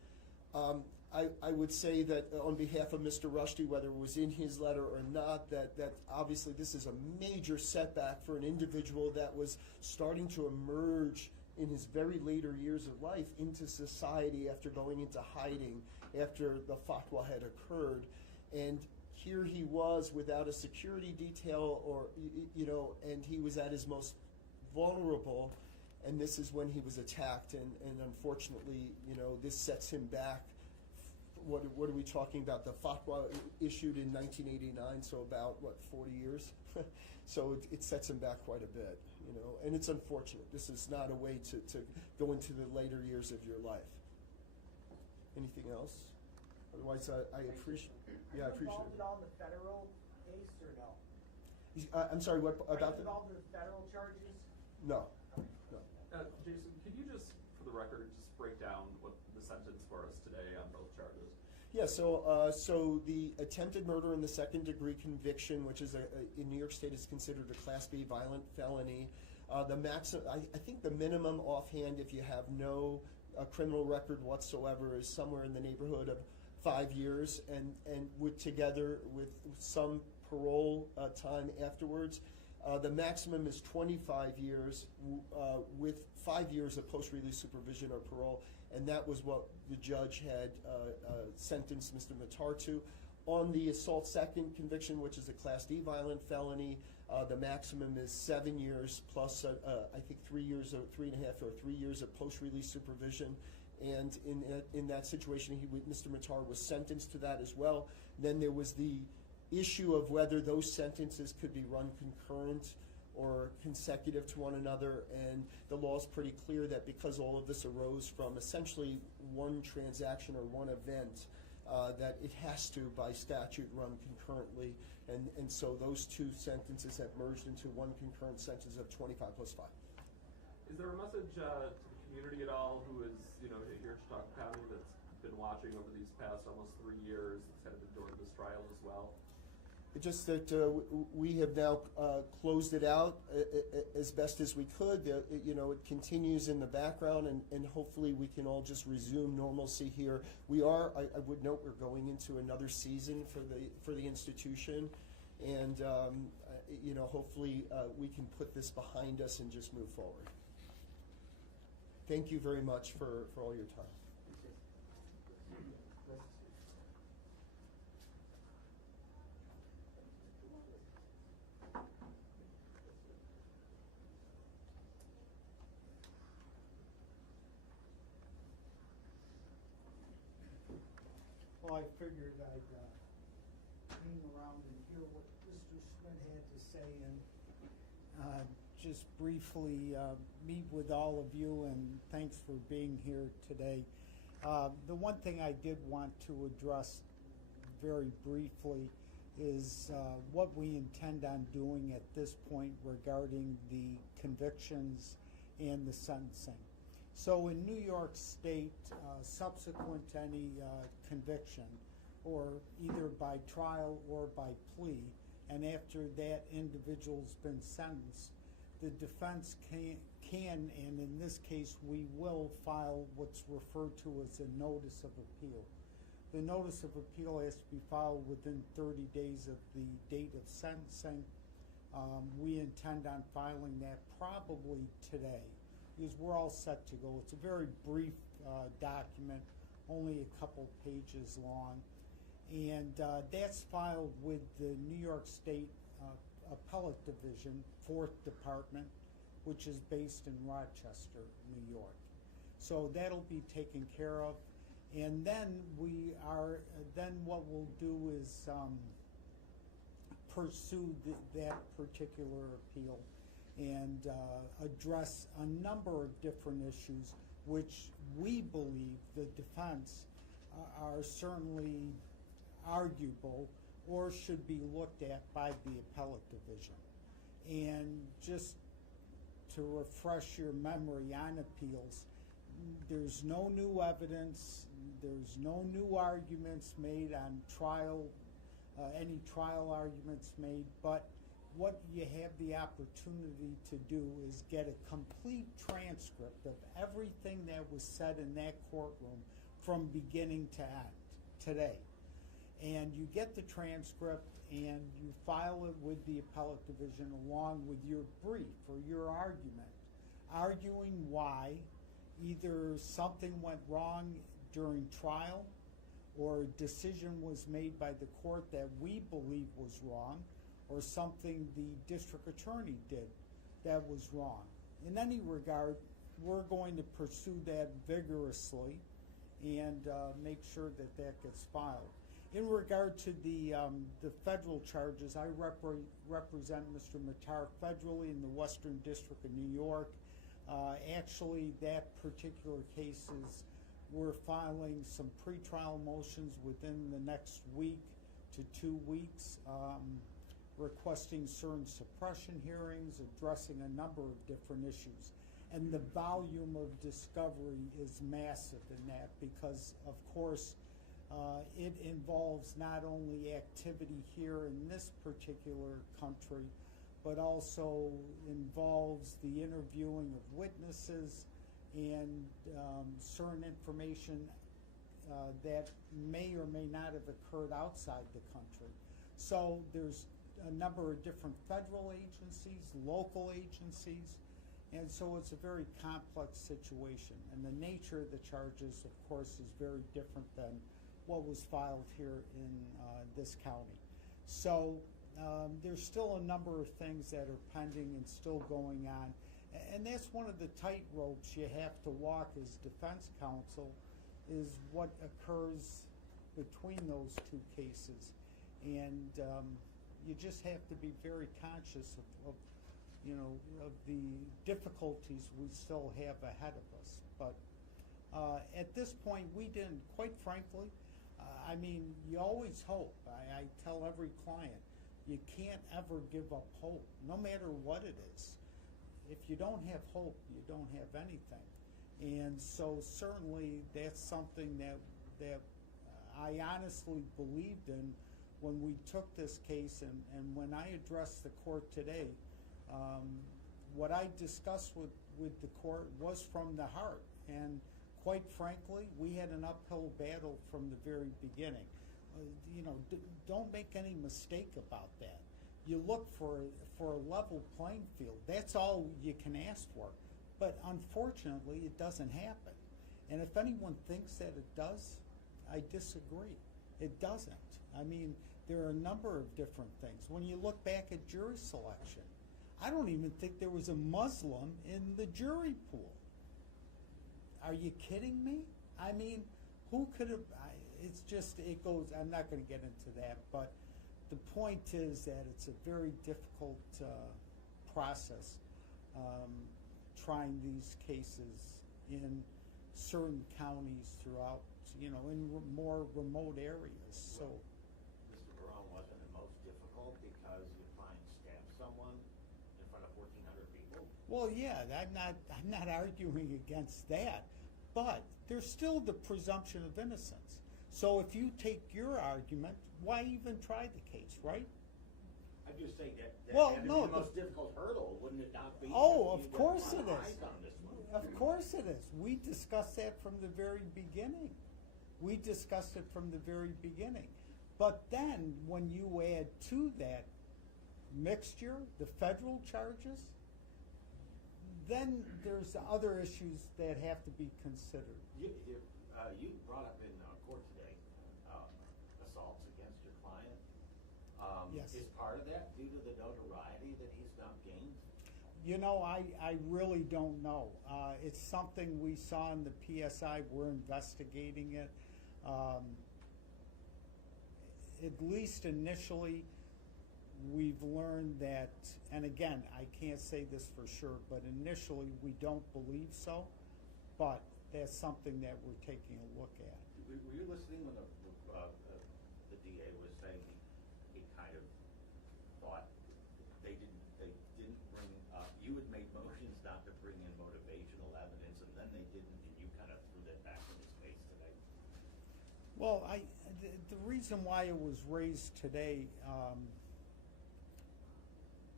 I would say that on behalf of Mr. Rushdie, whether it was in his letter or not, that obviously this is a major setback for an individual that was starting to emerge in his very later years of life into society after going into hiding after the fatwa had occurred. And here he was without a security detail, or and he was at his most vulnerable, and this is when he was attacked, and unfortunately, this sets him back. What are we talking about? The fatwa issued in 1989, so about, 40 years? So it sets him back quite a bit, and it's unfortunate. This is not a way to go into the later years of your life. Anything else? Otherwise, I appreciate. Yeah, I appreciate it. Involved at all in the federal case or no? I'm sorry. What about Are you involved in the federal charges? No. Jason, could you just, for the record, just break down what the sentence for us today on both charges? Yeah, so the attempted murder in the second degree conviction, which is in New York State is considered a Class B violent felony. The maximum, I think the minimum offhand, if you have no criminal record whatsoever, is somewhere in the neighborhood of 5 years, and together with some parole time afterwards. The maximum is 25 years with 5 years of post-release supervision or parole, and that was what the judge had sentenced Mr. Matar to. On the assault second conviction, which is a Class D violent felony, the maximum is 7 years plus, I think 3 years or 3.5 or 3 years of post-release supervision. And in that situation, Mr. Matar was sentenced to that as well. Then there was the issue of whether those sentences could be run concurrent or consecutive to one another, and the law is pretty clear that because all of this arose from essentially one transaction or one event, that it has to, by statute, run concurrently, and so those two sentences have merged into one concurrent sentence of 25 plus 5. Is there a message to the community at all who is, here in Chautauqua County that's been watching over these past almost 3 years, that's kind of endured this trial as well? It's just that we have now closed it out as best as we could. It continues in the background, and hopefully we can all just resume normalcy here. We are, I would note, we're going into another season for the institution, and hopefully we can put this behind us and just move forward. Thank you very much for all your time. Well, I figured I'd hang around and hear what Mr. Schmidt had to say, and just briefly meet with all of you, and thanks for being here today. The one thing I did want to address very briefly is what we intend on doing at this point regarding the convictions and the sentencing. So in New York State, subsequent to any conviction, or either by trial or by plea, and after that individual's been sentenced, the defense can, and in this case we will, file what's referred to as a notice of appeal. The notice of appeal has to be filed within 30 days of the date of sentencing. We intend on filing that probably today, because we're all set to go. It's a very brief document, only a couple pages long, and that's filed with the New York State Appellate Division, 4th Department, which is based in Rochester, New York. So that'll be taken care of, and then what we'll do is pursue that particular appeal and address a number of different issues which we believe the defense are certainly arguable or should be looked at by the appellate division. And just to refresh your memory on appeals, there's no new evidence, there's no new arguments made on trial, any trial arguments made, but what you have the opportunity to do is get a complete transcript of everything that was said in that courtroom from beginning to end today. And you get the transcript and you file it with the appellate division along with your brief or your argument, arguing why either something went wrong during trial or a decision was made by the court that we believe was wrong, or something the district attorney did that was wrong. In any regard, we're going to pursue that vigorously and make sure that that gets filed. In regard to the federal charges, I represent Mr. Matar federally in the Western District of New York. Actually, that particular case is, we're filing some pretrial motions within the next week to 2 weeks, requesting certain suppression hearings, addressing a number of different issues. And the volume of discovery is massive in that because, of course, it involves not only activity here in this particular country, but also involves the interviewing of witnesses and certain information that may or may not have occurred outside the country. So there's a number of different federal agencies, local agencies, and so it's a very complex situation. And the nature of the charges, of course, is very different than what was filed here in this county. So there's still a number of things that are pending and still going on. And that's one of the tight ropes you have to walk as defense counsel, is what occurs between those two cases. And you just have to be very conscious of the difficulties we still have ahead of us. But at this point, we didn't, quite frankly, I mean, you always hope. I tell every client, you can't ever give up hope, no matter what it is. If you don't have hope, you don't have anything. And so certainly that's something that I honestly believed in when we took this case, and when I addressed the court today, what I discussed with the court was from the heart. And quite frankly, we had an uphill battle from the very beginning. Don't make any mistake about that. You look for a level playing field. That's all you can ask for. But unfortunately, it doesn't happen. And if anyone thinks that it does, I disagree. It doesn't. I mean, there are a number of different things. When you look back at jury selection, I don't even think there was a Muslim in the jury pool. Are you kidding me? I mean, who could have, it's just, it goes, I'm not going to get into that, but the point is that it's a very difficult process trying these cases in certain counties throughout, in more remote areas. So, Mr. Barone, wasn't it most difficult because you try and stab someone in front of 1,400 people? Well, yeah, I'm not arguing against that, but there's still the presumption of innocence. So if you take your argument, why even try the case, right? I'm just saying that Well, had to no, be the most difficult hurdle, wouldn't it not be? Oh, if of you course went it on is. eyes on this one? Of course it is. We discussed that from the very beginning. We discussed it from the very beginning. But then when you add to that mixture, the federal charges, then there's other issues that have to be considered. You brought up in court today assaults against your client. Yes. Is part of that due to the notoriety that he's now gained? You know, I really don't know. It's something we saw in the PSI. We're investigating it. At least initially, we've learned that, and again, I can't say this for sure, but initially we don't believe so, but that's something that we're taking a look at. Were you listening when the DA was saying he kind of thought they didn't bring up, you had made motions not to bring in motivational evidence, and then they didn't, and you kind of threw that back in his face today? Well, the reason why it was raised today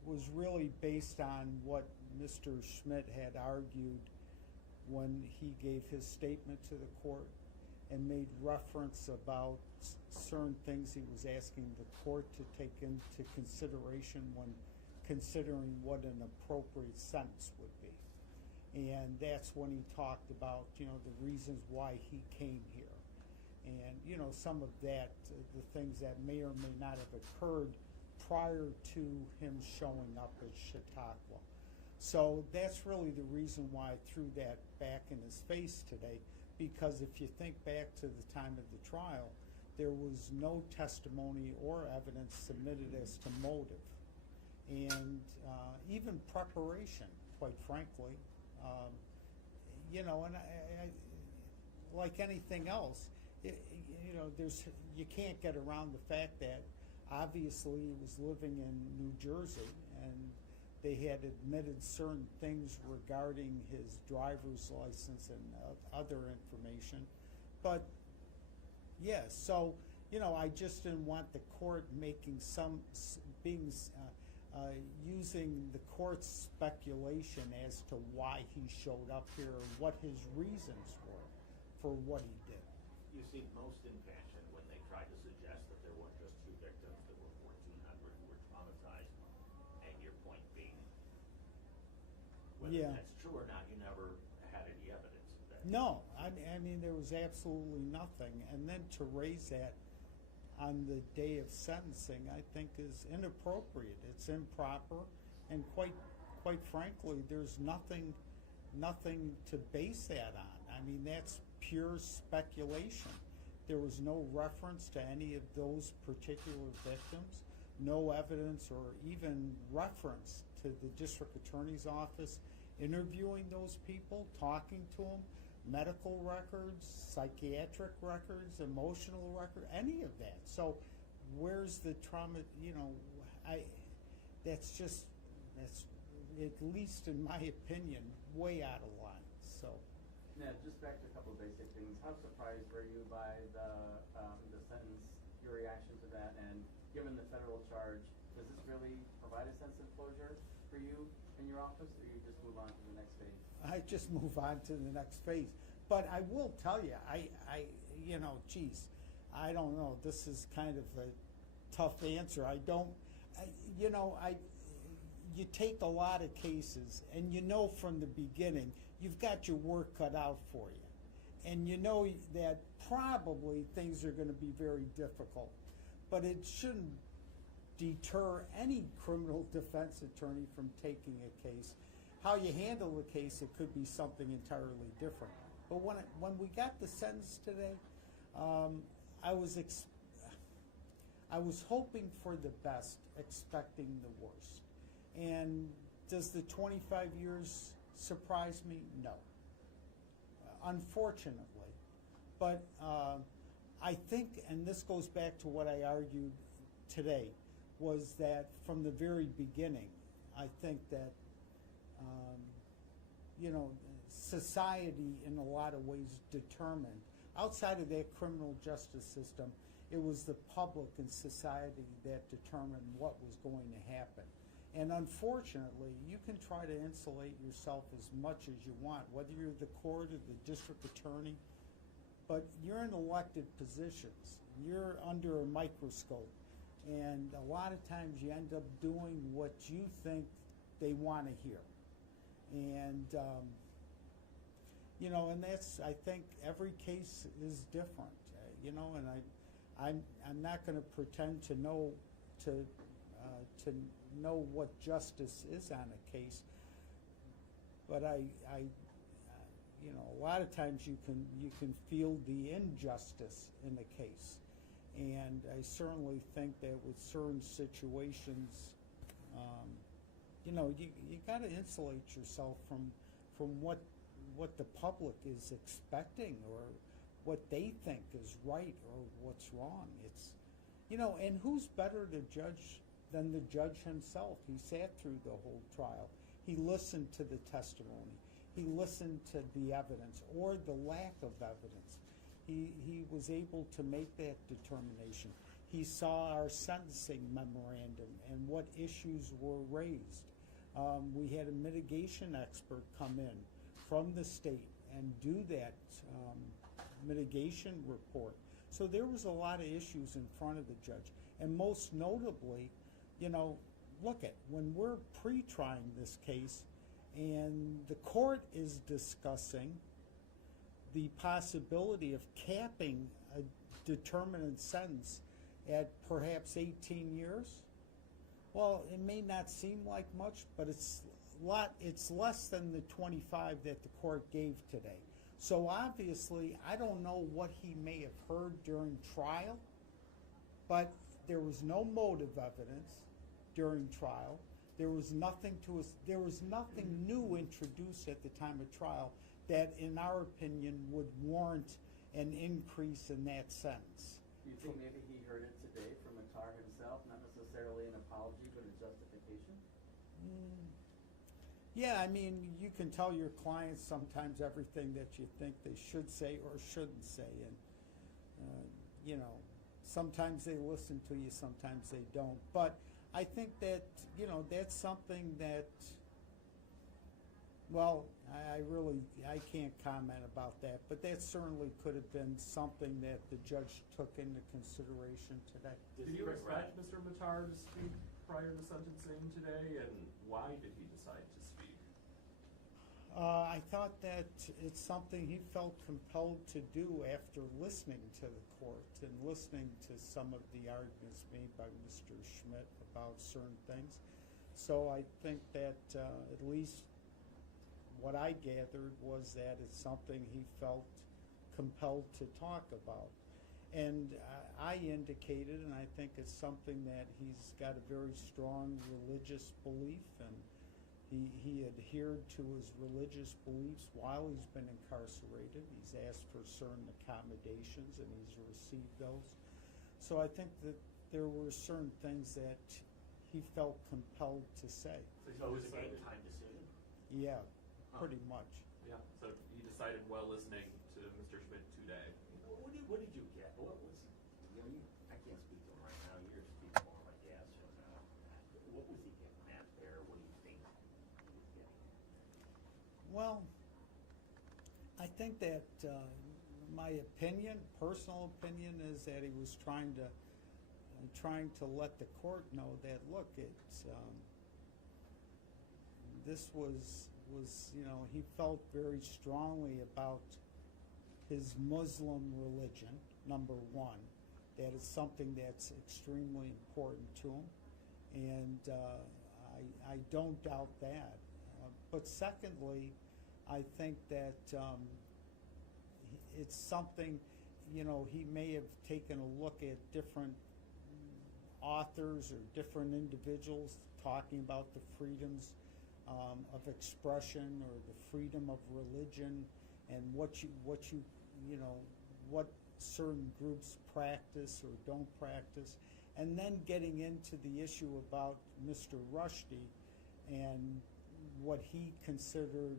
was really based on what Mr. Schmidt had argued when he gave his statement to the court and made reference about certain things he was asking the court to take into consideration when considering what an appropriate sentence would be. And that's when he talked about, you know, the reasons why he came here. And, you know, some of that, the things that may or may not have occurred prior to him showing up at Chautauqua. So that's really the reason why I threw that back in his face today, because if you think back to the time of the trial, there was no testimony or evidence submitted as to motive. And even preparation, quite frankly. You know, and I like anything else, you know, you can't get around the fact that obviously he was living in New Jersey and they had admitted certain things regarding his driver's license and other information. But yes, so, you know, I just didn't want the court making using the court's speculation as to why he showed up here and what his reasons were for what he did. You seem most impassioned when they tried to suggest that there weren't just two victims, there were 1,400 who were traumatized, and your point being, whether that's true or not, you never had any evidence of that. No, I mean, there was absolutely nothing. And then to raise that on the day of sentencing, I think is inappropriate. It's improper, and quite frankly, there's nothing to base that on. I mean, that's pure speculation. There was no reference to any of those particular victims, no evidence or even reference to the district attorney's office interviewing those people, talking to them, medical records, psychiatric records, emotional records, any of that. So where's the trauma, you know, that's at least in my opinion, way out of line. So. Now, just back to a couple of basic things. How surprised were you by the sentence, your reaction to that, and given the federal charge, does this really provide a sense of closure for you in your office, or you just move on to the next phase? I just move on to the next phase. But I will tell you, you know, geez, I don't know. This is kind of a tough answer. You take a lot of cases, and you know from the beginning, you've got your work cut out for you. And you know that probably things are going to be very difficult. But it shouldn't deter any criminal defense attorney from taking a case. How you handle the case, it could be something entirely different. But when we got the sentence today, I was hoping for the best, expecting the worst. And does the 25 years surprise me? No. Unfortunately. But I think, and this goes back to what I argued today, was that from the very beginning, I think that you know, society in a lot of ways determined. Outside of that criminal justice system, it was the public and society that determined what was going to happen. And unfortunately, you can try to insulate yourself as much as you want, whether you're the court or the district attorney, but you're in elected positions. You're under a microscope. And a lot of times you end up doing what you think they want to hear. And, you know, and that's, I think every case is different, you know, and I'm not going to pretend to know what justice is on a case, but you know, a lot of times you can feel the injustice in the case, and I certainly think that with certain situations, you know, you got to insulate yourself from what the public is expecting or what they think is right or what's wrong. It's, you know, and who's better to judge than the judge himself? He sat through the whole trial. He listened to the testimony. He listened to the evidence or the lack of evidence. He was able to make that determination. He saw our sentencing memorandum and what issues were raised. We had a mitigation expert come in from the state and do that mitigation report. So there was a lot of issues in front of the judge. And most notably, you know, look at when we're pre-trying this case and the court is discussing the possibility of capping a determinate sentence at perhaps 18 years. Well, it may not seem like much, but it's less than the 25 that the court gave today. So obviously, I don't know what he may have heard during trial, but there was no motive evidence during trial. There was nothing new introduced at the time of trial that, in our opinion, would warrant an increase in that sentence. Do you think maybe he heard it today from Matar himself, not necessarily an apology, but a justification? Yeah, I mean, you can tell your clients sometimes everything that you think they should say or shouldn't say, and you know, sometimes they listen to you, sometimes they don't. But I think that, you know, that's something that, well, I can't comment about that, but that certainly could have been something that the judge took into consideration today. Did you expect Mr. Matar to speak prior to sentencing today, and why did he decide to speak? I thought that it's something he felt compelled to do after listening to the court and listening to some of the arguments made by Mr. Schmidt about certain things. So I think that at least what I gathered was that it's something he felt compelled to talk about. And I indicated, and I think it's something that he's got a very strong religious belief, and he adhered to his religious beliefs while he's been incarcerated. He's asked for certain accommodations, and he's received those. So I think that there were certain things that he felt compelled to say. So it was a game time decision? Yeah, pretty much. Yeah, so he decided while listening to Mr. Schmidt today. What did you get? What was, you know, I can't speak to him right now. You're speaking more, I guess. What was he getting at there? What do you think he was getting at? Well, I think that my opinion, personal opinion, is that he was trying to let the court know that, look, it's this was, you know, he felt very strongly about his Muslim religion, number one, that it's something that's extremely important to him, and I don't doubt that. But secondly, I think that it's something, you know, he may have taken a look at different authors or different individuals talking about the freedoms of expression or the freedom of religion, and what certain groups practice or don't practice, and then getting into the issue about Mr. Rushdie and, what he considered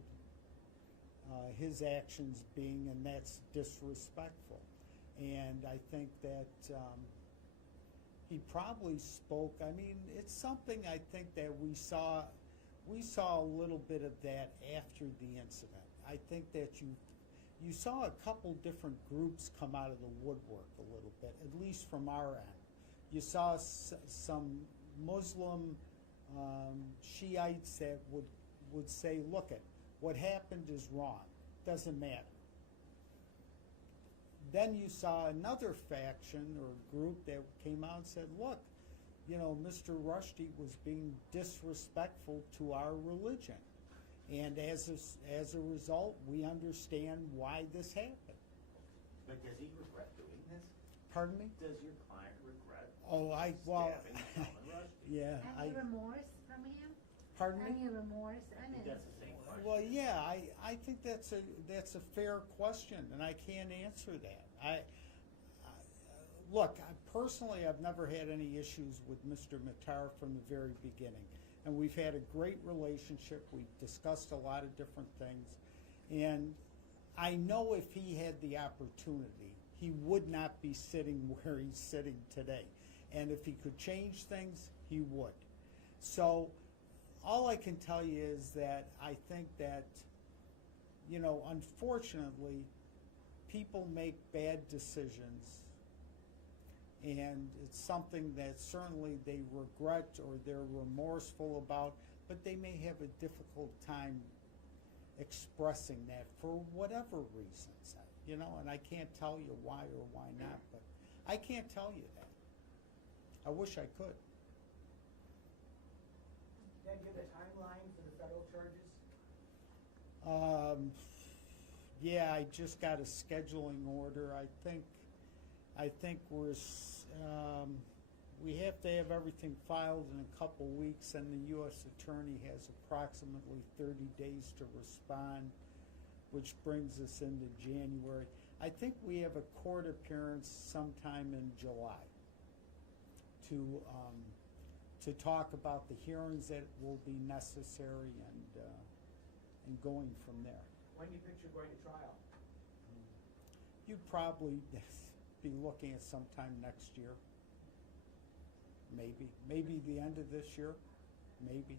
his actions being, and that's disrespectful. And I think that he probably spoke, I mean, it's something I think that we saw a little bit of that after the incident. I think that you saw a couple different groups come out of the woodwork a little bit, at least from our end. You saw some Muslim Shiites that would say, look, what happened is wrong, doesn't matter. Then you saw another faction or group that came out and said, look, you know, Mr. Rushdie was being disrespectful to our religion. And as a result, we understand why this happened. But does he regret doing this? Pardon me? Does your client regret stabbing Salman Rushdie? Yeah. Any remorse from him? Pardon me? Any remorse? I think that's the same question. Well, yeah, I think that's a fair question, and I can't answer that. Look, personally, I've never had any issues with Mr. Matar from the very beginning, and we've had a great relationship. We've discussed a lot of different things, and I know if he had the opportunity, he would not be sitting where he's sitting today, and if he could change things, he would. So all I can tell you is that I think that, you know, unfortunately, people make bad decisions, and it's something that certainly they regret or they're remorseful about, but they may have a difficult time expressing that for whatever reasons, you know, and I can't tell you why or why not, but I can't tell you that. I wish I could. Can you give a timeline for the federal charges? Yeah, I just got a scheduling order. I think we have to have everything filed in a couple weeks, and the U.S. Attorney has approximately 30 days to respond, which brings us into January. I think we have a court appearance sometime in July to talk about the hearings that will be necessary and going from there. When do you picture going to trial? You'd probably be looking at sometime next year. Maybe the end of this year, maybe.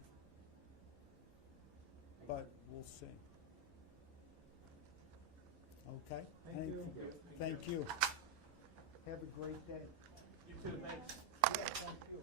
But we'll see. Okay? Thank you. Thank you. Have a great day. You too, thanks. Yeah, thank you.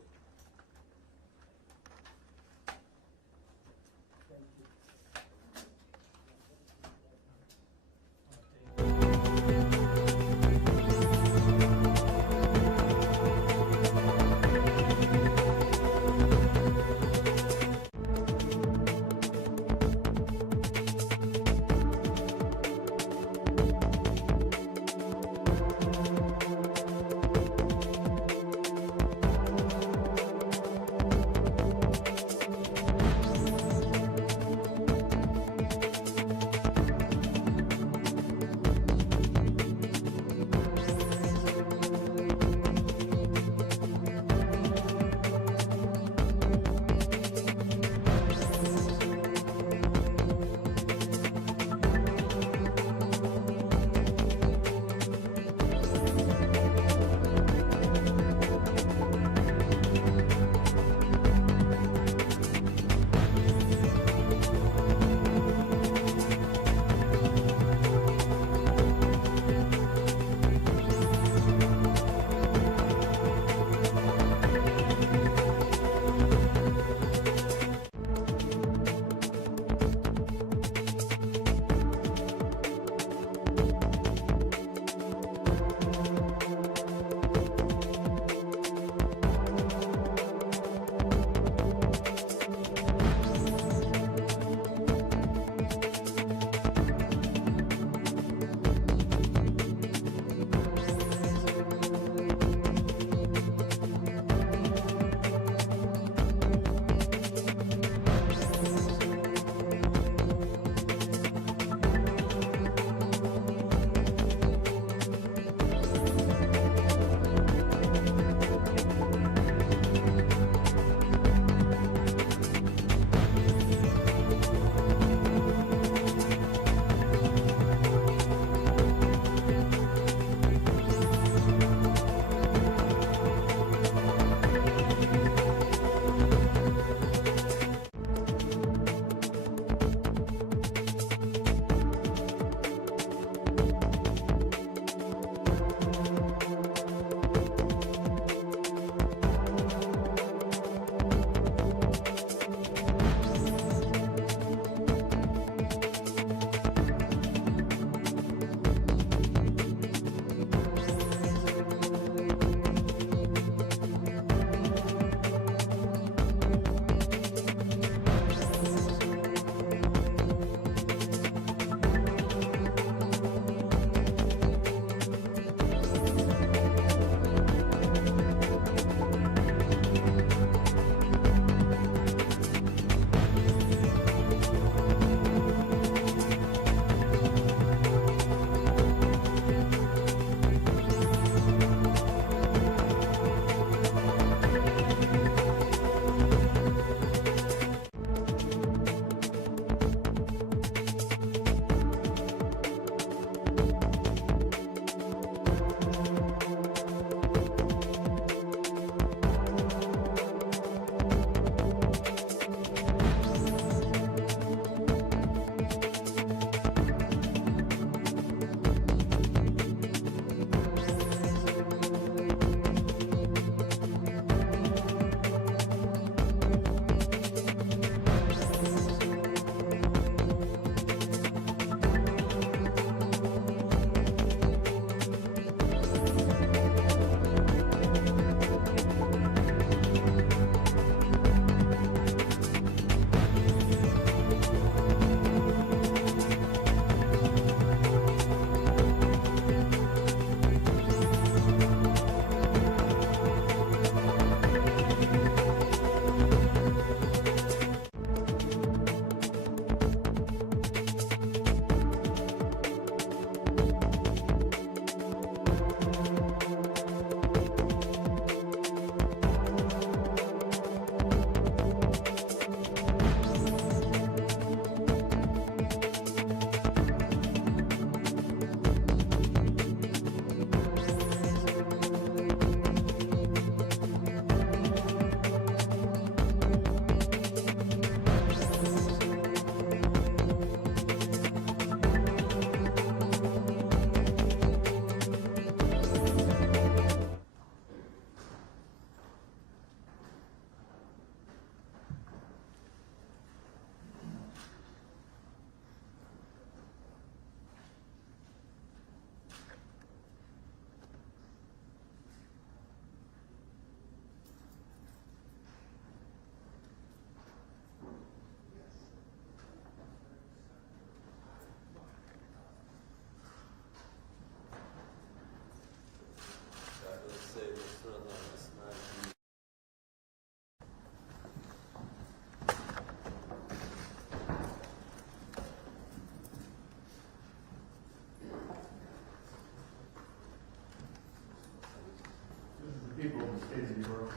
State of New York,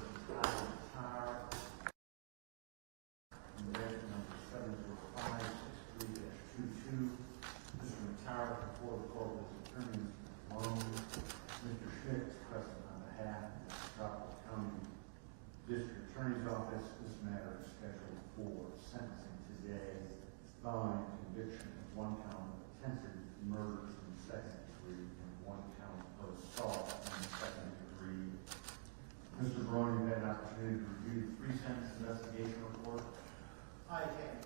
Tar, Indictment number 70563-22. Mr. Matar before the court with his attorney alone. Mr. Schmidt present on behalf of the Metropolitan County District Attorney's Office. This matter is scheduled for sentencing today following conviction of one count of attempted murder in the second degree and one count of assault in the second degree. Mr. Barone, you had an opportunity to review the pre-sentence investigation report. I have.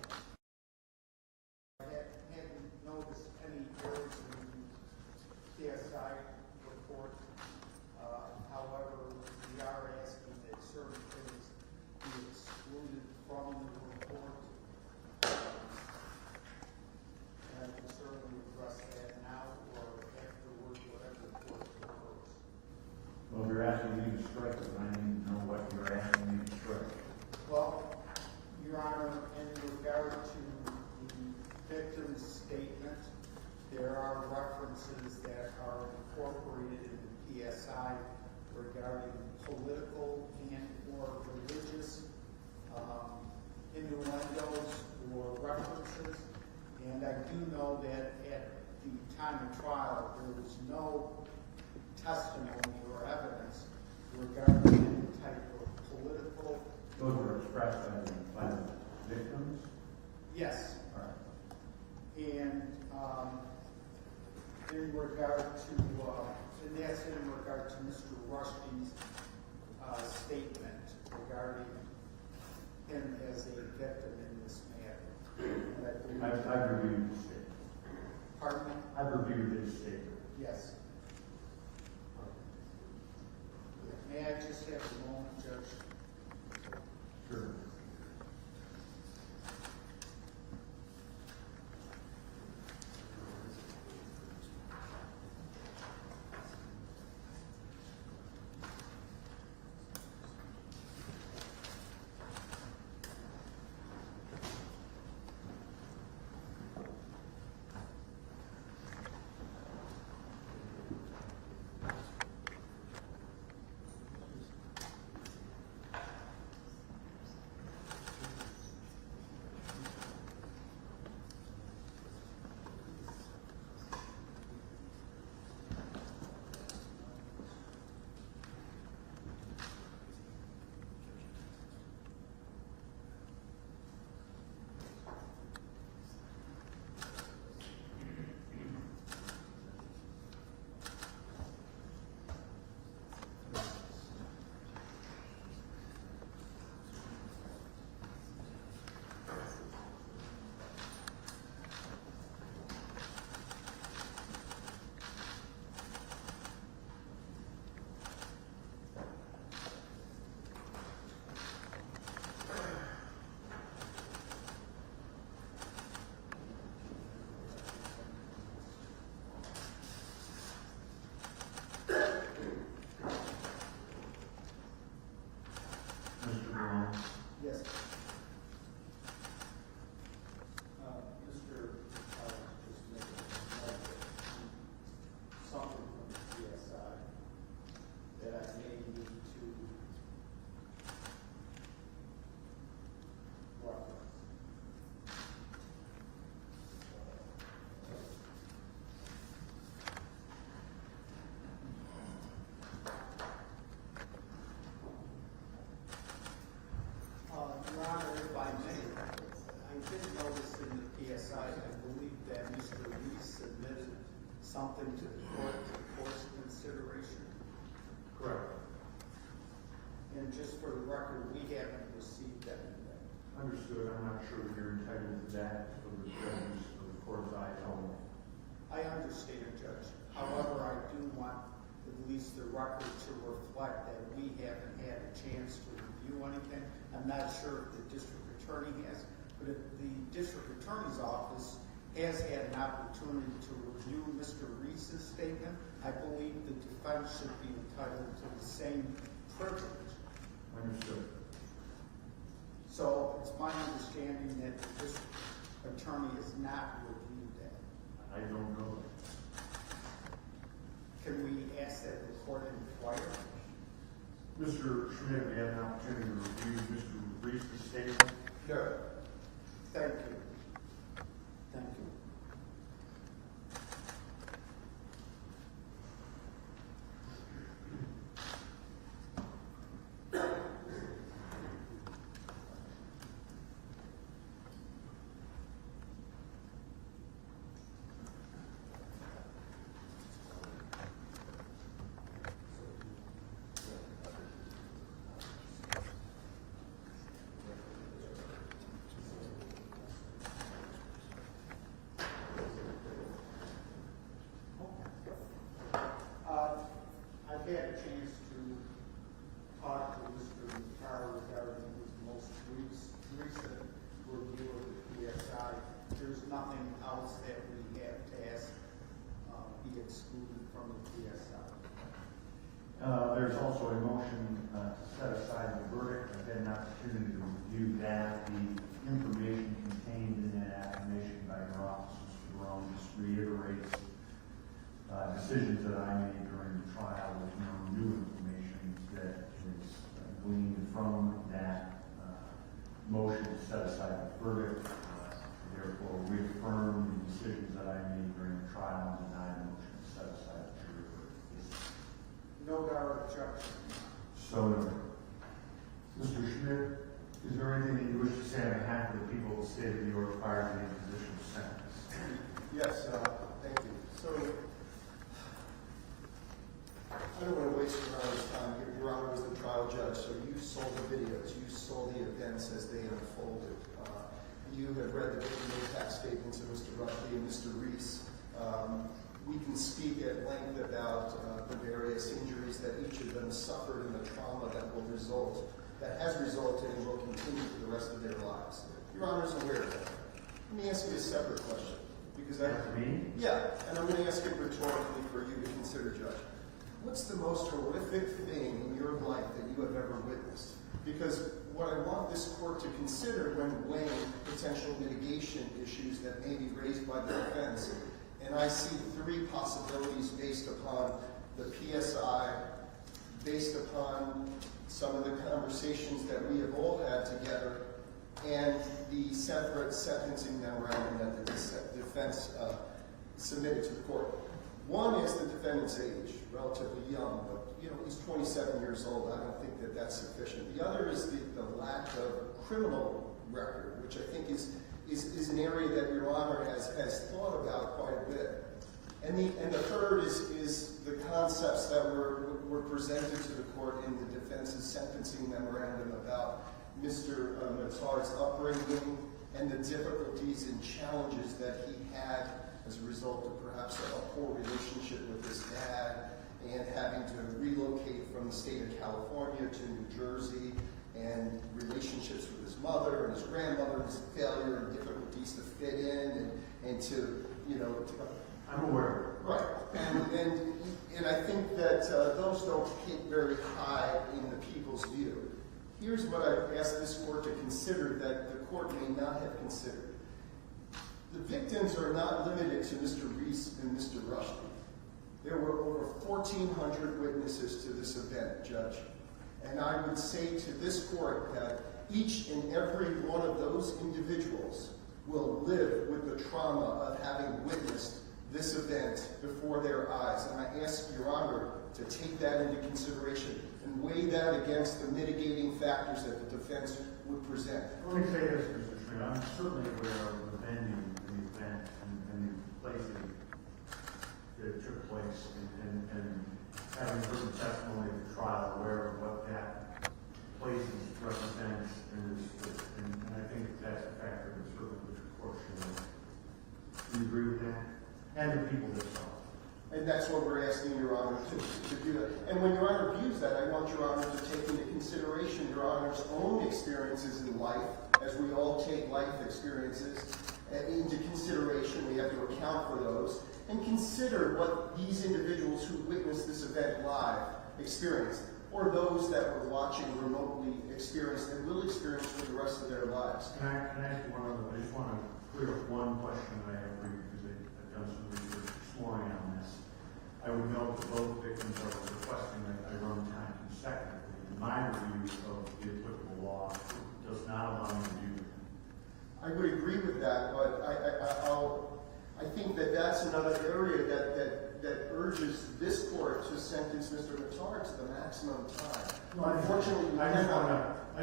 I hadn't noticed any errors in the PSI report. However, we are asking that certain things be excluded from the report. And I can certainly address that now or afterward, whatever the court prefers. Well, if you're asking me to strike it, I need to know what you're asking me to strike. Well, Your Honor, in regard to the victim's statement, there are references that are incorporated in the PSI regarding political and or religious innuendos or references. And I do know that at the time of trial, there was no testimony or evidence regarding any type of political. Those were expressed by the victims? Yes. All right. And in regard to, and that's in regard to Mr. Rushdie's statement regarding him as a victim in this matter. I've reviewed the statement. Pardon me? I've reviewed his statement. Yes. May I just have a moment, Judge? Sure. something to the court for court's consideration? Correct. And just for the record, we haven't received anything. Understood. I'm not sure you're entitled to that for the judges of the court's eye only. I understand, Judge. However, I do want at least the record to reflect that we haven't had a chance to review anything. I'm not sure if the district attorney has, but if the district attorney's office has had an opportunity to review Mr. Reese's statement, I believe the defense should be entitled to the same privilege. Understood. So it's my understanding that the district attorney has not reviewed that. I don't know. Can we ask that the court inquire? Mr. Schmidt, have you had an opportunity to review Mr. Reese's statement? No. Thank you. Thank you. I've had a chance to talk to Mr. Carr regarding his most recent review of the PSI. There's nothing else that we have to ask be excluded from the PSI. There's also a motion to set aside the verdict. I've had an opportunity to review that. The information contained in that affirmation by your office, Mr. Jerome, just reiterates decisions that I made during the trial. There's no new information that is gleaned from that motion to set aside the verdict. Therefore, reaffirm the decisions that I made during the trial and deny the motion to set aside the jury verdict. No doubt objection. So noted. Mr. Schmidt, is there anything that you wish to say on behalf of the people of the state of New York prior to the imposition of sentence? Yes, thank you. So, I don't want to waste your Honor's time. Your Honor was the trial judge, so you saw the videos, you saw the events as they unfolded. You have read the victim impact statements of Mr. Rushdie and Mr. Reese. We can speak at length about the various injuries that each of them suffered and the trauma that has resulted and will continue for the rest of their lives. Your Honor is aware of that. Let me ask you a separate question. Because yeah, and I'm going to ask it rhetorically for you to consider, Judge. What's the most horrific thing in your life that you have ever witnessed? Because what I want this court to consider when weighing potential mitigation issues that may be raised by the defense, and I see three possibilities based upon the PSI, based upon some of the conversations that we have all had together, and the separate sentencing memorandum that the defense submitted to the court. One is the defendant's age, relatively young, but he's 27 years old. I don't think that that's sufficient. The other is the lack of criminal record, which I think is an area that Your Honor has thought about quite a bit. And the third is the concepts that were presented to the court in the defense's sentencing memorandum about Mr. Matar's upbringing and the difficulties and challenges that he had as a result of perhaps a poor relationship with his dad and having to relocate from the state of California to New Jersey, and relationships with his mother and his grandmother, and his failure and difficulties to fit in and to, I'm aware. Right. And I think that those don't hit very high in the people's view. Here's what I've asked this court to consider that the court may not have considered. The victims are not limited to Mr. Reese and Mr. Rushdie. There were over 1,400 witnesses to this event, Judge. And I would say to this court that each and every one of those individuals will live with the trauma of having witnessed this event before their eyes. And I ask Your Honor to take that into consideration and weigh that against the mitigating factors that the defense would present. Let me say this, Mr. Schmidt. I'm certainly aware of the venue of the event and the place that it took place, and having heard the testimony of the trial, aware of what that place represents, and I think that's a factor that certainly the court should know. Do you agree with that? And the people that saw it. And that's what we're asking Your Honor to do that. And when Your Honor views that, I want Your Honor to take into consideration Your Honor's own experiences in life, as we all take life experiences into consideration. We have to account for those and consider what these individuals who witnessed this event live experienced, or those that were watching remotely experienced and will experience for the rest of their lives. Can I ask you one other? I just want to clear up one question that I have for you, because I've done some research this morning on this. I would note that both victims are requesting that I run time consecutively, and my review of the applicable law does not allow me to do that. I would agree with that, but I think that that's another area that urges this court to sentence Mr. Matar to the maximum time. No, Unfortunately, I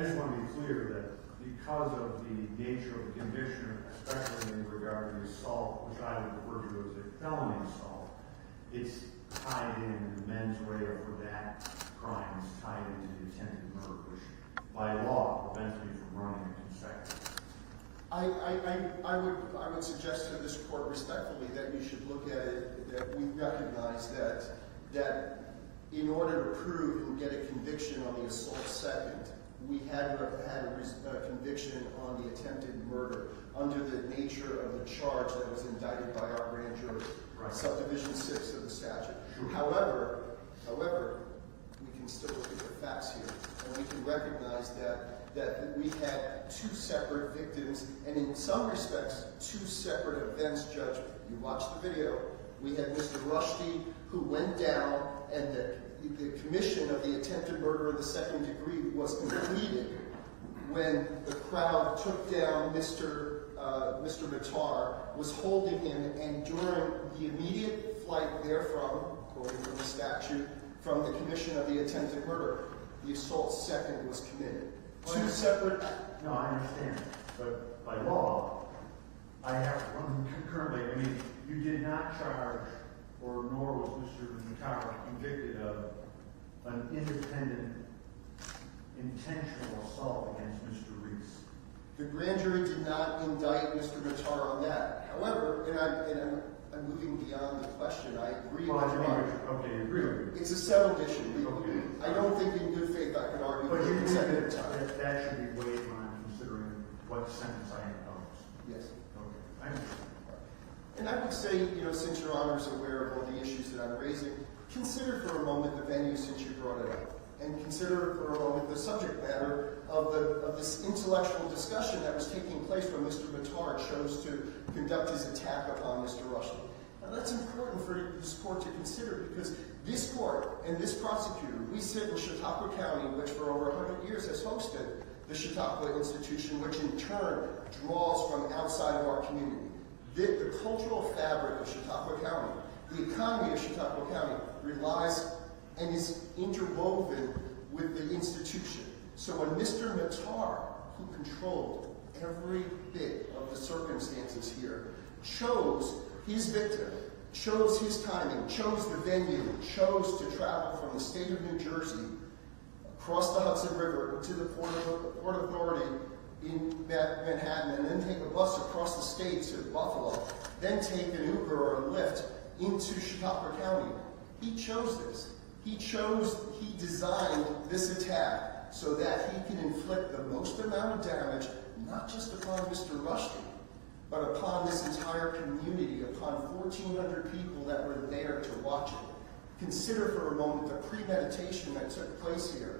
just want to be clear that because of the nature of the conviction, especially in regard to the assault, which I would refer to as a felony assault, it's tied in the mens rea for that crime is tied into the attempted murder, which by law prevents me from running a consecutive. I would suggest to this court respectfully that you should look at it, that we recognize that in order to prove and get a conviction on the assault second, we had to have had a conviction on the attempted murder under the nature of the charge that was indicted by our grand jury, subdivision 6 of the statute. Sure. However, we can still look at the facts here, and we can recognize that we had two separate victims, and in some respects, two separate events, Judge. You watch the video. We had Mr. Rushdie, who went down, and the commission of the attempted murder of the second degree was completed when the crowd took down Mr. Matar, was holding him, and during the immediate flight therefrom, according to the statute, from the commission of the attempted murder, the assault second was committed. Two separate... No, I understand. But by law, I have to run concurrently. I mean, you did not charge, or nor was Mr. Matar convicted of an independent, intentional assault against Mr. Reese. The grand jury did not indict Mr. Matar on that. However, and I'm moving beyond the question, I agree with you. Okay, you agree with me. It's a settled issue. I don't think in good faith I could argue but for you consecutive time. That should be weighed when I'm considering what sentence I impose. Yes. Okay, I understand. And I would say, since Your Honor is aware of all the issues that I'm raising, consider for a moment the venue since you brought it up. And consider for a moment the subject matter of this intellectual discussion that was taking place when Mr. Matar chose to conduct his attack upon Mr. Rushdie. Now that's important for this court to consider, because this court and this prosecutor, we sit in Chautauqua County, which for over 100 years has hosted the Chautauqua Institution, which in turn draws from outside of our community. The cultural fabric of Chautauqua County, the economy of Chautauqua County relies and is interwoven with the institution. So when Mr. Matar, who controlled every bit of the circumstances here, chose his victim, chose his timing, chose the venue, chose to travel from the state of New Jersey across the Hudson River into the Port Authority in Manhattan, and then take a bus across the state to Buffalo, then take an Uber or a Lyft into Chautauqua County. He chose this. He designed this attack so that he can inflict the most amount of damage, not just upon Mr. Rushdie, but upon this entire community, upon 1,400 people that were there to watch it. Consider for a moment the premeditation that took place here.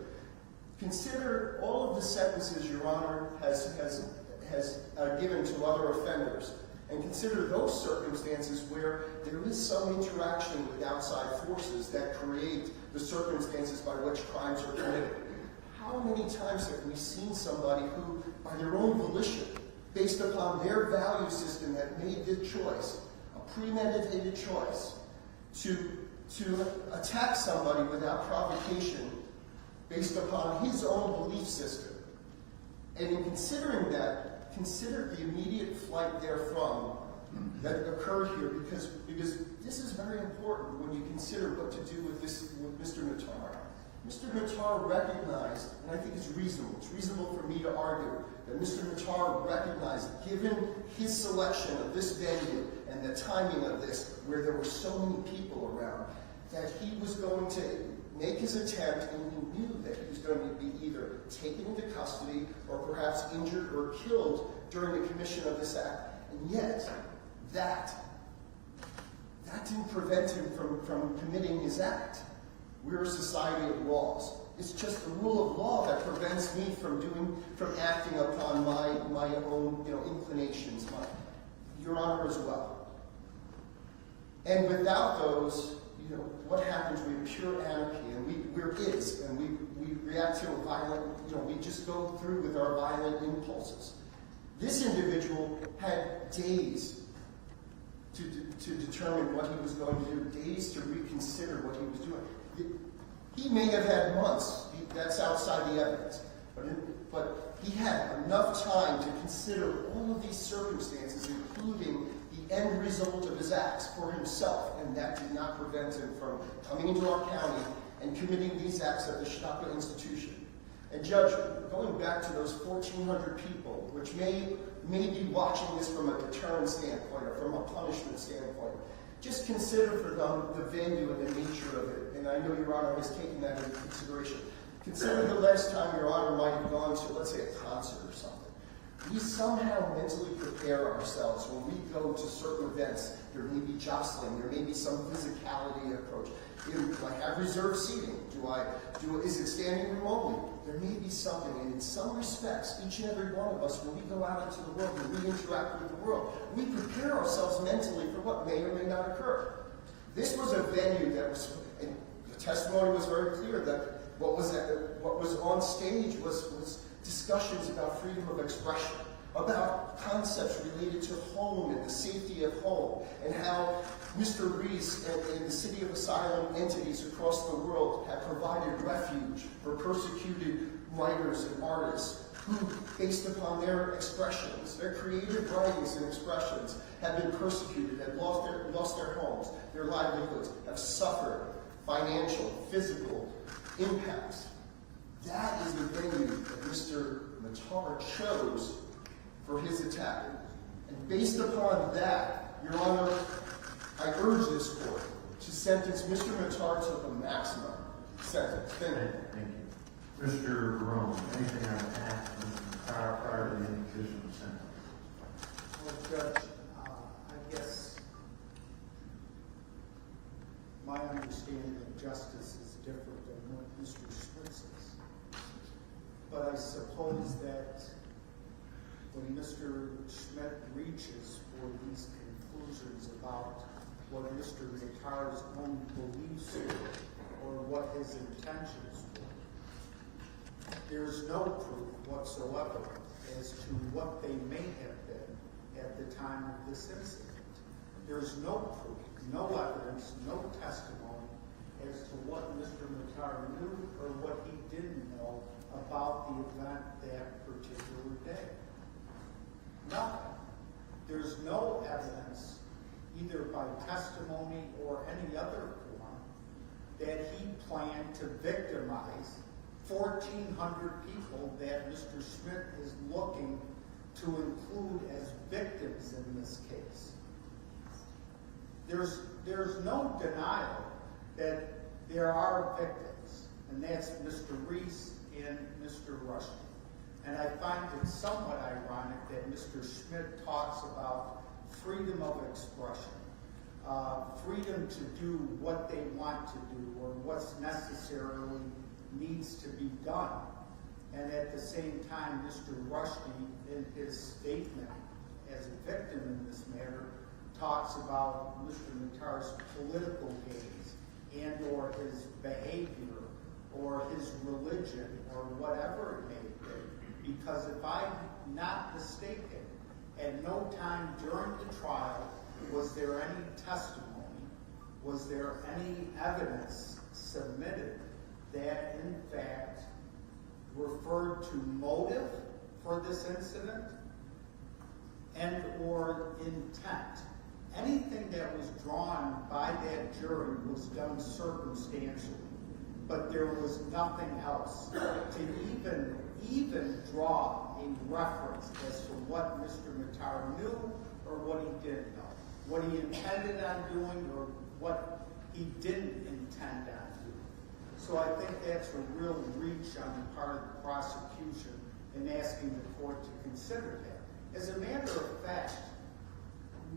Consider all of the sentences Your Honor has given to other offenders, and consider those circumstances where there is some interaction with outside forces that create the circumstances by which crimes are committed. How many times have we seen somebody who, by their own volition, based upon their value system, have made the choice, a premeditated choice, to attack somebody without provocation based upon his own belief system? And in considering that, consider the immediate flight therefrom that occurred here, because this is very important when you consider what to do with Mr. Matar. Mr. Matar recognized, and I think it's reasonable for me to argue, that Mr. Matar recognized, given his selection of this venue and the timing of this, where there were so many people around, that he was going to make his attempt, and he knew that he was going to be either taken into custody or perhaps injured or killed during the commission of this act. And yet, that didn't prevent him from committing his act. We're a society of laws. It's just the rule of law that prevents me from acting upon my own inclinations, Your Honor as well. And without those, what happens? We have pure anarchy, and we react to a violent, we just go through with our violent impulses. This individual had days to determine what he was going to do, days to reconsider what he was doing. He may have had months. That's outside the evidence. But he had enough time to consider all of these circumstances, including the end result of his acts for himself, and that did not prevent him from coming into our county and committing these acts at the Shtaka institution. And Judge, going back to those 1,400 people, which may be watching this from a deterrent standpoint or from a punishment standpoint, just consider for them the venue and the nature of it. And I know Your Honor has taken that into consideration. Consider the last time Your Honor might have gone to, let's say, a concert or something. We somehow mentally prepare ourselves when we go to certain events. There may be jostling, there may be some physicality approach. Do I have reserved seating? Is it standing remotely? There may be something, and in some respects, each and every one of us, when we go out into the world and we interact with the world, we prepare ourselves mentally for what may or may not occur. This was a venue that was, and the testimony was very clear that what was on stage was discussions about freedom of expression, about concepts related to home and the safety of home, and how Mr. Reese and the City of Asylum entities across the world have provided refuge for persecuted writers and artists who, based upon their expressions, their creative writings and expressions, have been persecuted, have lost their homes, their livelihoods, have suffered financial, physical impacts. That is the venue that Mr. Matar chose for his attack. And based upon that, Your Honor, I urge this court to sentence Mr. Matar to the maximum sentence. Thank you. Thank you. Mr. Barone, anything on behalf of Mr. Matar prior to the imposition of sentence? Well, Judge, I guess my understanding of justice is different than what Mr. Schmidt says. But I suppose that when Mr. Schmidt reaches for these conclusions about what Mr. Matar's own beliefs were or what his intentions were, there's no proof whatsoever as to what they may have been at the time of this incident. There's no proof, no evidence, no testimony as to what Mr. Matar knew or what he didn't know about the event that particular day. Nothing. There's no evidence, either by testimony or any other form, that he planned to victimize 1,400 people that Mr. Schmidt is looking to include as victims in this case. There's no denial that there are victims, and that's Mr. Reese and Mr. Rushing. And I find it somewhat ironic that Mr. Schmidt talks about freedom of expression, freedom to do what they want to do or what's necessarily needs to be done. And at the same time, Mr. Rushdie, in his statement as a victim in this matter, talks about Mr. Matar's political gains and or his behavior or his religion or whatever it may be. Because if I'm not mistaken, at no time during the trial was there any testimony, was there any evidence submitted that in fact referred to motive for this incident and or intent. Anything that was drawn by that jury was done circumstantially, but there was nothing else to even draw a reference as to what Mr. Matar knew or what he didn't know, what he intended on doing or what he didn't intend on doing. So I think that's a real reach on the part of the prosecution in asking the court to consider that. As a matter of fact,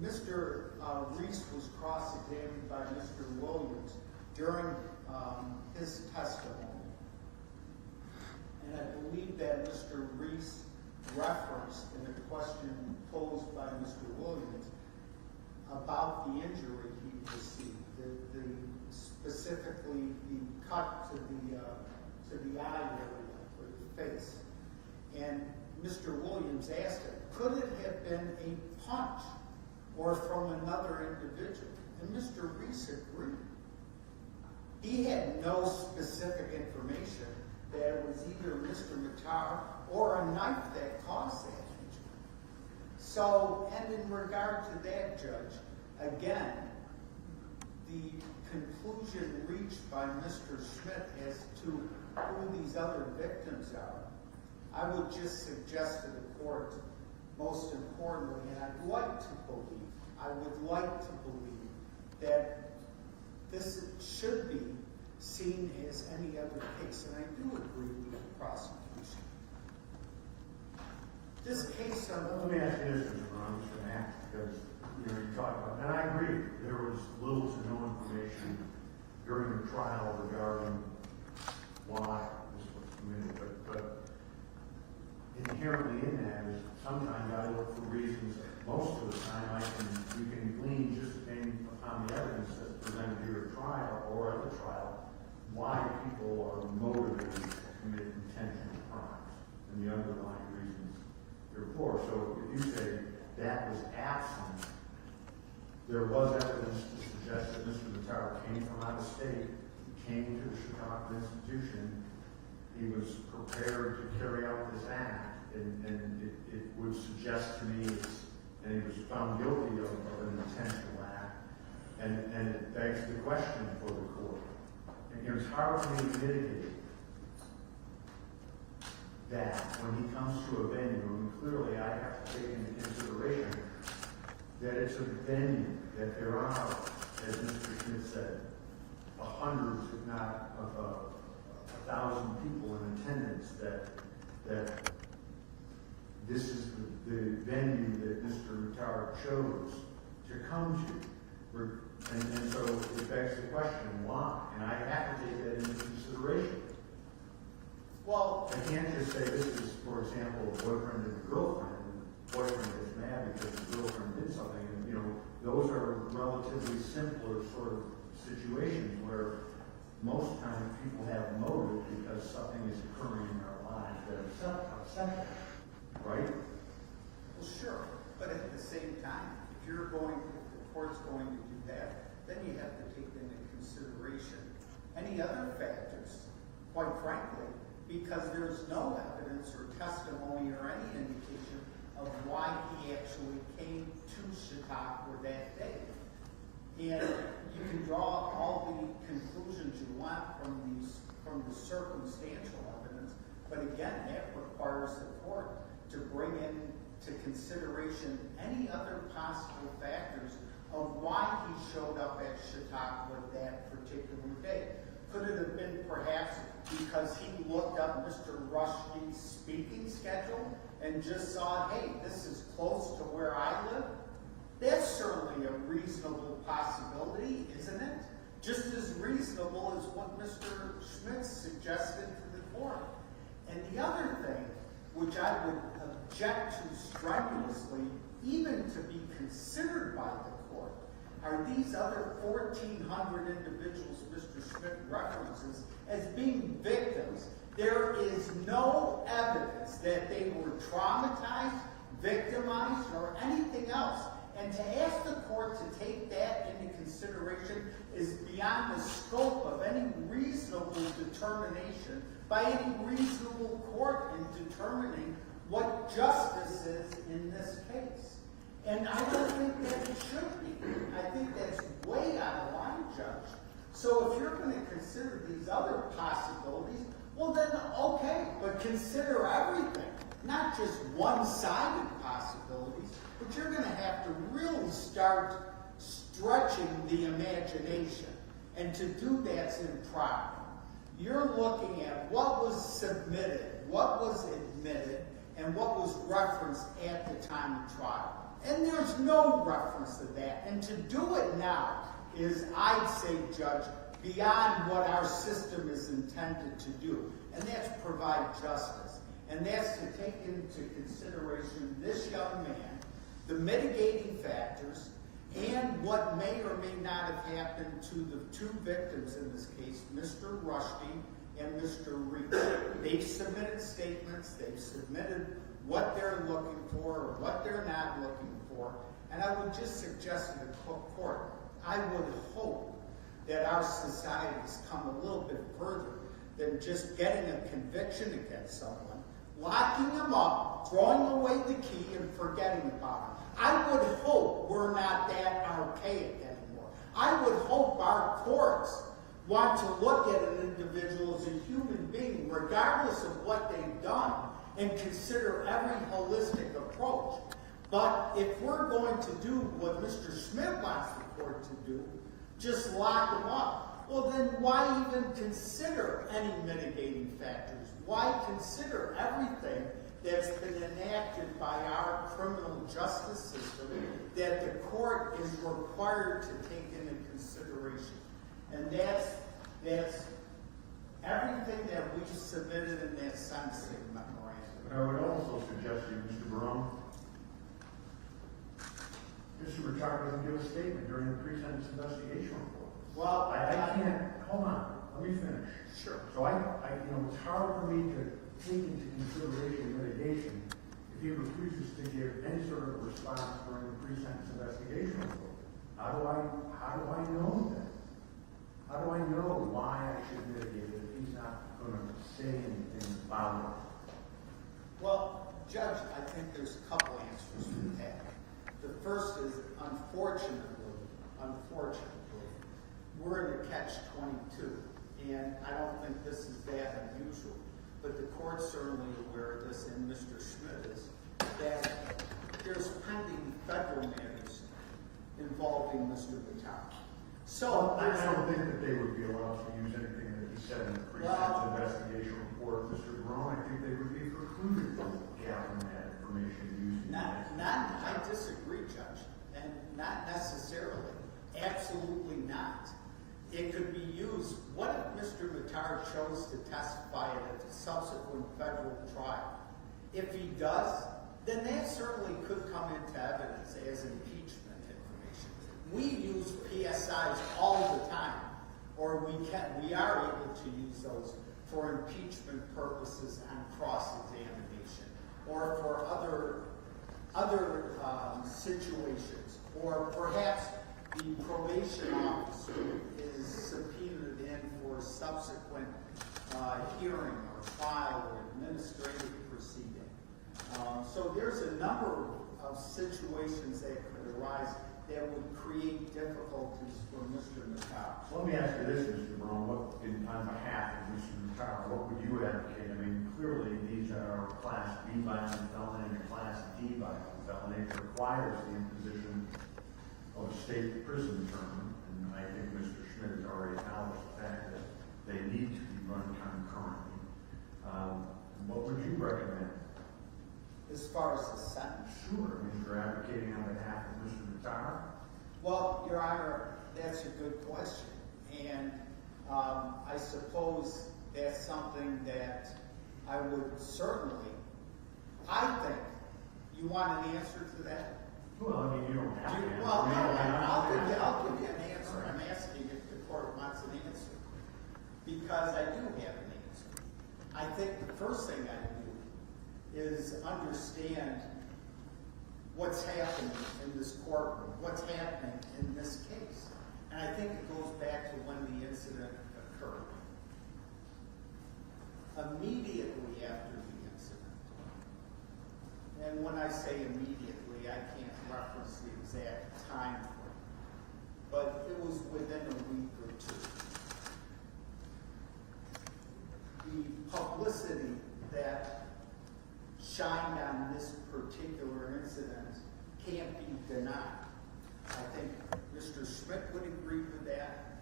Mr. Reese was cross-examined by Mr. Williams during his testimony. And I believe that Mr. Reese referenced in a question posed by Mr. Williams about the injury he received, specifically the cut to the eye and Mr. Reese agreed. He had no specific information that it was either Mr. Matar or a knife that caused that injury. So, and in regard to that, Judge, again, the conclusion reached by Mr. Schmidt as to who these other victims are, I would just suggest to the court, most importantly, and I'd like to believe, I would like to believe that this should be seen as any other case, and I do agree with the prosecution. This case, let me ask you this, Mr. Brown, just an act, because you talk about, and I agree, there was little to no information during the trial regarding why this was committed, but inherently in that is sometimes I look for reasons. Most of the time, you can glean just based upon the evidence that's presented here at trial or at the trial why people are motivated to commit intentional crimes and the underlying reasons therefore. So if you say that was absent, there was evidence to suggest that Mr. Matar came from out of state, he came to the Chicago institution, he was prepared to carry out this act, and it would suggest to me, and he was found guilty of an intentional act, and it begs the question for the court. And it's hard for me to mitigate that when he comes to a venue, and clearly I have to take into consideration that it's a venue, that there are, as Mr. Schmidt said, hundreds, if not 1,000 people in attendance, that this is the venue that Mr. Matar chose to come to. And so it begs the question, why? And I have to take that into consideration. Well, I can't just say this is, for example, a boyfriend and a girlfriend, and the boyfriend gets mad because the girlfriend did something, and those are relatively simpler sort of situations where most times people have motive because something is occurring in their lives that upset them, right? Well, sure, but at the same time, if the court's going to do that, then you have to take into consideration any other factors, quite frankly, because there's no evidence or testimony or any indication of why he actually came to Chautauqua that day. And you can draw all the conclusions you want from the circumstantial evidence, but again, that requires the court to bring into consideration any other possible factors of why he showed up at Chautauqua that particular day. Could it have been perhaps because he looked up Mr. Rushkey's speaking schedule and just saw, hey, this is close to where I live? That's certainly a reasonable possibility, isn't it? Just as reasonable as what Mr. Schmidt suggested to the court. And the other thing, which I would object to strenuously, even to be considered by the court, are these other 1,400 individuals Mr. Schmidt references as being victims. There is no evidence that they were traumatized, victimized, or anything else. And to ask the court to take that into consideration is beyond the scope of any reasonable determination by any reasonable court in determining what justice is in this case. And I don't think that it should be. I think that's way out of line, Judge. So if you're going to consider these other possibilities, well then, okay, but consider everything, not just one-sided possibilities, but you're going to have to really start stretching the imagination. And to do that's improper. You're looking at what was submitted, what was admitted, and what was referenced at the time of trial. And there's no reference to that. And to do it now is, I'd say, Judge, beyond what our system is intended to do. And that's provide justice. And that's to take into consideration this young man, the mitigating factors, and what may or may not have happened to the two victims in this case, Mr. Rushdie and Mr. Reed. They've submitted statements, they've submitted what they're looking for or what they're not looking for. And I would just suggest to the court, I would hope that our societies come a little bit further than just getting a conviction against someone, locking them up, throwing away the key, and forgetting about it. I would hope we're not that archaic anymore. I would hope our courts want to look at an individual as a human being, regardless of what they've done, and consider every holistic approach. But if we're going to do what Mr. Schmidt wants the court to do, just lock them up, well then why even consider any mitigating factors? Why consider everything that's been enacted by our criminal justice system that the court is required to take into consideration? And that's everything that we submitted in that sentencing memorandum. I would also suggest to you, Mr. Barone, Mr. Richard doesn't give a statement during the pre-sentence investigation report. Well, I can't, hold on, let me finish. Sure. So it's hard for me to take into consideration litigation if he refuses to give any sort of response during the pre-sentence investigation report. How do I know that? How do I know why I should mitigate it if he's not going to say anything about it? Well, Judge, I think there's a couple answers to that. The first is, unfortunately, we're in a catch-22, and I don't think this is that unusual, but the court's certainly aware of this, and Mr. Schmidt is, that there's pending federal matters involving Mr. Vitar. So I don't think that they would be allowed to use anything that he said in the pre-sentence investigation report, Mr. Barone. I think they would be precluded from gathering that information using I disagree, Judge, and not necessarily. Absolutely not. It could be used. What if Mr. Vitar chose to testify at a subsequent federal trial? If he does, then that certainly could come into evidence as impeachment information. We use PSIs all the time, or we are able to use those for impeachment purposes on cross-examination, or for other situations, or perhaps the probation officer is subpoenaed in for subsequent hearing or trial or administrative proceeding. So there's a number of situations that could arise that would create difficulties for Mr. Vitar. Let me ask you this, Mr. Barone, on behalf of Mr. Vitar, what would you advocate? I mean, clearly these are Class B violent felony and Class D violent felony. It requires the imposition of a state prison term, and I think Mr. Schmidt has already acknowledged the fact that they need to be run concurrently. What would you recommend? As far as the sentence? Sure. I mean, you're advocating on behalf of Mr. Vitar? Well, Your Honor, that's a good question. And I suppose that's something that I would certainly, I think, you want an answer to that? Well, I mean, you don't have to. Well, no, I'll give you an answer. I'm asking if the court wants an answer. Because I do have an answer. I think the first thing I do is understand what's happening in this courtroom, what's happening in this case. And I think it goes back to when the incident occurred. Immediately after the incident, and when I say immediately, I can't reference the exact time frame, but it was within a week or two. The publicity that shined on this particular incident can't be denied. I think Mr. Schmidt would agree with that.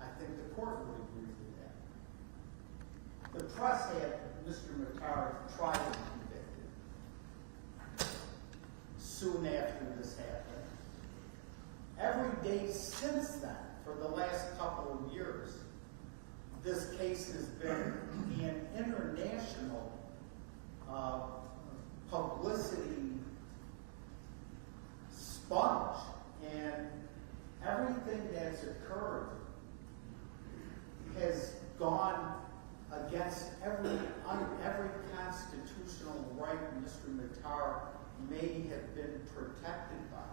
I think the court would agree with that. The press had Mr. Vitar tried and convicted soon after this happened. Every day since then, for the last couple of years, this case has been an international publicity sponge, and everything that's occurred has gone against every constitutional right Mr. Vitar may have been protected by.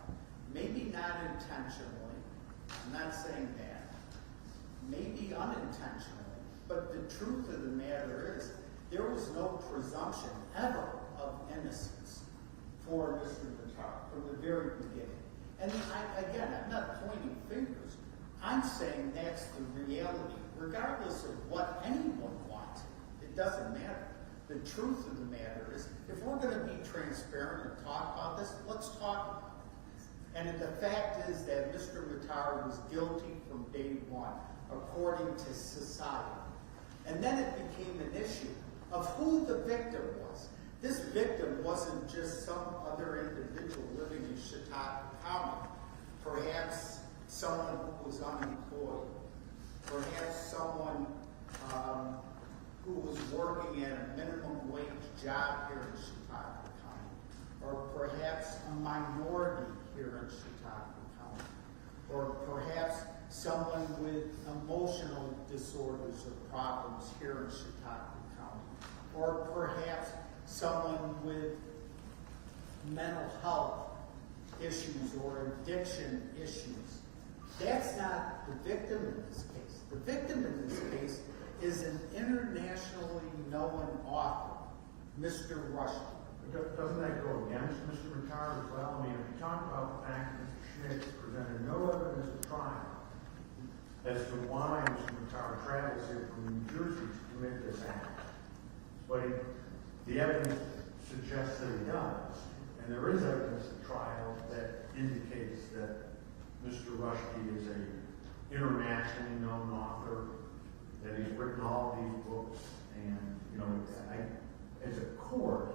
Maybe not intentionally, I'm not saying that. Maybe unintentionally, but the truth of the matter is there was no presumption ever of innocence for Mr. Matar from the very beginning. And again, I'm not pointing fingers. I'm saying that's the reality, regardless of what anyone wanted. It doesn't matter. The truth of the matter is, if we're going to be transparent and talk about this, let's talk about it. And the fact is that Mr. Matar was guilty from day one, according to society. And then it became an issue of who the victim was. This victim wasn't just some other individual living in Chautauqua County. Perhaps someone who was unemployed. Perhaps someone who was working at a minimum wage job here in Chautauqua County. Or perhaps a minority here in Chautauqua County. Or perhaps someone with emotional disorders or problems here in Chautauqua County. Or perhaps someone with mental health issues or addiction issues. That's not the victim in this case. The victim in this case is an internationally known author, Mr. Russian. Doesn't that go against Mr. Matar as well? I mean, if you talk about the fact that Mr. Schmidt presented no evidence at trial as to why Mr. Matar travels here from New Jersey to commit this act, but the evidence suggests that he does. And there is evidence at trial that indicates that Mr. Rushdie is an internationally known author, that he's written all these books, and, you know, as a court,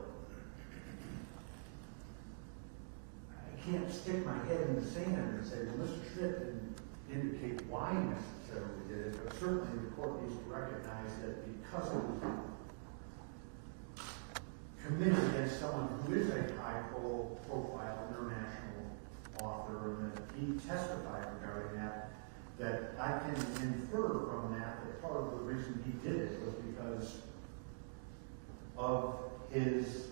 I can't stick my head in the sand and say, well, Mr. Schmidt didn't indicate why he necessarily did it, but certainly the court needs to recognize that because it was committed against someone who is a high-profile international author, and that he testified regarding that, that I can infer from that that part of the reason he did it was because of his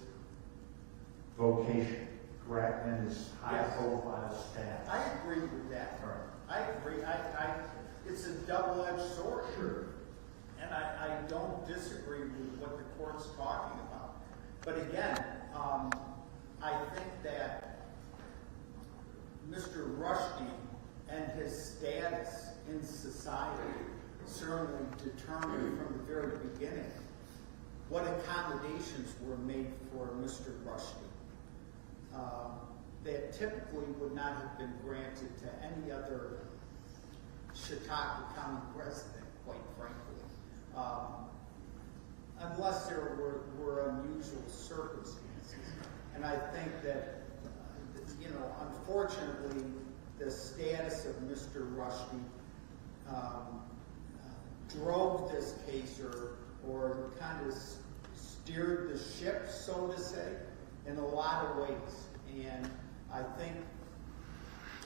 vocation, correct, and his high-profile status. I agree with that. Right. I agree. It's a double-edged sword. Sure. And I don't disagree with what the court's talking about. But again, I think that Mr. Rushdie and his status in society certainly determined from the very beginning what accommodations were made for Mr. Rushdie that typically would not have been granted to any other Chautauqua County resident, quite frankly, unless there were unusual circumstances. And I think that, you know, unfortunately, the status of Mr. Rushdie drove this case or kind of steered the ship, so to say, in a lot of ways. And I think,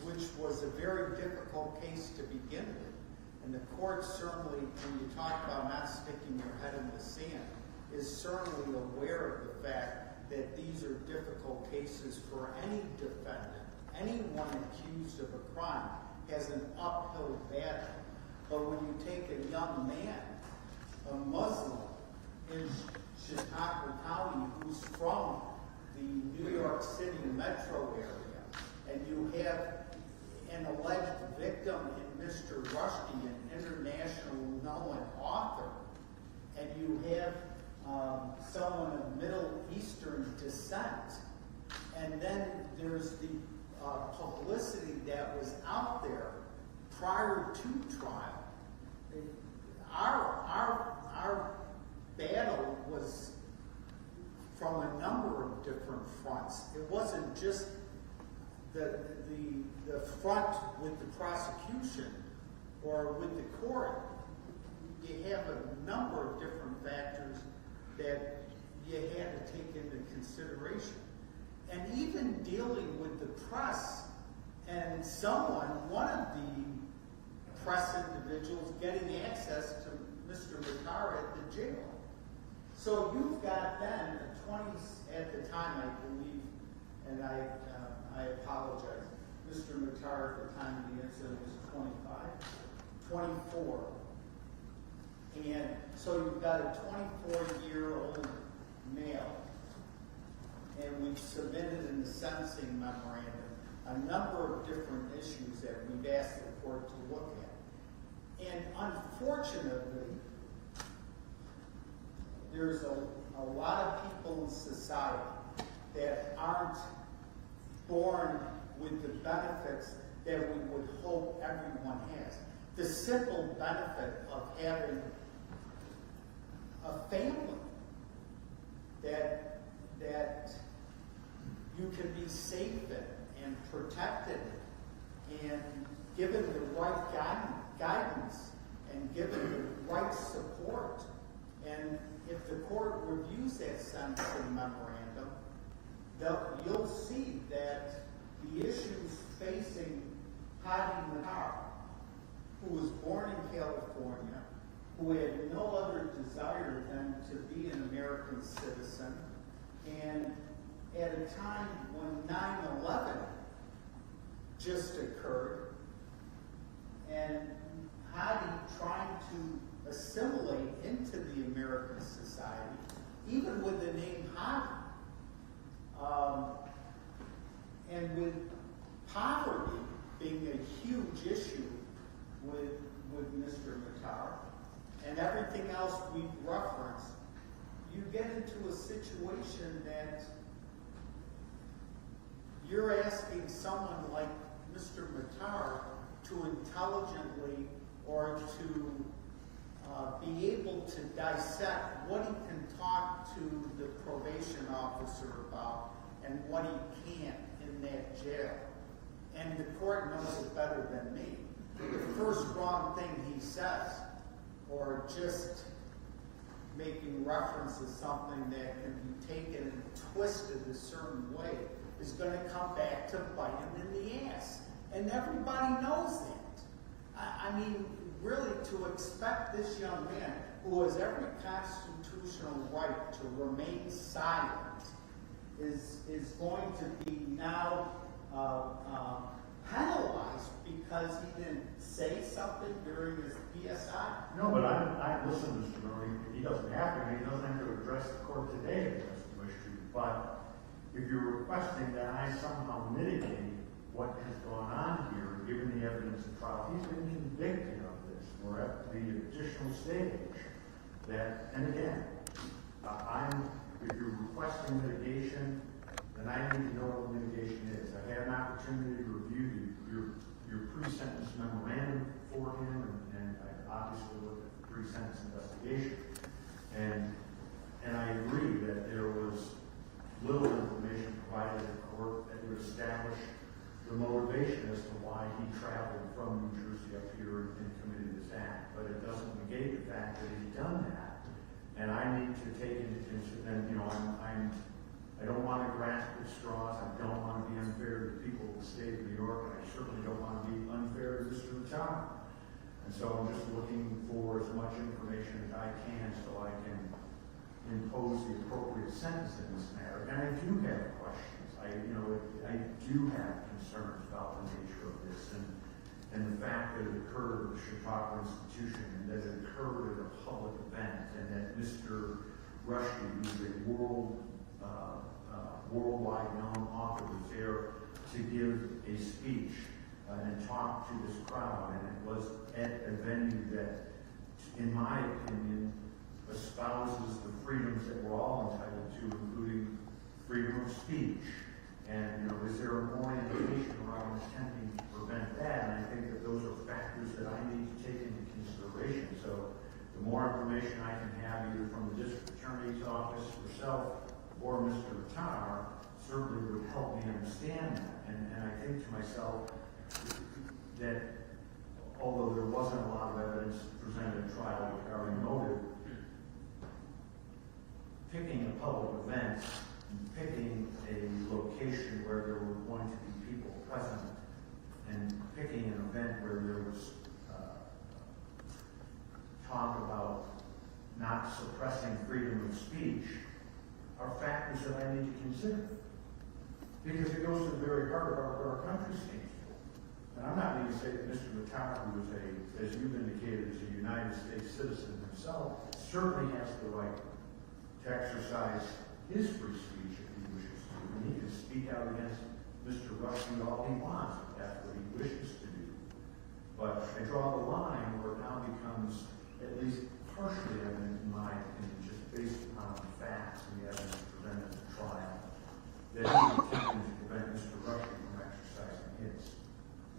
which was a very difficult case to begin with. And the court certainly, when you talk about not sticking your head in the sand, is certainly aware of the fact that these are difficult cases for any defendant. Anyone accused of a crime has an uphill battle. But when you take a young man, a Muslim in Chautauqua County who's from the New York City metro area, and you have an alleged victim in Mr. Rushdie, an international known author, and you have someone of Middle Eastern descent, and then there's the publicity that was out there prior to trial. Our battle was from a number of different fronts. It wasn't just the front with the prosecution or with the court. You have a number of different factors that you had to take into consideration. And even dealing with the press and one of the press individuals getting access to Mr. Matar at the jail. So you've got then at the time, I believe, and I apologize, Mr. Matar at the time of the incident was 24. And so you've got a 24-year-old male, and we've submitted in the sentencing memorandum a number of different issues that we've asked the court to look at. And unfortunately, there's a lot of people in society that aren't born with the benefits that we would hope everyone has. The simple benefit of having a family that you can be safe in and protected and given the right guidance and given the right support. And if the court reviews that sentencing memorandum, you'll see that the issues facing Hadi Matar, who was born in California, who had no other desire than to be an American citizen, and at a time when 9/11 just occurred, and Hadi trying to assimilate into the American society, even with the name Hadi, and with poverty being a huge issue with Mr. Matar, and everything else we've referenced, you get into a situation that you're asking someone like Mr. Matar to intelligently or to be able to dissect what he can talk to the probation officer about and what he can't in that jail. And the court knows it better than me. The first wrong thing he says, or just making reference to something that can be taken and twisted a certain way, is going to come back to bite him in the ass. And everybody knows that. I mean, really, to expect this young man, who has every constitutional right to remain silent, is going to be now penalized because he didn't say something during his PSI? No, but I listen, Mr. Murray. He doesn't have to. He doesn't have to address the court today if he has to wish to. But if you're requesting that I somehow mitigate what has gone on here, given the evidence of trial, he's been convicted of this. We're at the additional stage that, and again, if you're requesting mitigation, then I need to know what mitigation is. I've had an opportunity to review your pre-sentence memorandum for him, and I obviously looked at the pre-sentence investigation. And I agree that there was little information provided to the court that would establish the motivation as to why he traveled from New Jersey up here and committed this act. But it doesn't negate the fact that he's done that. And I need to take into consideration, and I don't want to grasp at straws. I don't want to be unfair to the people of the state of New York, and I certainly don't want to be unfair to Mr. Matar. And so I'm just looking for as much information as I can so I can impose the appropriate sentence in this matter. And I do have questions. I do have concerns about the nature of this and the fact that it occurred at the Chicago institution and that it occurred at a public event and that Mr. Rushdie, who's a worldwide known author, was there to give a speech and talk to this crowd, and it was at a venue that, in my opinion, espouses the freedoms that we're all entitled to, including freedom of speech. And is there a more indication around attempting to prevent that? And I think that those are factors that I need to take into consideration. So the more information I can have either from the district attorney's office, yourself, or Mr. Matar, certainly would help me understand that. And I think to myself that although there wasn't a lot of evidence presented at trial regarding motive, picking a public event, picking a location where there were going to be people present, and picking an event where there was talk about not suppressing freedom of speech are factors that I need to consider. Because it goes to the very heart of our country stands for. And I'm not even saying that Mr. Matar, who is as you've indicated, is a United States citizen himself, certainly has the right to exercise his free speech if he wishes to. And he can speak out against Mr. Rushdie all he wants, if that's what he wishes to do. But I draw the line where it now becomes at least partially evident, in my opinion, just based upon the facts and the evidence presented at the trial, that he intended to prevent Mr. Rushdie from exercising his.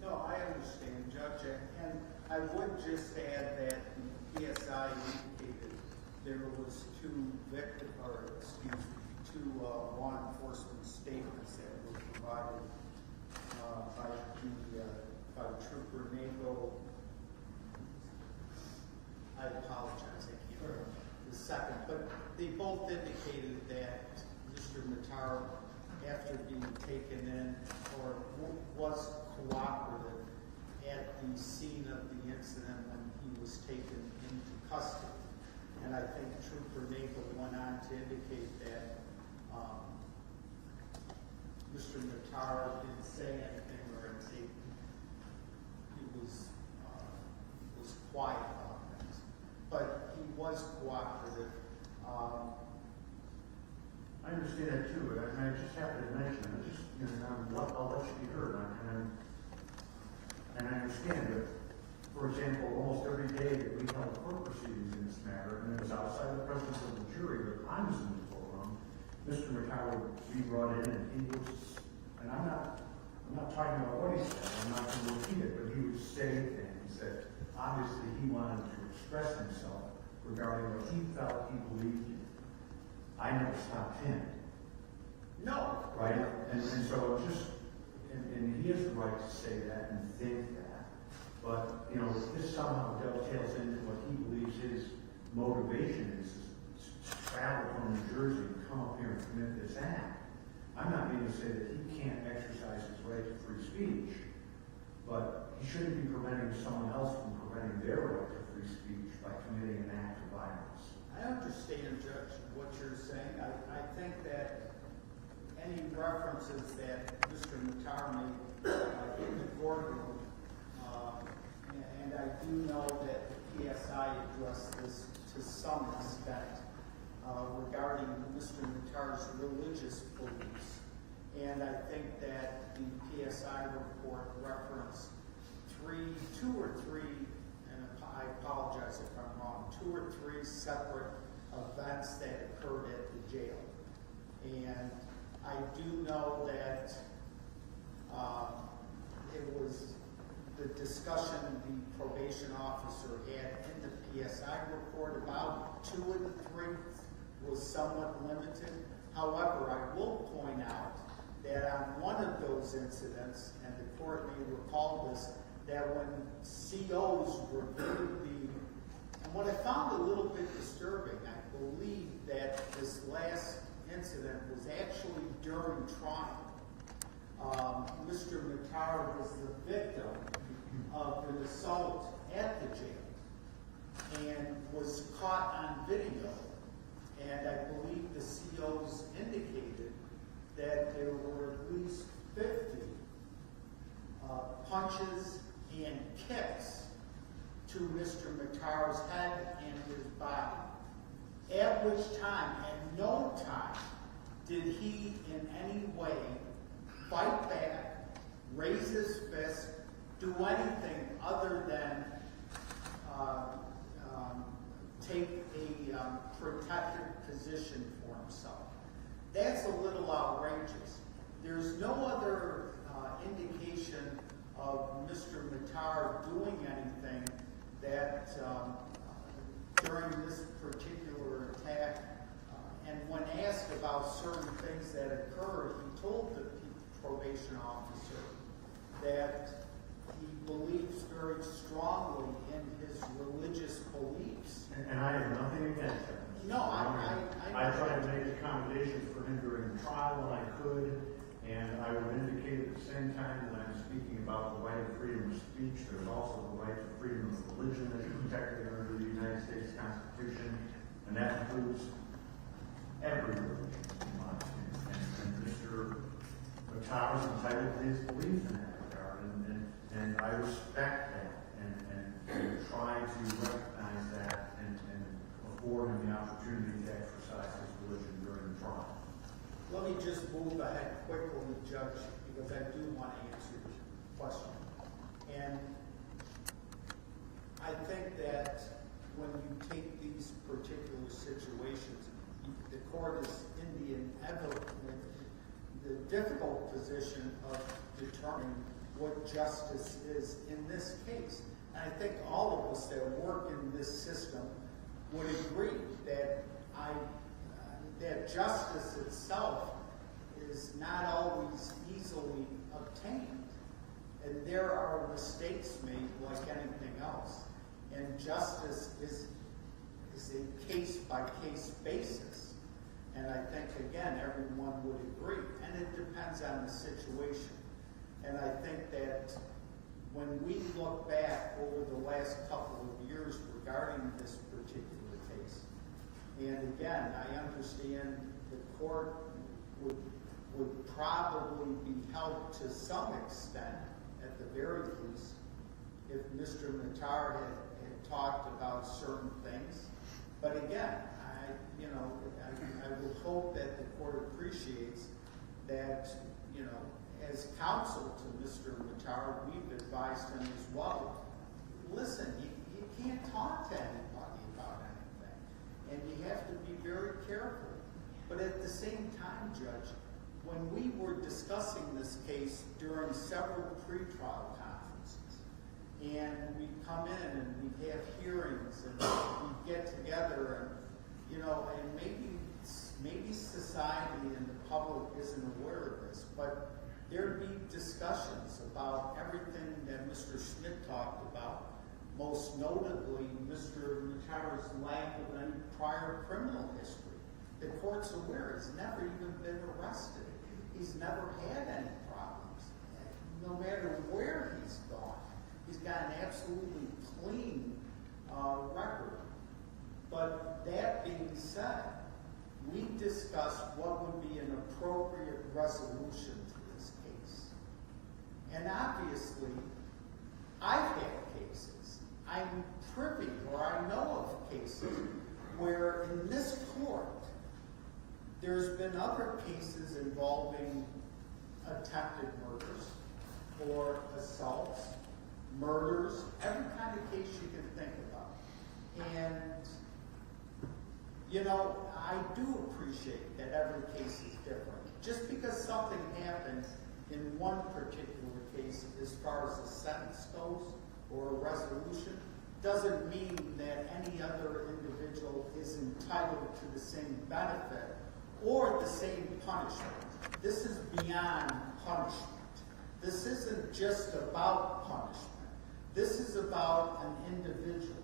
No, I understand, Judge, and I would just add that the PSI indicated there was two law enforcement statements that were provided by Trooper Nagle. I apologize, I can't remember the second, but they both indicated that Mr. Matar, after being taken in, or was cooperative at the scene of the incident when he was taken into custody. And I think Trooper Nagle went on to indicate that Mr. Matar didn't say anything or he was quiet about things. But he was cooperative. I understand that too, but I just have to mention, I'll let you be heard, and I understand that, for example, almost every day that we held court proceedings in this matter, and it was outside the presence of the jury, but I was in the courtroom, Mr. McCow would be brought in, and he was, and I'm not talking about what he said, I'm not going to repeat it, but he would say things that obviously he wanted to express himself regarding what he felt he believed in. I never stopped him. No. Right? And so just, and he has the right to say that and think that, but, this somehow dovetails into what he believes his motivation is to travel from New Jersey and come up here and commit this act. I'm not meaning to say that he can't exercise his right to free speech, but he shouldn't be preventing someone else from preventing their right to free speech by committing an act of violence. I understand, Judge, what you're saying. I think that any references that Mr. Matar made in the courtroom, and I do know that the PSI addressed this to some extent regarding Mr. Matar's religious beliefs, and I think that the PSI report referenced two or three, and I apologize if I'm wrong, 2 or 3 separate events that occurred at the jail. And I do know that it was the discussion the probation officer had in the PSI report about 2 of the 3 was somewhat limited. However, I will point out that on one of those incidents, and the court may recall this, that when COs reviewed and what I found a little bit disturbing, I believe that this last incident was actually during trial. Mr. Matar was the victim of an assault at the jail and was caught on video. And I believe the COs indicated that there were at least 50 punches and kicks to Mr. Matar's head and his body. At which time, at no time, did he in any way fight back, raise his fist, do anything other than take a protected position for himself. That's a little outrageous. There's no other indication of Mr. Matar doing anything that during this particular attack, and when asked about certain things that occurred, he told the probation officer that he believes very strongly in his religious beliefs. And I have nothing against that. No, I tried to make accommodations for him during the trial when I could, and I would indicate at the same time that I'm speaking about the right of freedom of speech. There's also the right to freedom of religion that is protected under the United States Constitution, and that includes every religion, in my opinion. And Mr. Matar is entitled to his belief in that regard, and And I respect that and try to recognize that and afford him the opportunity to exercise his religion during the trial. Let me just move ahead quickly, Judge, because I do want to answer your question. And I think that when you take these particular situations, the court is in the difficult position of determining what justice is in this case. And I think all of us that work in this system would agree that that justice itself is not always easily obtained. And there are mistakes made like anything else. And justice is a case-by-case basis. And I think, again, everyone would agree. And it depends on the situation. And I think that when we look back over the last couple of years regarding this particular case, and again, I understand the court would probably be helped to some extent, at the very least, if Mr. Matar had talked about certain things. But again, I would hope that the court appreciates that, as counsel to Mr. Matar, we've advised him as well. Listen, you can't talk to anybody about anything, and you have to be very careful. But at the same time, Judge, when we were discussing this case during several pretrial conferences, and we come in and we have hearings and we get together and maybe society and the public isn't aware of this, but there'd be discussions about everything that Mr. Schmidt talked about, most notably Mr. Matar's lack of any prior criminal history. The court's aware he's never even been arrested. He's never had any problems. No matter where he's gone, he's got an absolutely clean record. But that being said, we discussed what would be an appropriate resolution to this case. And obviously, I've had cases. I'm privy, or I know of cases, where in this court, there's been other cases involving attempted murders, or assaults, murders, every kind of case you can think about. And I do appreciate that every case is different. Just because something happens in one particular case as far as a sentence goes or a resolution doesn't mean that any other individual is entitled to the same benefit or the same punishment. This is beyond punishment. This isn't just about punishment. This is about an individual,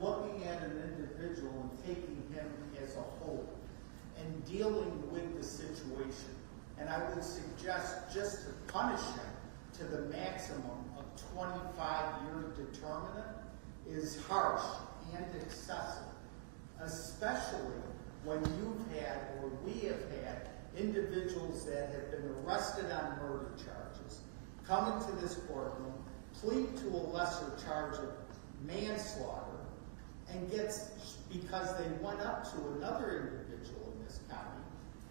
looking at an individual and taking him as a whole and dealing with the situation. And I would suggest just to punish him to the maximum of 25-year determinant is harsh and excessive, especially when you've had, or we have had, individuals that have been arrested on murder charges, come into this courtroom, plead to a lesser charge of manslaughter, and because they went up to another individual in this county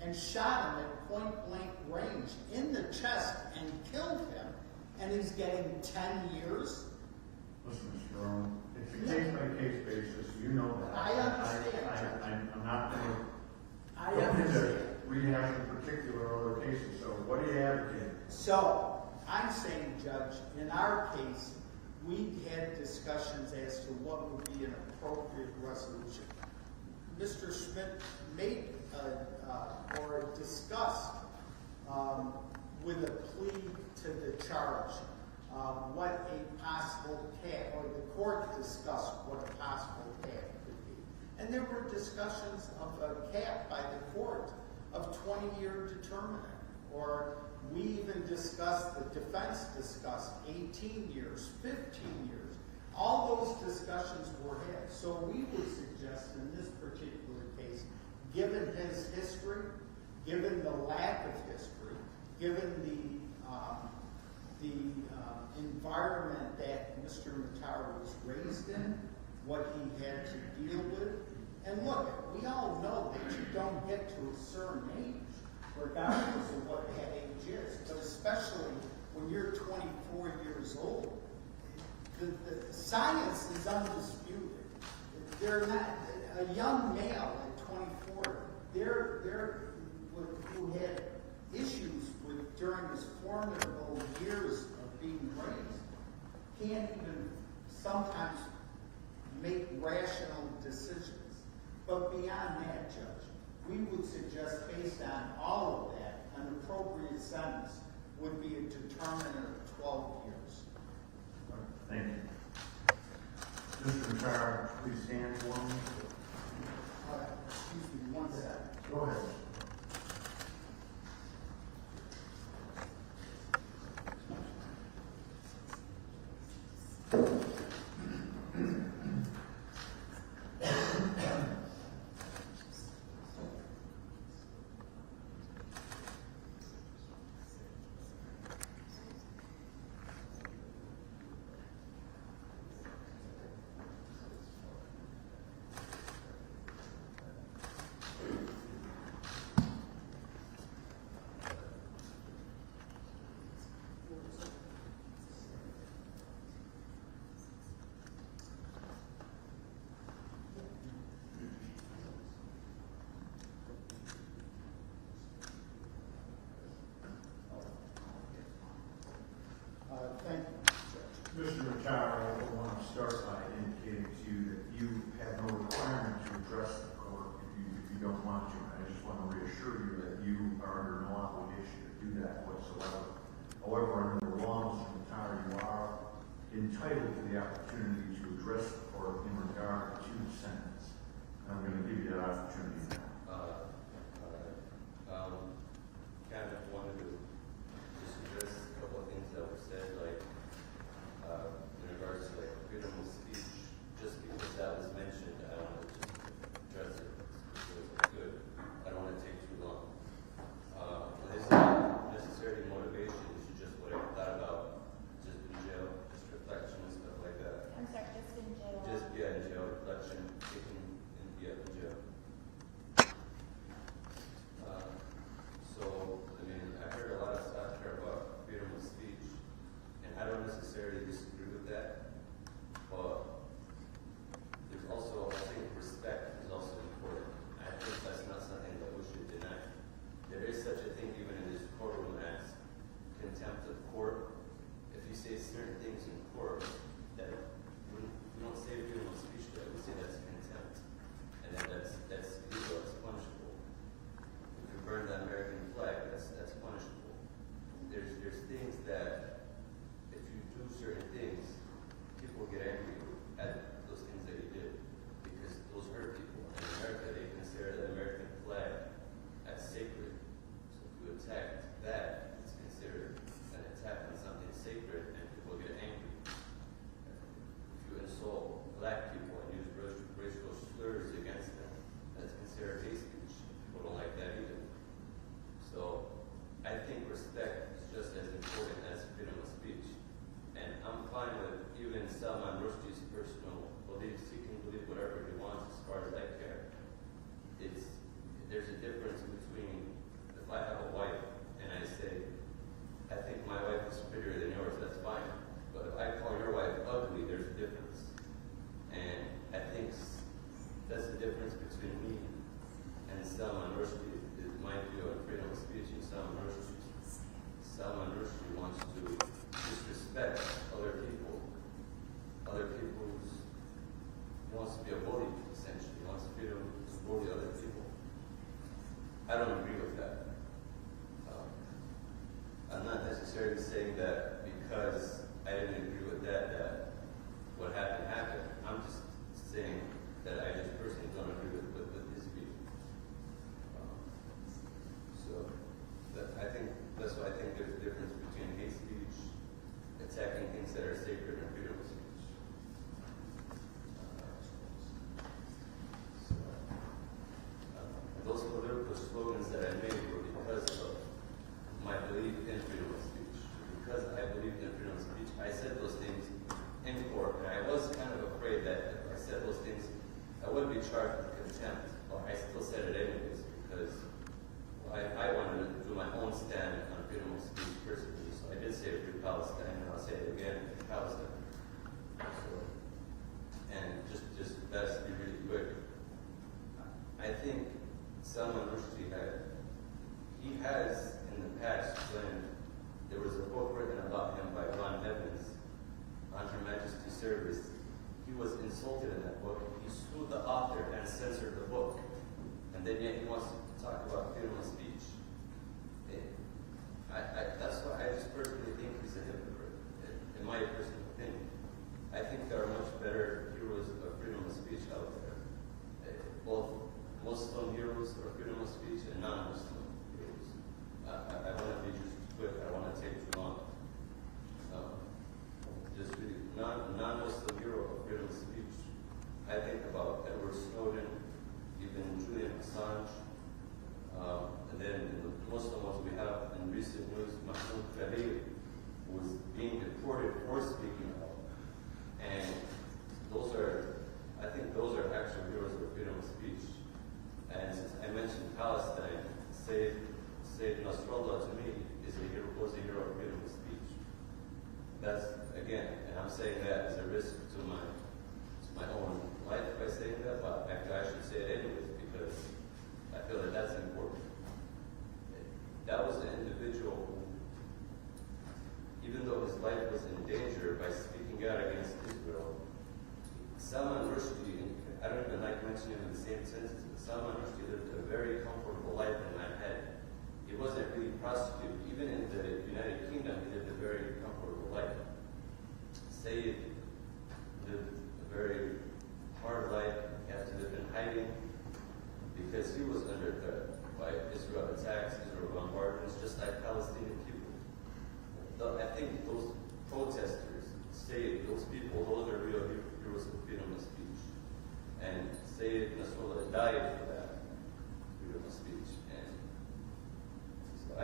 and shot him at point-blank range in the chest and killed him, and he's getting 10 years? Listen, Mr. Rowan, it's a case-by-case basis. You know that. I understand. I'm not going to rehash in particular other cases. So what do you advocate? So I'm saying, Judge, in our case, we had discussions as to what would be an appropriate resolution. Mr. Schmidt made or discussed with a plea to the charge what a possible cap, or the court discussed what a possible cap could be. And there were discussions of a cap by the court of 20-year determinant, or we even discussed, the defense discussed 18 years, 15 years. All those discussions were had. So we would suggest in this particular case, given his history, given the lack of history, given the the environment that Mr. Matar was raised in, what he had to deal with. And look, we all know that you don't get to a certain age, regardless of what that age is, but especially when you're 24 years old. The science is undisputed. They're not, a young male at 24, who had issues with during his formidable years of being raised, can't even sometimes make rational decisions. But beyond that, Judge, we would suggest, based on all of that, an appropriate sentence would be a determinant of 12 years. Thank you. Mr. Matar, please stand for me. Excuse me, one second. Go ahead. Thank you, Judge. Mr. Matar, I want to start by indicating to you that you have no requirement to address the court if you don't want to. I just want to reassure you that you are under no obligation to do that whatsoever. However, under the law, Mr. Matar, you are entitled to the opportunity to address the court in regard to the sentence. I'm going to give you that opportunity now. Kind of wanted to just address a couple of things that were said, like in regards to like freedom of speech. Just because that was mentioned, I wanted to just address it because it was good. I don't want to take too long. This is not necessarily motivation. This is just what I thought about just in jail, just reflection and stuff like that. I'm sorry, just in jail. Just in jail, reflection, in jail.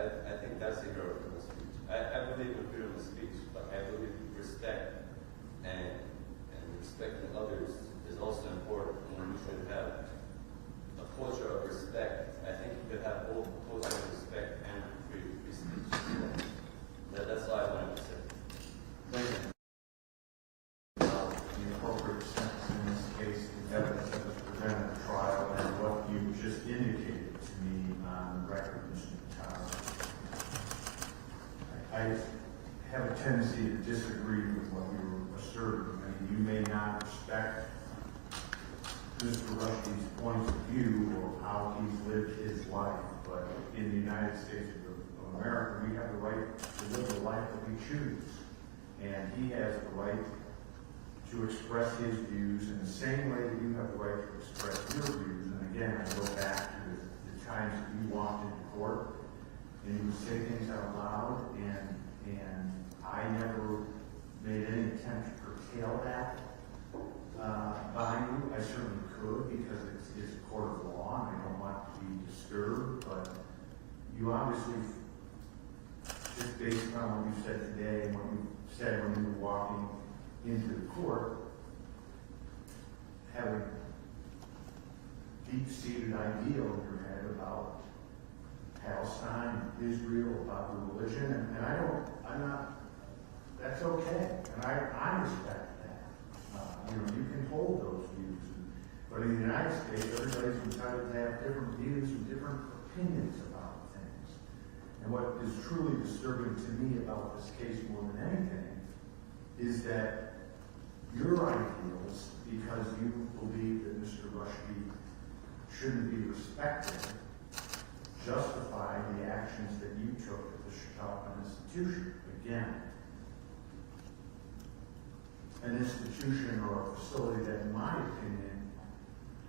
I think that's a hero freedom of speech. I believe in freedom of speech, but I believe respect and respecting others is also important. And we should have a culture of respect. I think you could have both a culture of respect and free speech. That's all I wanted to say. Thank you. The appropriate sentence in this case, the evidence that was presented at trial, and what you just indicated to me on record, Mr. Tara. I have a tendency to disagree with what you were asserting. I mean, you may not respect Mr. Rushdy's point of view or how he's lived his life, but in the United States of America, we have the right to live the life that we choose. And he has the right to express his views in the same way that you have the right to express your views. And again, I go back to the times that you walked into court and you would say things out loud, and I never made any attempt to curtail that by you. I certainly could, because it's a court of law and I don't want to be disturbed, but you obviously, just based on what you said today and what you said when you were walking into the court, have a deep-seated ideal in your head about Palestine, Israel, about the religion, and that's okay, and I respect that. You can hold those views, but in the United States, everybody's entitled to have different views and different opinions about things. And what is truly disturbing to me about this case more than anything is that your ideals, because you believe that Mr. Rushdy shouldn't be respected, justify the actions that you took at the Chicago institution. Again, an institution or a facility that, in my opinion,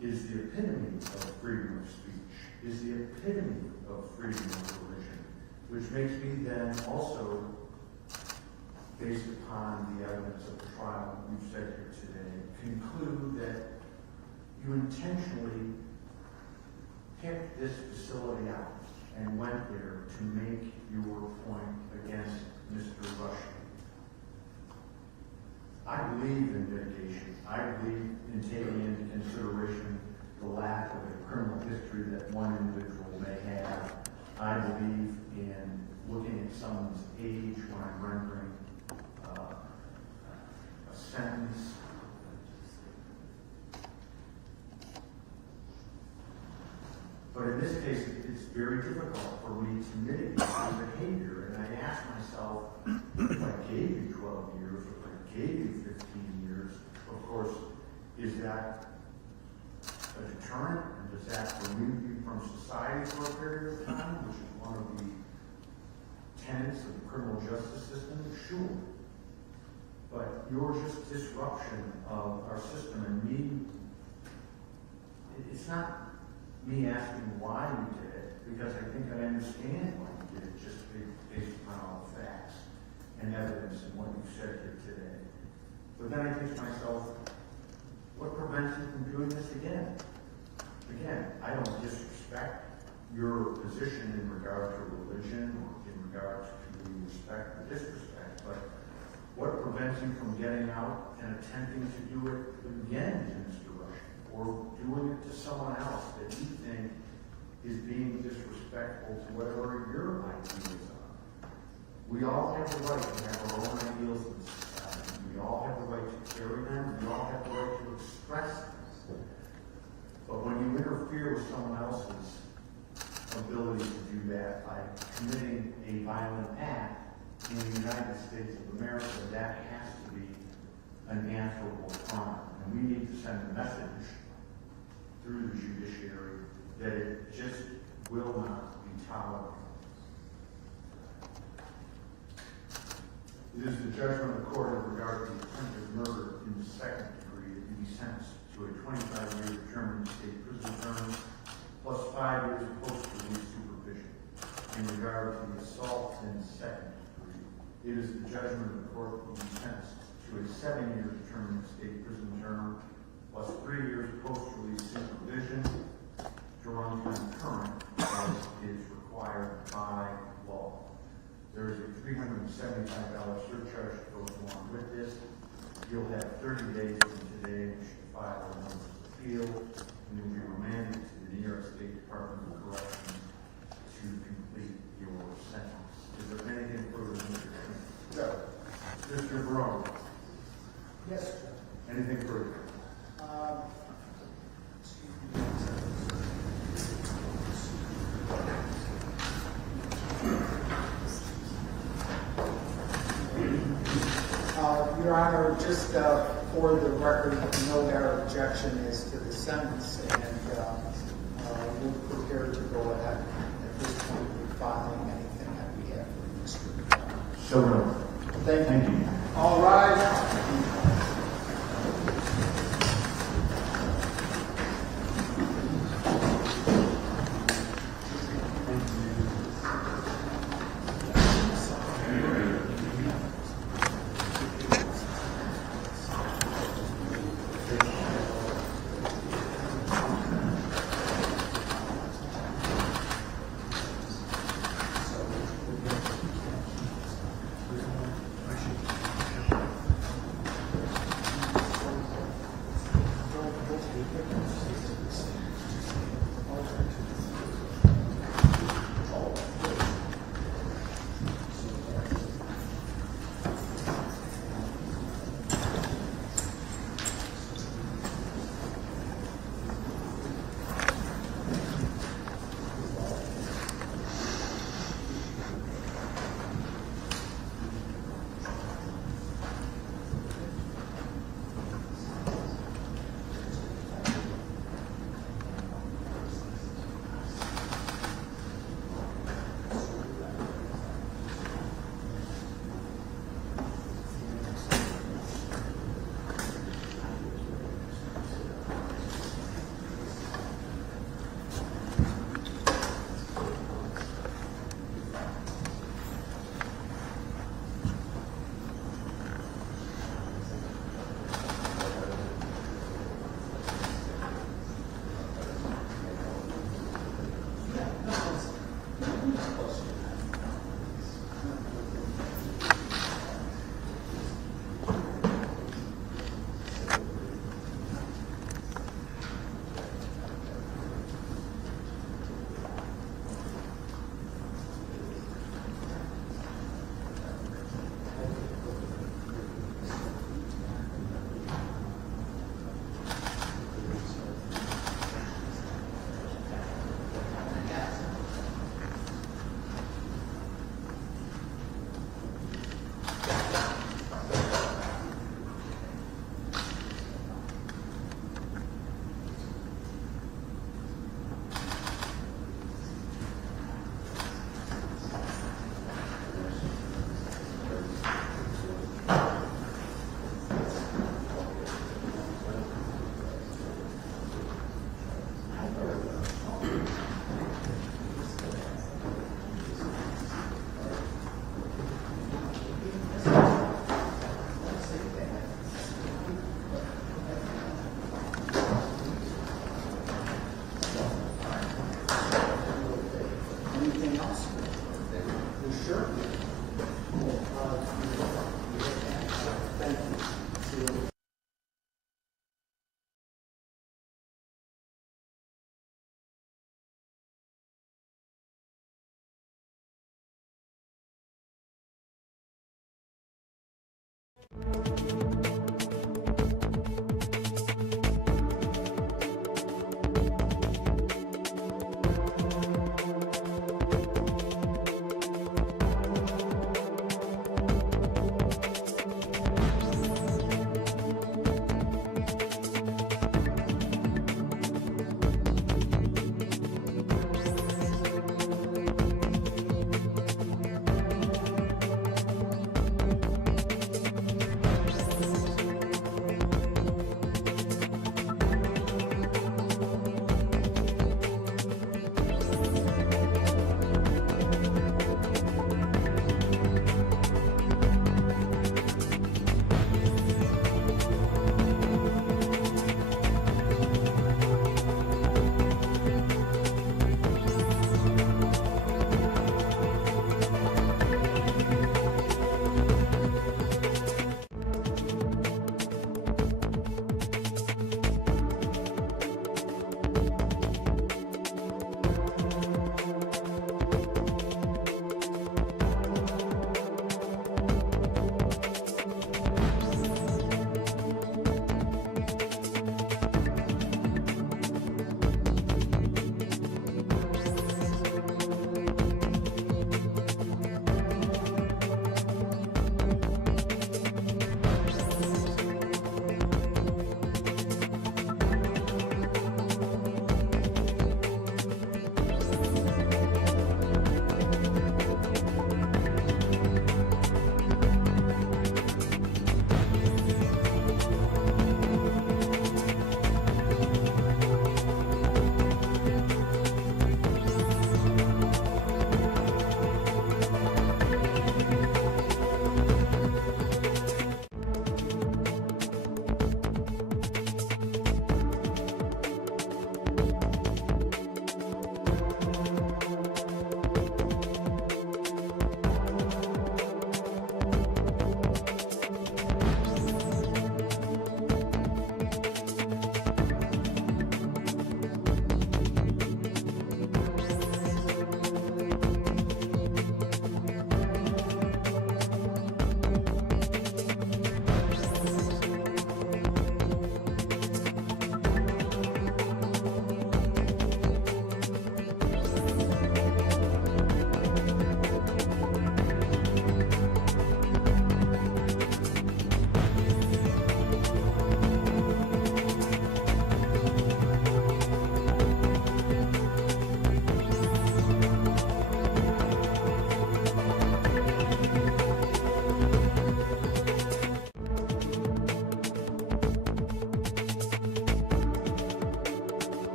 is the epitome of freedom of speech, is the epitome of freedom of religion, which makes me then also, based upon the evidence of the trial we've said here today, conclude that you intentionally picked this facility out and went there to make your point against Mr. Rushdy. I believe in mitigation. I believe in taking into consideration the lack of a criminal history that one individual may have. I believe in looking at someone's age when I'm rendering a sentence. But in this case, it's very difficult for me to mitigate my behavior. And I ask myself, if I gave you 12 years, or if I gave you 15 years, of course, is that a deterrent? And does that remove you from society for a period of time, which is one of the tenets of the criminal justice system? Sure. But your just disruption of our system and me, it's not me asking why you did it, because I think I understand why you did it, just based upon all the facts and evidence and what you've said here today. But then I think to myself, what prevents you from doing this again? Again, I don't disrespect your position in regard to religion or in regard to respect or disrespect, but what prevents you from getting out and attempting to do it again to Mr. Rushdy, or doing it to someone else that you think is being disrespectful to whatever your ideas are? We all have the right to have our own ideals in society. We all have the right to carry them. We all have the right to express them. But when you interfere with someone else's ability to do that by committing a violent act in the United States of America, that has to be an answerable crime. And we need to send a message through the judiciary that it just will not be tolerated. It is the judgment of the court in regard to the attempted murder in the second degree that you be sentenced to a 25-year term in state prison term plus 5 years of post-release supervision. In regard to the assault in the second degree, it is the judgment of the court that you be sentenced to a 7-year term in state prison term plus 3 years of post-release supervision to run concurrent as is required by There is a $375 surcharge that goes along with this. You'll have 30 days from today to file a notice of appeal, and you'll be remanded to the New York State Department of Corrections to complete your sentence. Is there anything further, Mr. Chairman? No. Mr. Barone? Yes, sir. Anything further? Your Honor, just for the record, no matter objection as to the sentence, and we're prepared to go ahead at this point with filing anything that we have for Mr. So moved. Thank you. All rise.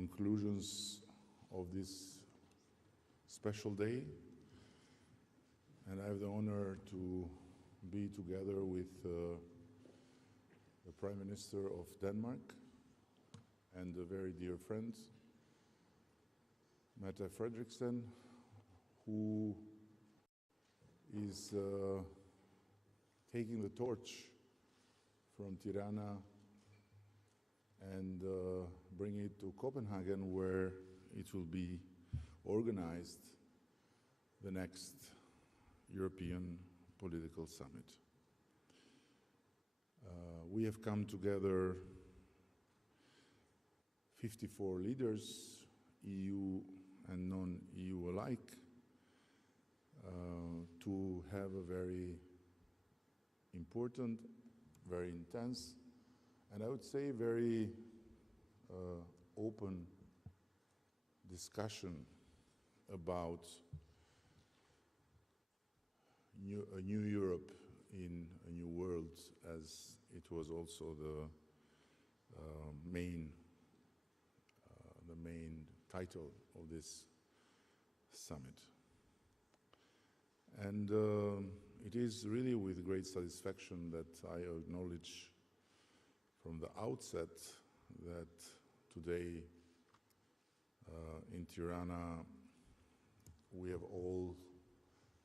conclusions of this special day, and I have the honor to be together with the Prime Minister of Denmark and a very dear friend, Mette Frederiksen, who is taking the torch from Tirana and bring it to Copenhagen, where it will be organized the next European political summit. We have come together 54 leaders, EU and non-EU alike, to have a very important, very intense, and I would say very open discussion about a new Europe in a new world, as it was also the main title of this summit. And it is really with great satisfaction that I acknowledge from the outset that today in Tirana we have all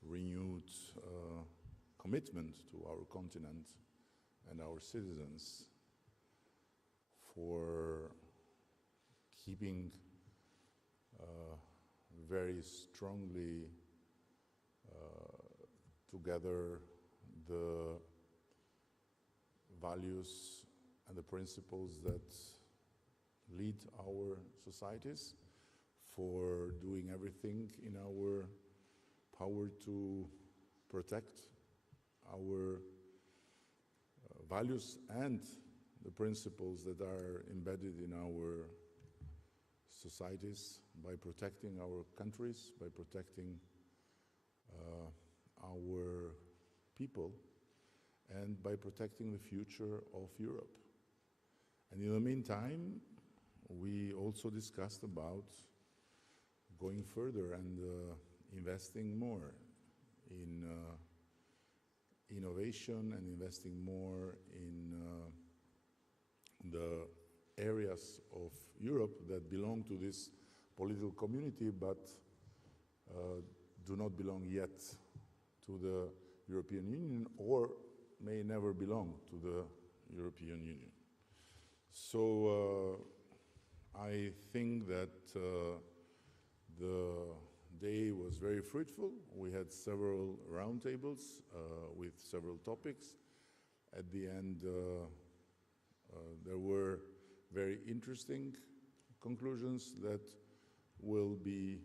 renewed commitment to our continent and our citizens for keeping very strongly together the values and the principles that lead our societies, for doing everything in our power to protect our values and the principles that are embedded in our societies, by protecting our countries, by protecting our people, and by protecting the future of Europe. And in the meantime, we also discussed about going further and investing more in innovation and investing more in the areas of Europe that belong to this political community but do not belong yet to the European Union, or may never belong to the European Union. So I think that the day was very fruitful. We had several roundtables with several topics. At the end, there were very interesting conclusions that will be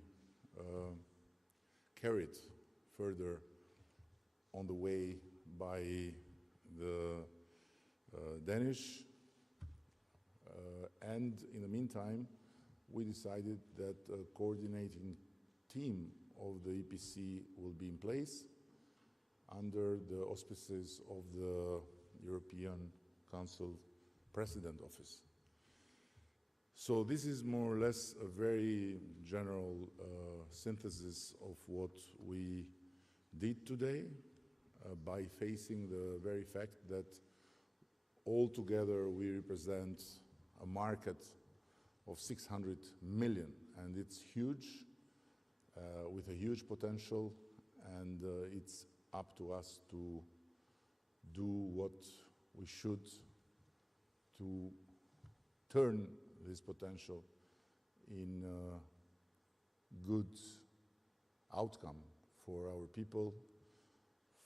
carried further on the way by the Danish. And in the meantime, we decided that a coordinating team of the EPC will be in place under the auspices of the European Council President Office. So this is more or less a very general synthesis of what we did today by facing the very fact that altogether we represent a market of 600 million, and it's huge, with a huge potential, and it's up to us to do what we should to turn this potential in a good outcome for our people,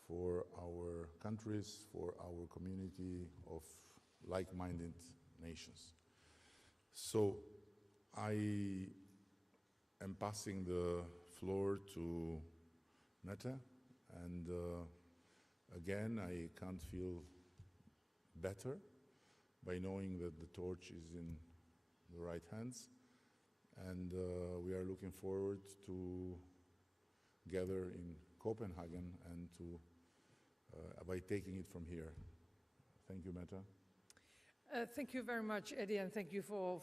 for our countries, for our community of like-minded nations. So I am passing the floor to Mette, and again, I can't feel better by knowing that the torch is in the right hands, and we are looking forward to gather in Copenhagen and to by taking it from here. Thank you, Mette. Thank you very much, Eddie, and thank you for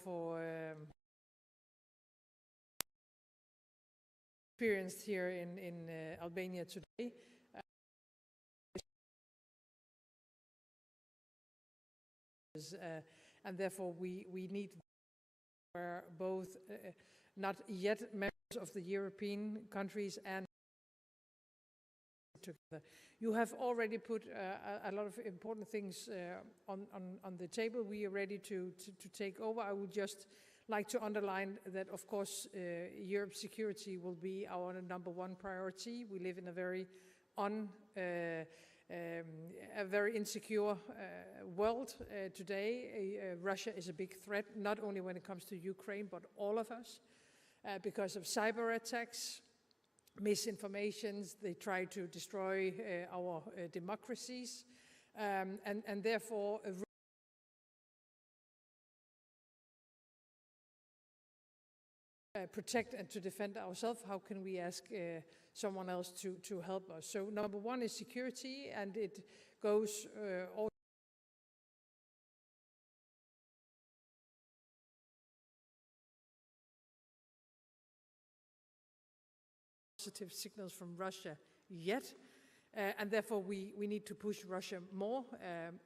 experienced here in Albania today. And therefore we need where both not yet members of the European countries and together. You have already put a lot of important things on the table. We are ready to take over. I would just like to underline that, of course, Europe's security will be our #1 priority. We live in a very insecure world today. Russia is a big threat, not only when it comes to Ukraine, but all of us, because of cyber attacks, misinformations. They try to destroy our democracies, and therefore protect and to defend ourselves. How can we ask someone else to help us? So #1 is security, and it goes also positive signals from Russia yet, and therefore we need to push Russia more,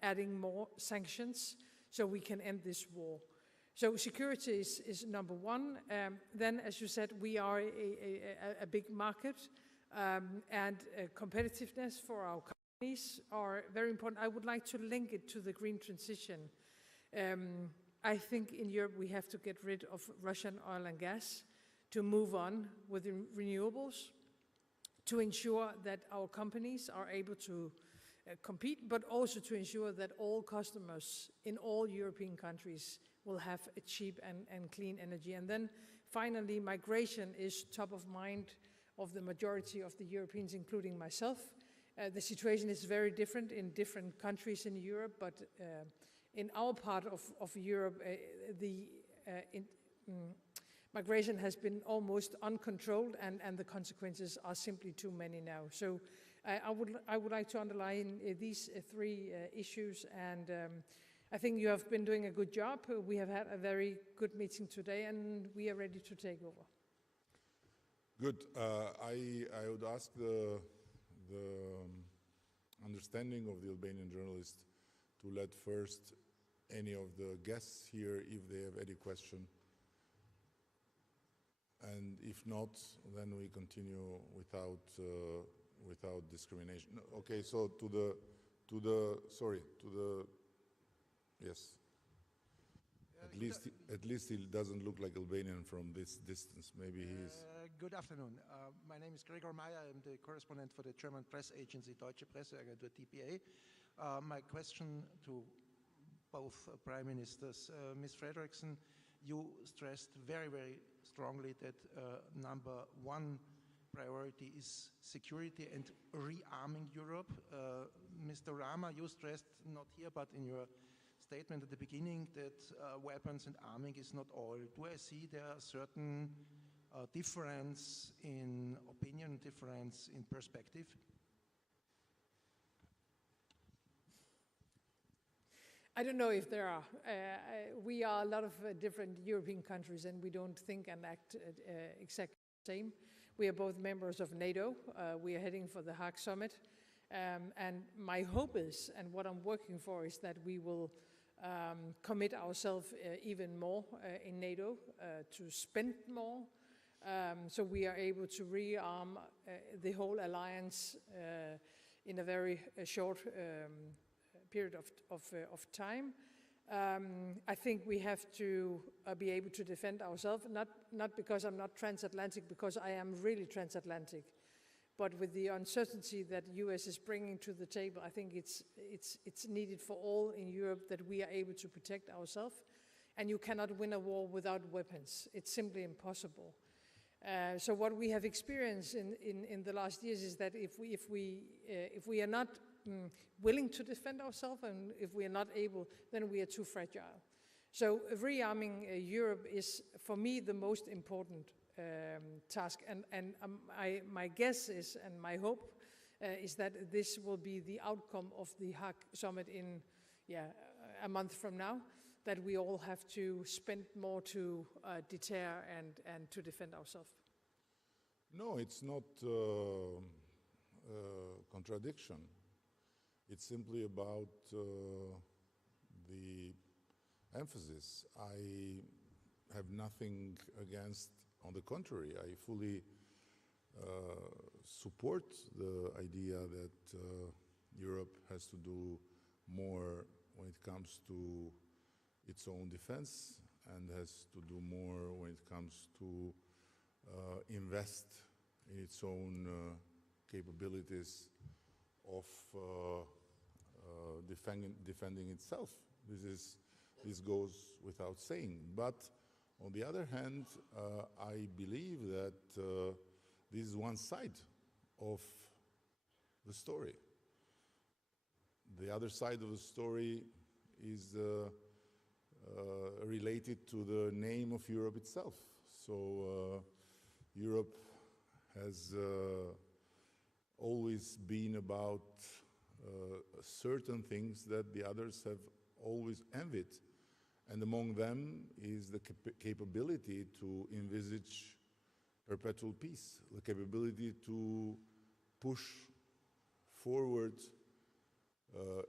adding more sanctions so we can end this war. So security is #1. Then, as you said, we are a big market, and competitiveness for our companies are very important. I would like to link it to the green transition. I think in Europe we have to get rid of Russian oil and gas to move on with renewables, to ensure that our companies are able to compete, but also to ensure that all customers in all European countries will have a cheap and clean energy. And then finally, migration is top of mind of the majority of the Europeans, including myself. The situation is very different in different countries in Europe, but in our part of Europe, migration has been almost uncontrolled, and the consequences are simply too many now. So I would like to underline these 3 issues, and I think you have been doing a good job. We have had a very good meeting today, and we are ready to take over. Good. I would ask the understanding of the Albanian journalist to let first any of the guests here if they have any question. And if not, then we continue without discrimination. Okay, so yes. At least he doesn't look like Albanian from this distance. Maybe he's. Good afternoon. My name is Gregor Meyer. I'm the correspondent for the German press agency Deutsche Presseagentur DPA. My question to both Prime Ministers. Ms. Frederiksen, you stressed very, very strongly that #1 priority is security and rearming Europe. Mr. Rama, you stressed, not here, but in your statement at the beginning, that weapons and arming is not all. Do I see there a certain difference in opinion, difference in perspective? I don't know if there are. We are a lot of different European countries, and we don't think and act exactly the same. We are both members of NATO. We are heading for the Hague Summit. And my hope is, and what I'm working for, is that we will commit ourselves even more in NATO, to spend more, so we are able to rearm the whole alliance in a very short period of time. I think we have to be able to defend ourselves, not because I'm not transatlantic, because I am really transatlantic, but with the uncertainty that US is bringing to the table, I think it's needed for all in Europe that we are able to protect ourselves. And you cannot win a war without weapons. It's simply impossible. So what we have experienced in the last years is that if we are not willing to defend ourselves, and if we are not able, then we are too fragile. So rearming Europe is, for me, the most important task. And my guess is, and my hope is that this will be the outcome of the Hague Summit in a month from now, that we all have to spend more to deter and to defend ourselves. No, it's not contradiction. It's simply about the emphasis. I have nothing against, on the contrary, I fully support the idea that Europe has to do more when it comes to its own defense and has to do more when it comes to invest in its own capabilities of defending itself. This goes without saying. But on the other hand, I believe that this is one side of the story. The other side of the story is related to the name of Europe itself. So Europe has always been about certain things that the others have always envied. And among them is the capability to envisage perpetual peace, the capability to push forward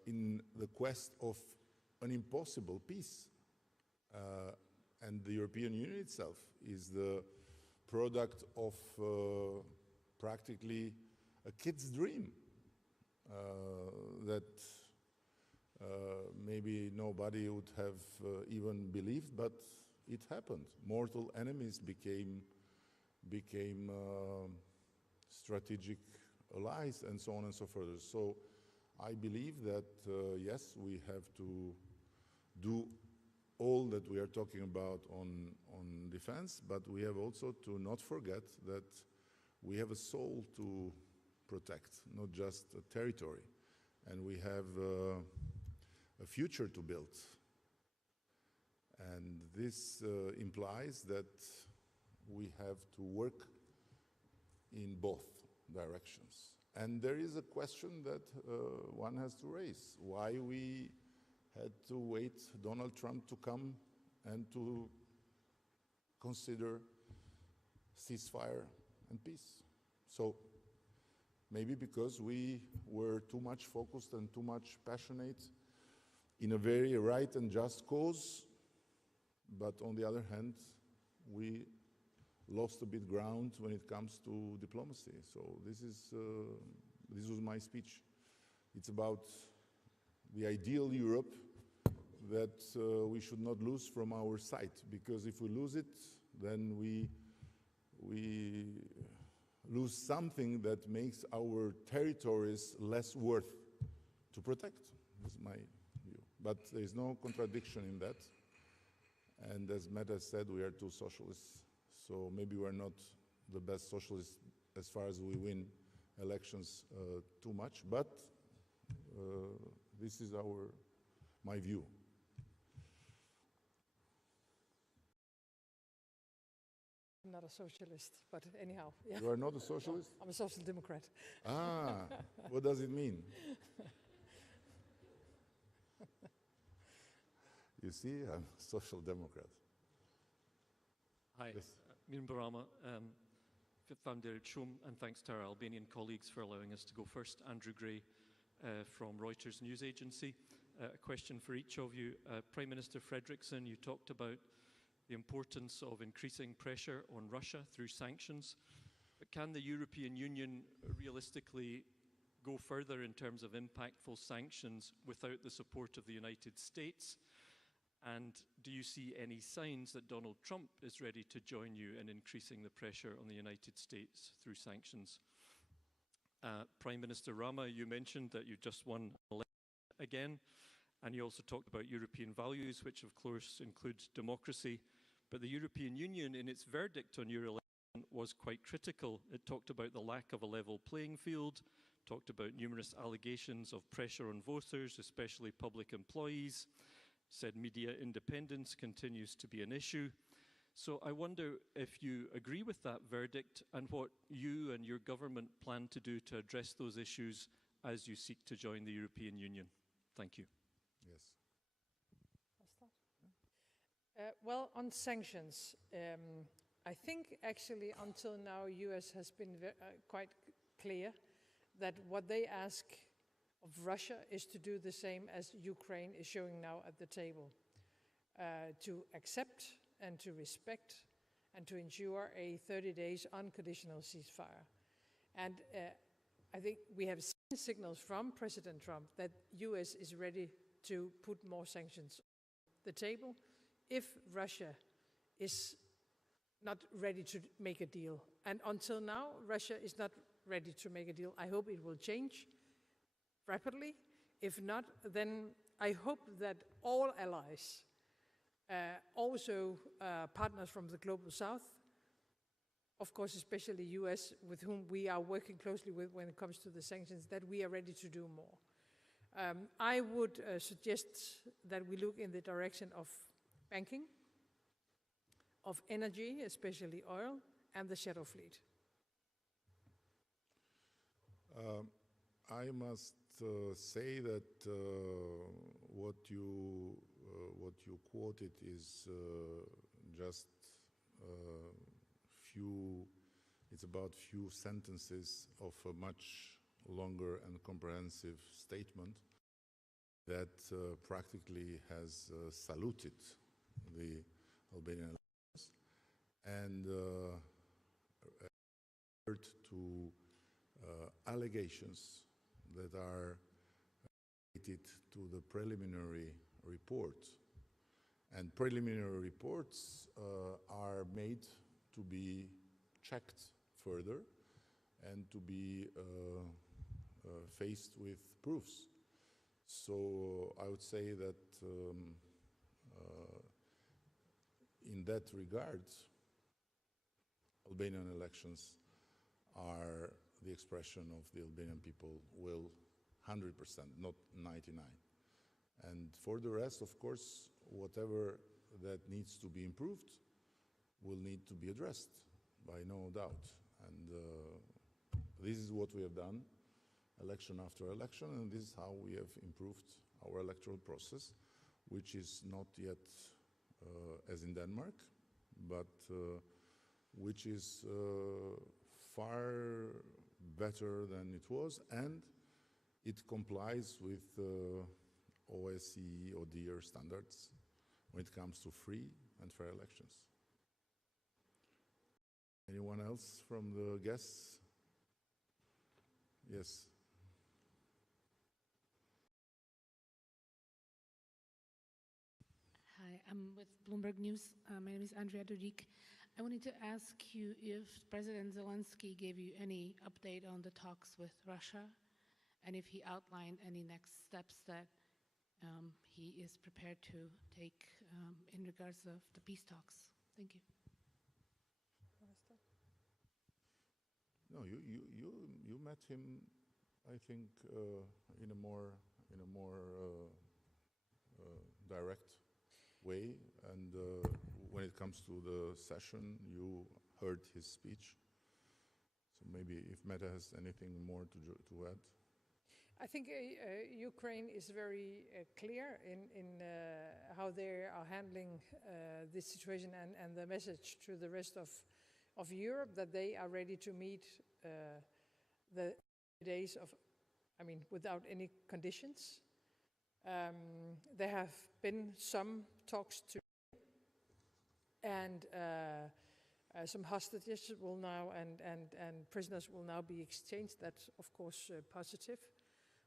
in the quest of an impossible peace. And the European Union itself is the product of practically a kid's dream that maybe nobody would have even believed, but it happened. Mortal enemies became strategic allies, and so on and so forth. So I believe that, yes, we have to do all that we are talking about on defense, but we have also to not forget that we have a soul to protect, not just a territory. And we have a future to build. And this implies that we have to work in both directions. And there is a question that one has to raise. Why we had to wait Donald Trump to come and to consider ceasefire and peace. So maybe because we were too much focused and too much passionate in a very right and just cause, but on the other hand, we lost a bit ground when it comes to diplomacy. So this was my speech. It's about the ideal Europe that we should not lose from our sight, because if we lose it, then we lose something that makes our territories less worth to protect. That's my view. But there is no contradiction in that. And as Matt has said, we are two socialists. So maybe we're not the best socialists as far as we win elections too much, but this is my view. I'm not a socialist, but anyhow. Yeah. You are not a socialist? I'm a social democrat. Ah, what does it mean? You see, I'm a social democrat. Hi, Yes. Miriam Barama, and thanks to our Albanian colleagues for allowing us to go first. Andrew Gray from Reuters News Agency. A question for each of you. Prime Minister Fredriksson, you talked about the importance of increasing pressure on Russia through sanctions. But can the European Union realistically go further in terms of impactful sanctions without the support of the United States? And do you see any signs that Donald Trump is ready to join you in increasing the pressure on the United States through sanctions? Prime Minister Rama, you mentioned that you just won an election again, and you also talked about European values, which of course include democracy. But the European Union, in its verdict on your election, was quite critical. It talked about the lack of a level playing field, talked about numerous allegations of pressure on voters, especially public employees, said media independence continues to be an issue. So I wonder if you agree with that verdict and what you and your government plan to do to address those issues as you seek to join the European Union. Thank you. Yes. Well, on sanctions, I think actually until now, U.S. has been quite clear that what they ask of Russia is to do the same as Ukraine is showing now at the table, to accept and to respect and to ensure a 30 days unconditional ceasefire. And I think we have seen signals from President Trump that U.S. is ready to put more sanctions on the table if Russia is not ready to make a deal. And until now, Russia is not ready to make a deal. I hope it will change rapidly. If not, then I hope that all allies, also partners from the global south, of course, especially US, with whom we are working closely with when it comes to the sanctions, that we are ready to do more. I would suggest that we look in the direction of banking, of energy, especially oil, and the shadow fleet. I must say that what you quoted is just it's about few sentences of a much longer and comprehensive statement that practically has saluted the Albanian elections and referred to allegations that are related to the preliminary report. And preliminary reports are made to be checked further and to be faced with proofs. So I would say that in that regard, Albanian elections are the expression of the Albanian people will 100%, not 99. And for the rest, of course, whatever that needs to be improved will need to be addressed, by no doubt. And this is what we have done, election after election, and this is how we have improved our electoral process, which is not yet as in Denmark, but which is far better than it was, and it complies with OSCE or ODIHR standards when it comes to free and fair elections. Anyone else from the guests? Yes. Hi, I'm with Bloomberg News. My name is Andrea Dudik. I wanted to ask you if President Zelenskyy gave you any update on the talks with Russia, and if he outlined any next steps that he is prepared to take in regards of the peace talks. Thank you. No, you met him, I think, in a more direct way, and when it comes to the session, you heard his speech. So maybe if Meta has anything more to add. I think Ukraine is very clear in how they are handling this situation and the message to the rest of Europe that they are ready to meet the days of, without any conditions. There have been some talks to, and some hostages will now and prisoners will now be exchanged. That's of course positive.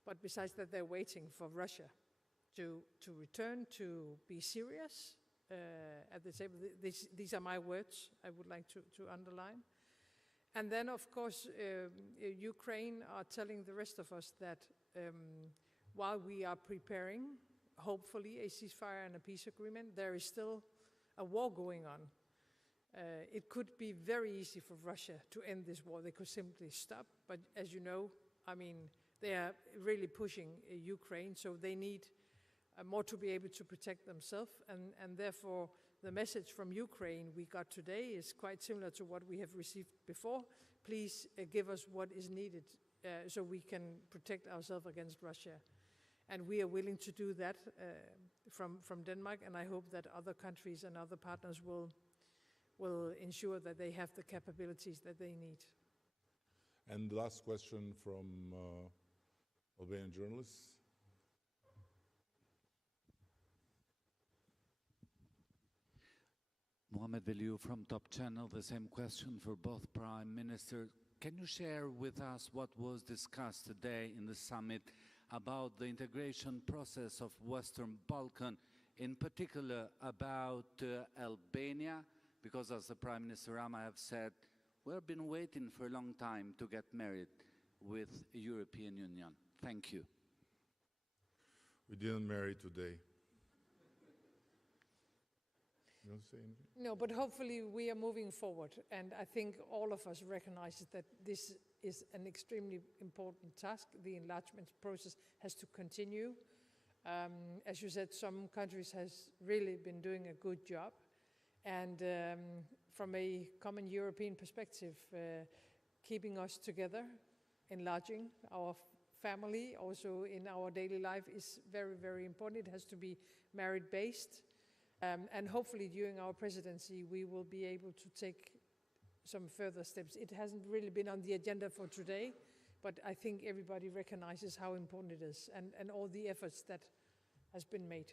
But besides that, they're waiting for Russia to return, to be serious at the table. These are my words I would like to underline. And then, of course, Ukraine are telling the rest of us that while we are preparing, hopefully, a ceasefire and a peace agreement, there is still a war going on. It could be very easy for Russia to end this war. They could simply stop. But as you know, they are really pushing Ukraine, so they need more to be able to protect themselves. And therefore, the message from Ukraine we got today is quite similar to what we have received before. Please give us what is needed so we can protect ourselves against Russia. And we are willing to do that from Denmark, and I hope that other countries and other partners will will ensure that they have the capabilities that they need. And the last question from Albanian journalists. Mohamed Veliu from Top Channel. The same question for both Prime Ministers. Can you share with us what was discussed today in the summit about the integration process of Western Balkan, in particular about Albania? Because as the Prime Minister Rama have said, we've been waiting for a long time to get married with the European Union. Thank you. We didn't marry today. You want to say anything? No, but hopefully we are moving forward, and I think all of us recognize that this is an extremely important task. The enlargement process has to continue. As you said, some countries has really been doing a good job, and from a common European perspective, keeping us together, enlarging our family also in our daily life is very, very important. It has to be merit-based. And hopefully during our presidency, we will be able to take some further steps. It hasn't really been on the agenda for today, but I think everybody recognizes how important it is and all the efforts that has been made.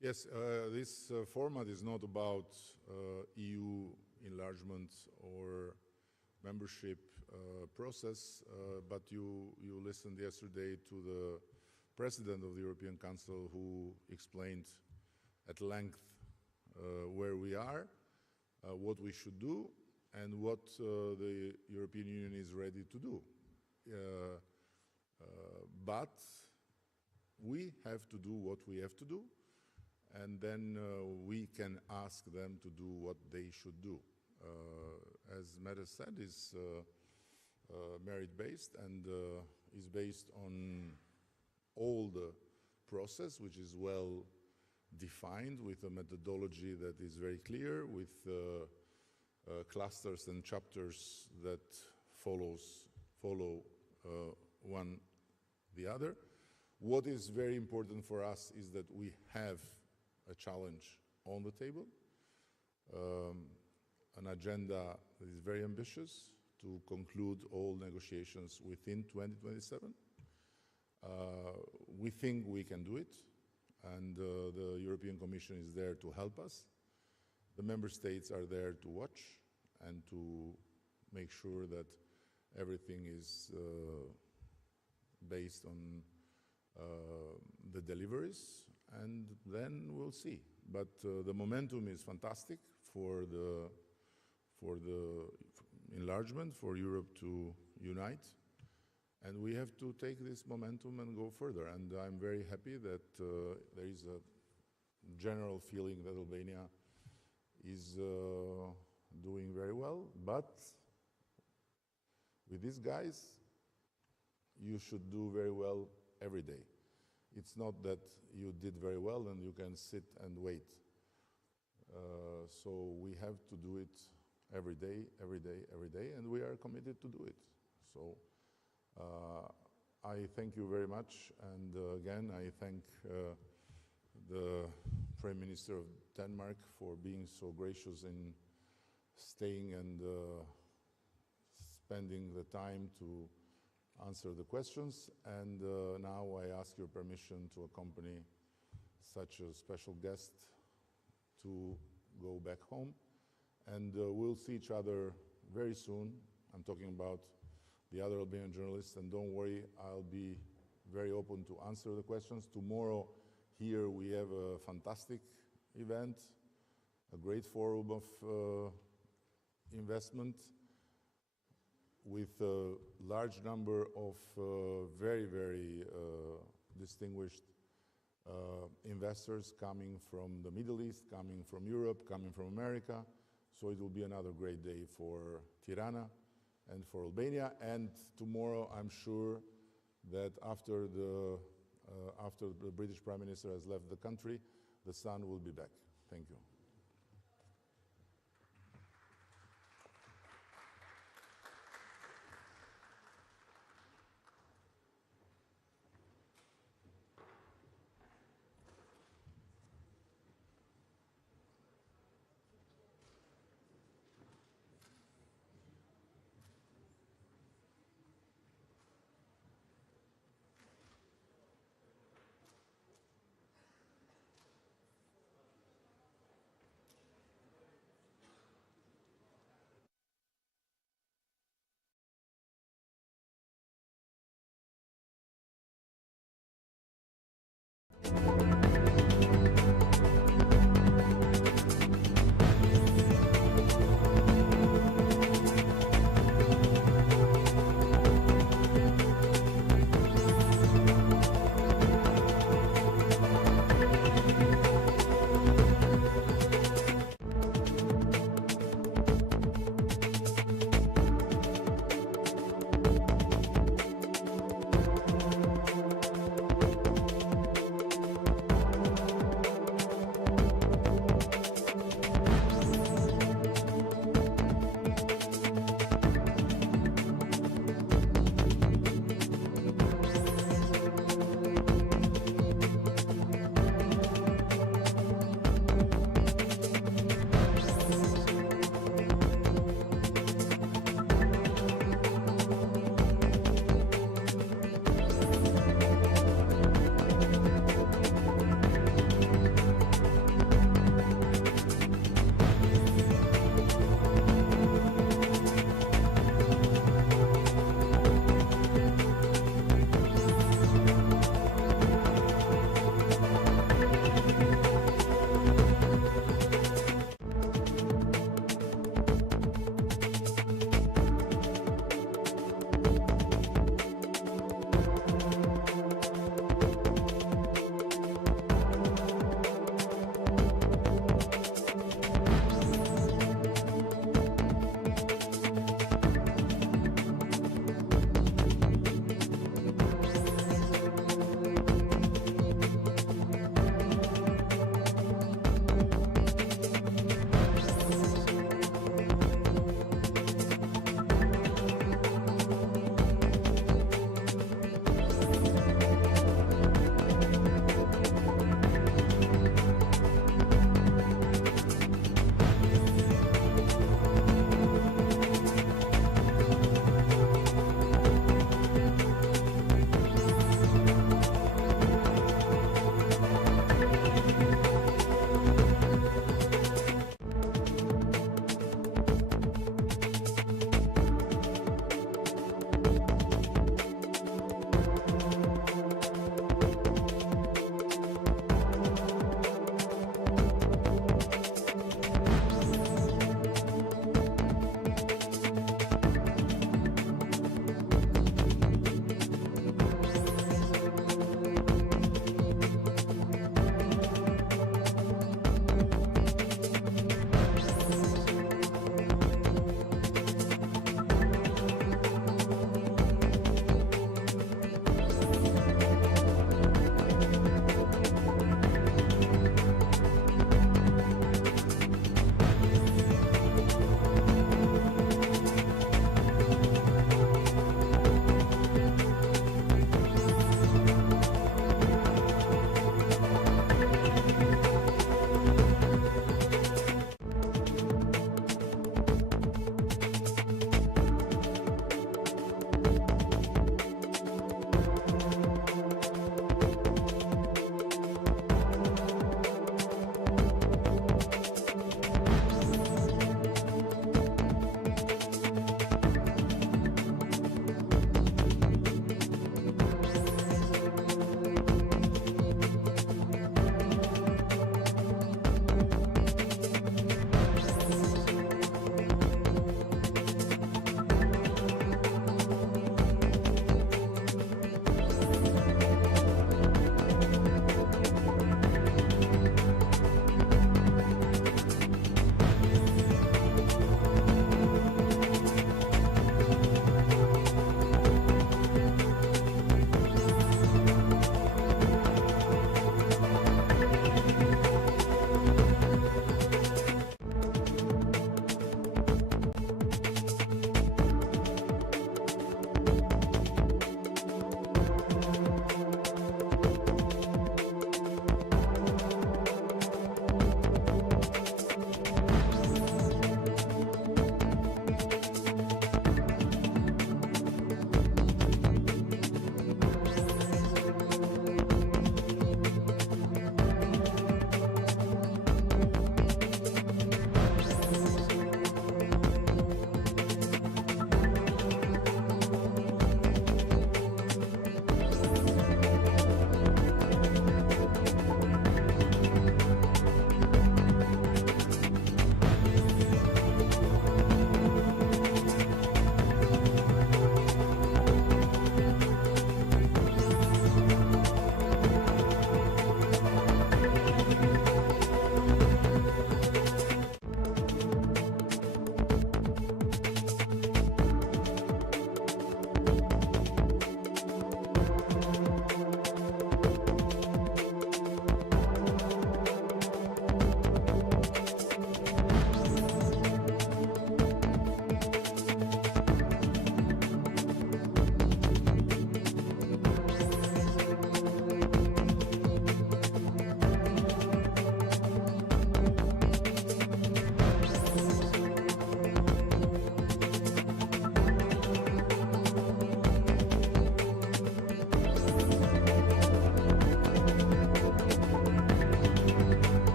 Yes, this format is not about EU enlargement or membership process, but you listened yesterday to the President of the European Council who explained at length where we are, what we should do, and what the European Union is ready to do. But we have to do what we have to do, and then we can ask them to do what they should do. As Meta said, is merit-based and is based on all the process, which is well defined with a methodology that is very clear, with clusters and chapters that follow one the other. What is very important for us is that we have a challenge on the table, an agenda that is very ambitious to conclude all negotiations within 2027. We think we can do it, and the European Commission is there to help us. The member states are there to watch and to make sure that everything is based on the deliveries, and then we'll see. But the momentum is fantastic for the enlargement, for Europe to unite. And we have to take this momentum and go further. And I'm very happy that there is a general feeling that Albania is doing very well. But with these guys, you should do very well every day. It's not that you did very well and you can sit and wait. So we have to do it every day, every day, every day, and we are committed to do it. So I thank you very much, and again, I thank the Prime Minister of Denmark for being so gracious in staying and spending the time to answer the questions. And now I ask your permission to accompany such a special guest to go back home. And we'll see each other very soon. I'm talking about the other Albanian journalists, and don't worry, I'll be very open to answer the questions. Tomorrow here we have a fantastic event, a great forum of investment with a large number of very, very distinguished investors coming from the Middle East, coming from Europe, coming from America. So it will be another great day for Tirana and for Albania. And tomorrow, I'm sure that after the British Prime Minister has left the country, the sun will be back. Thank you.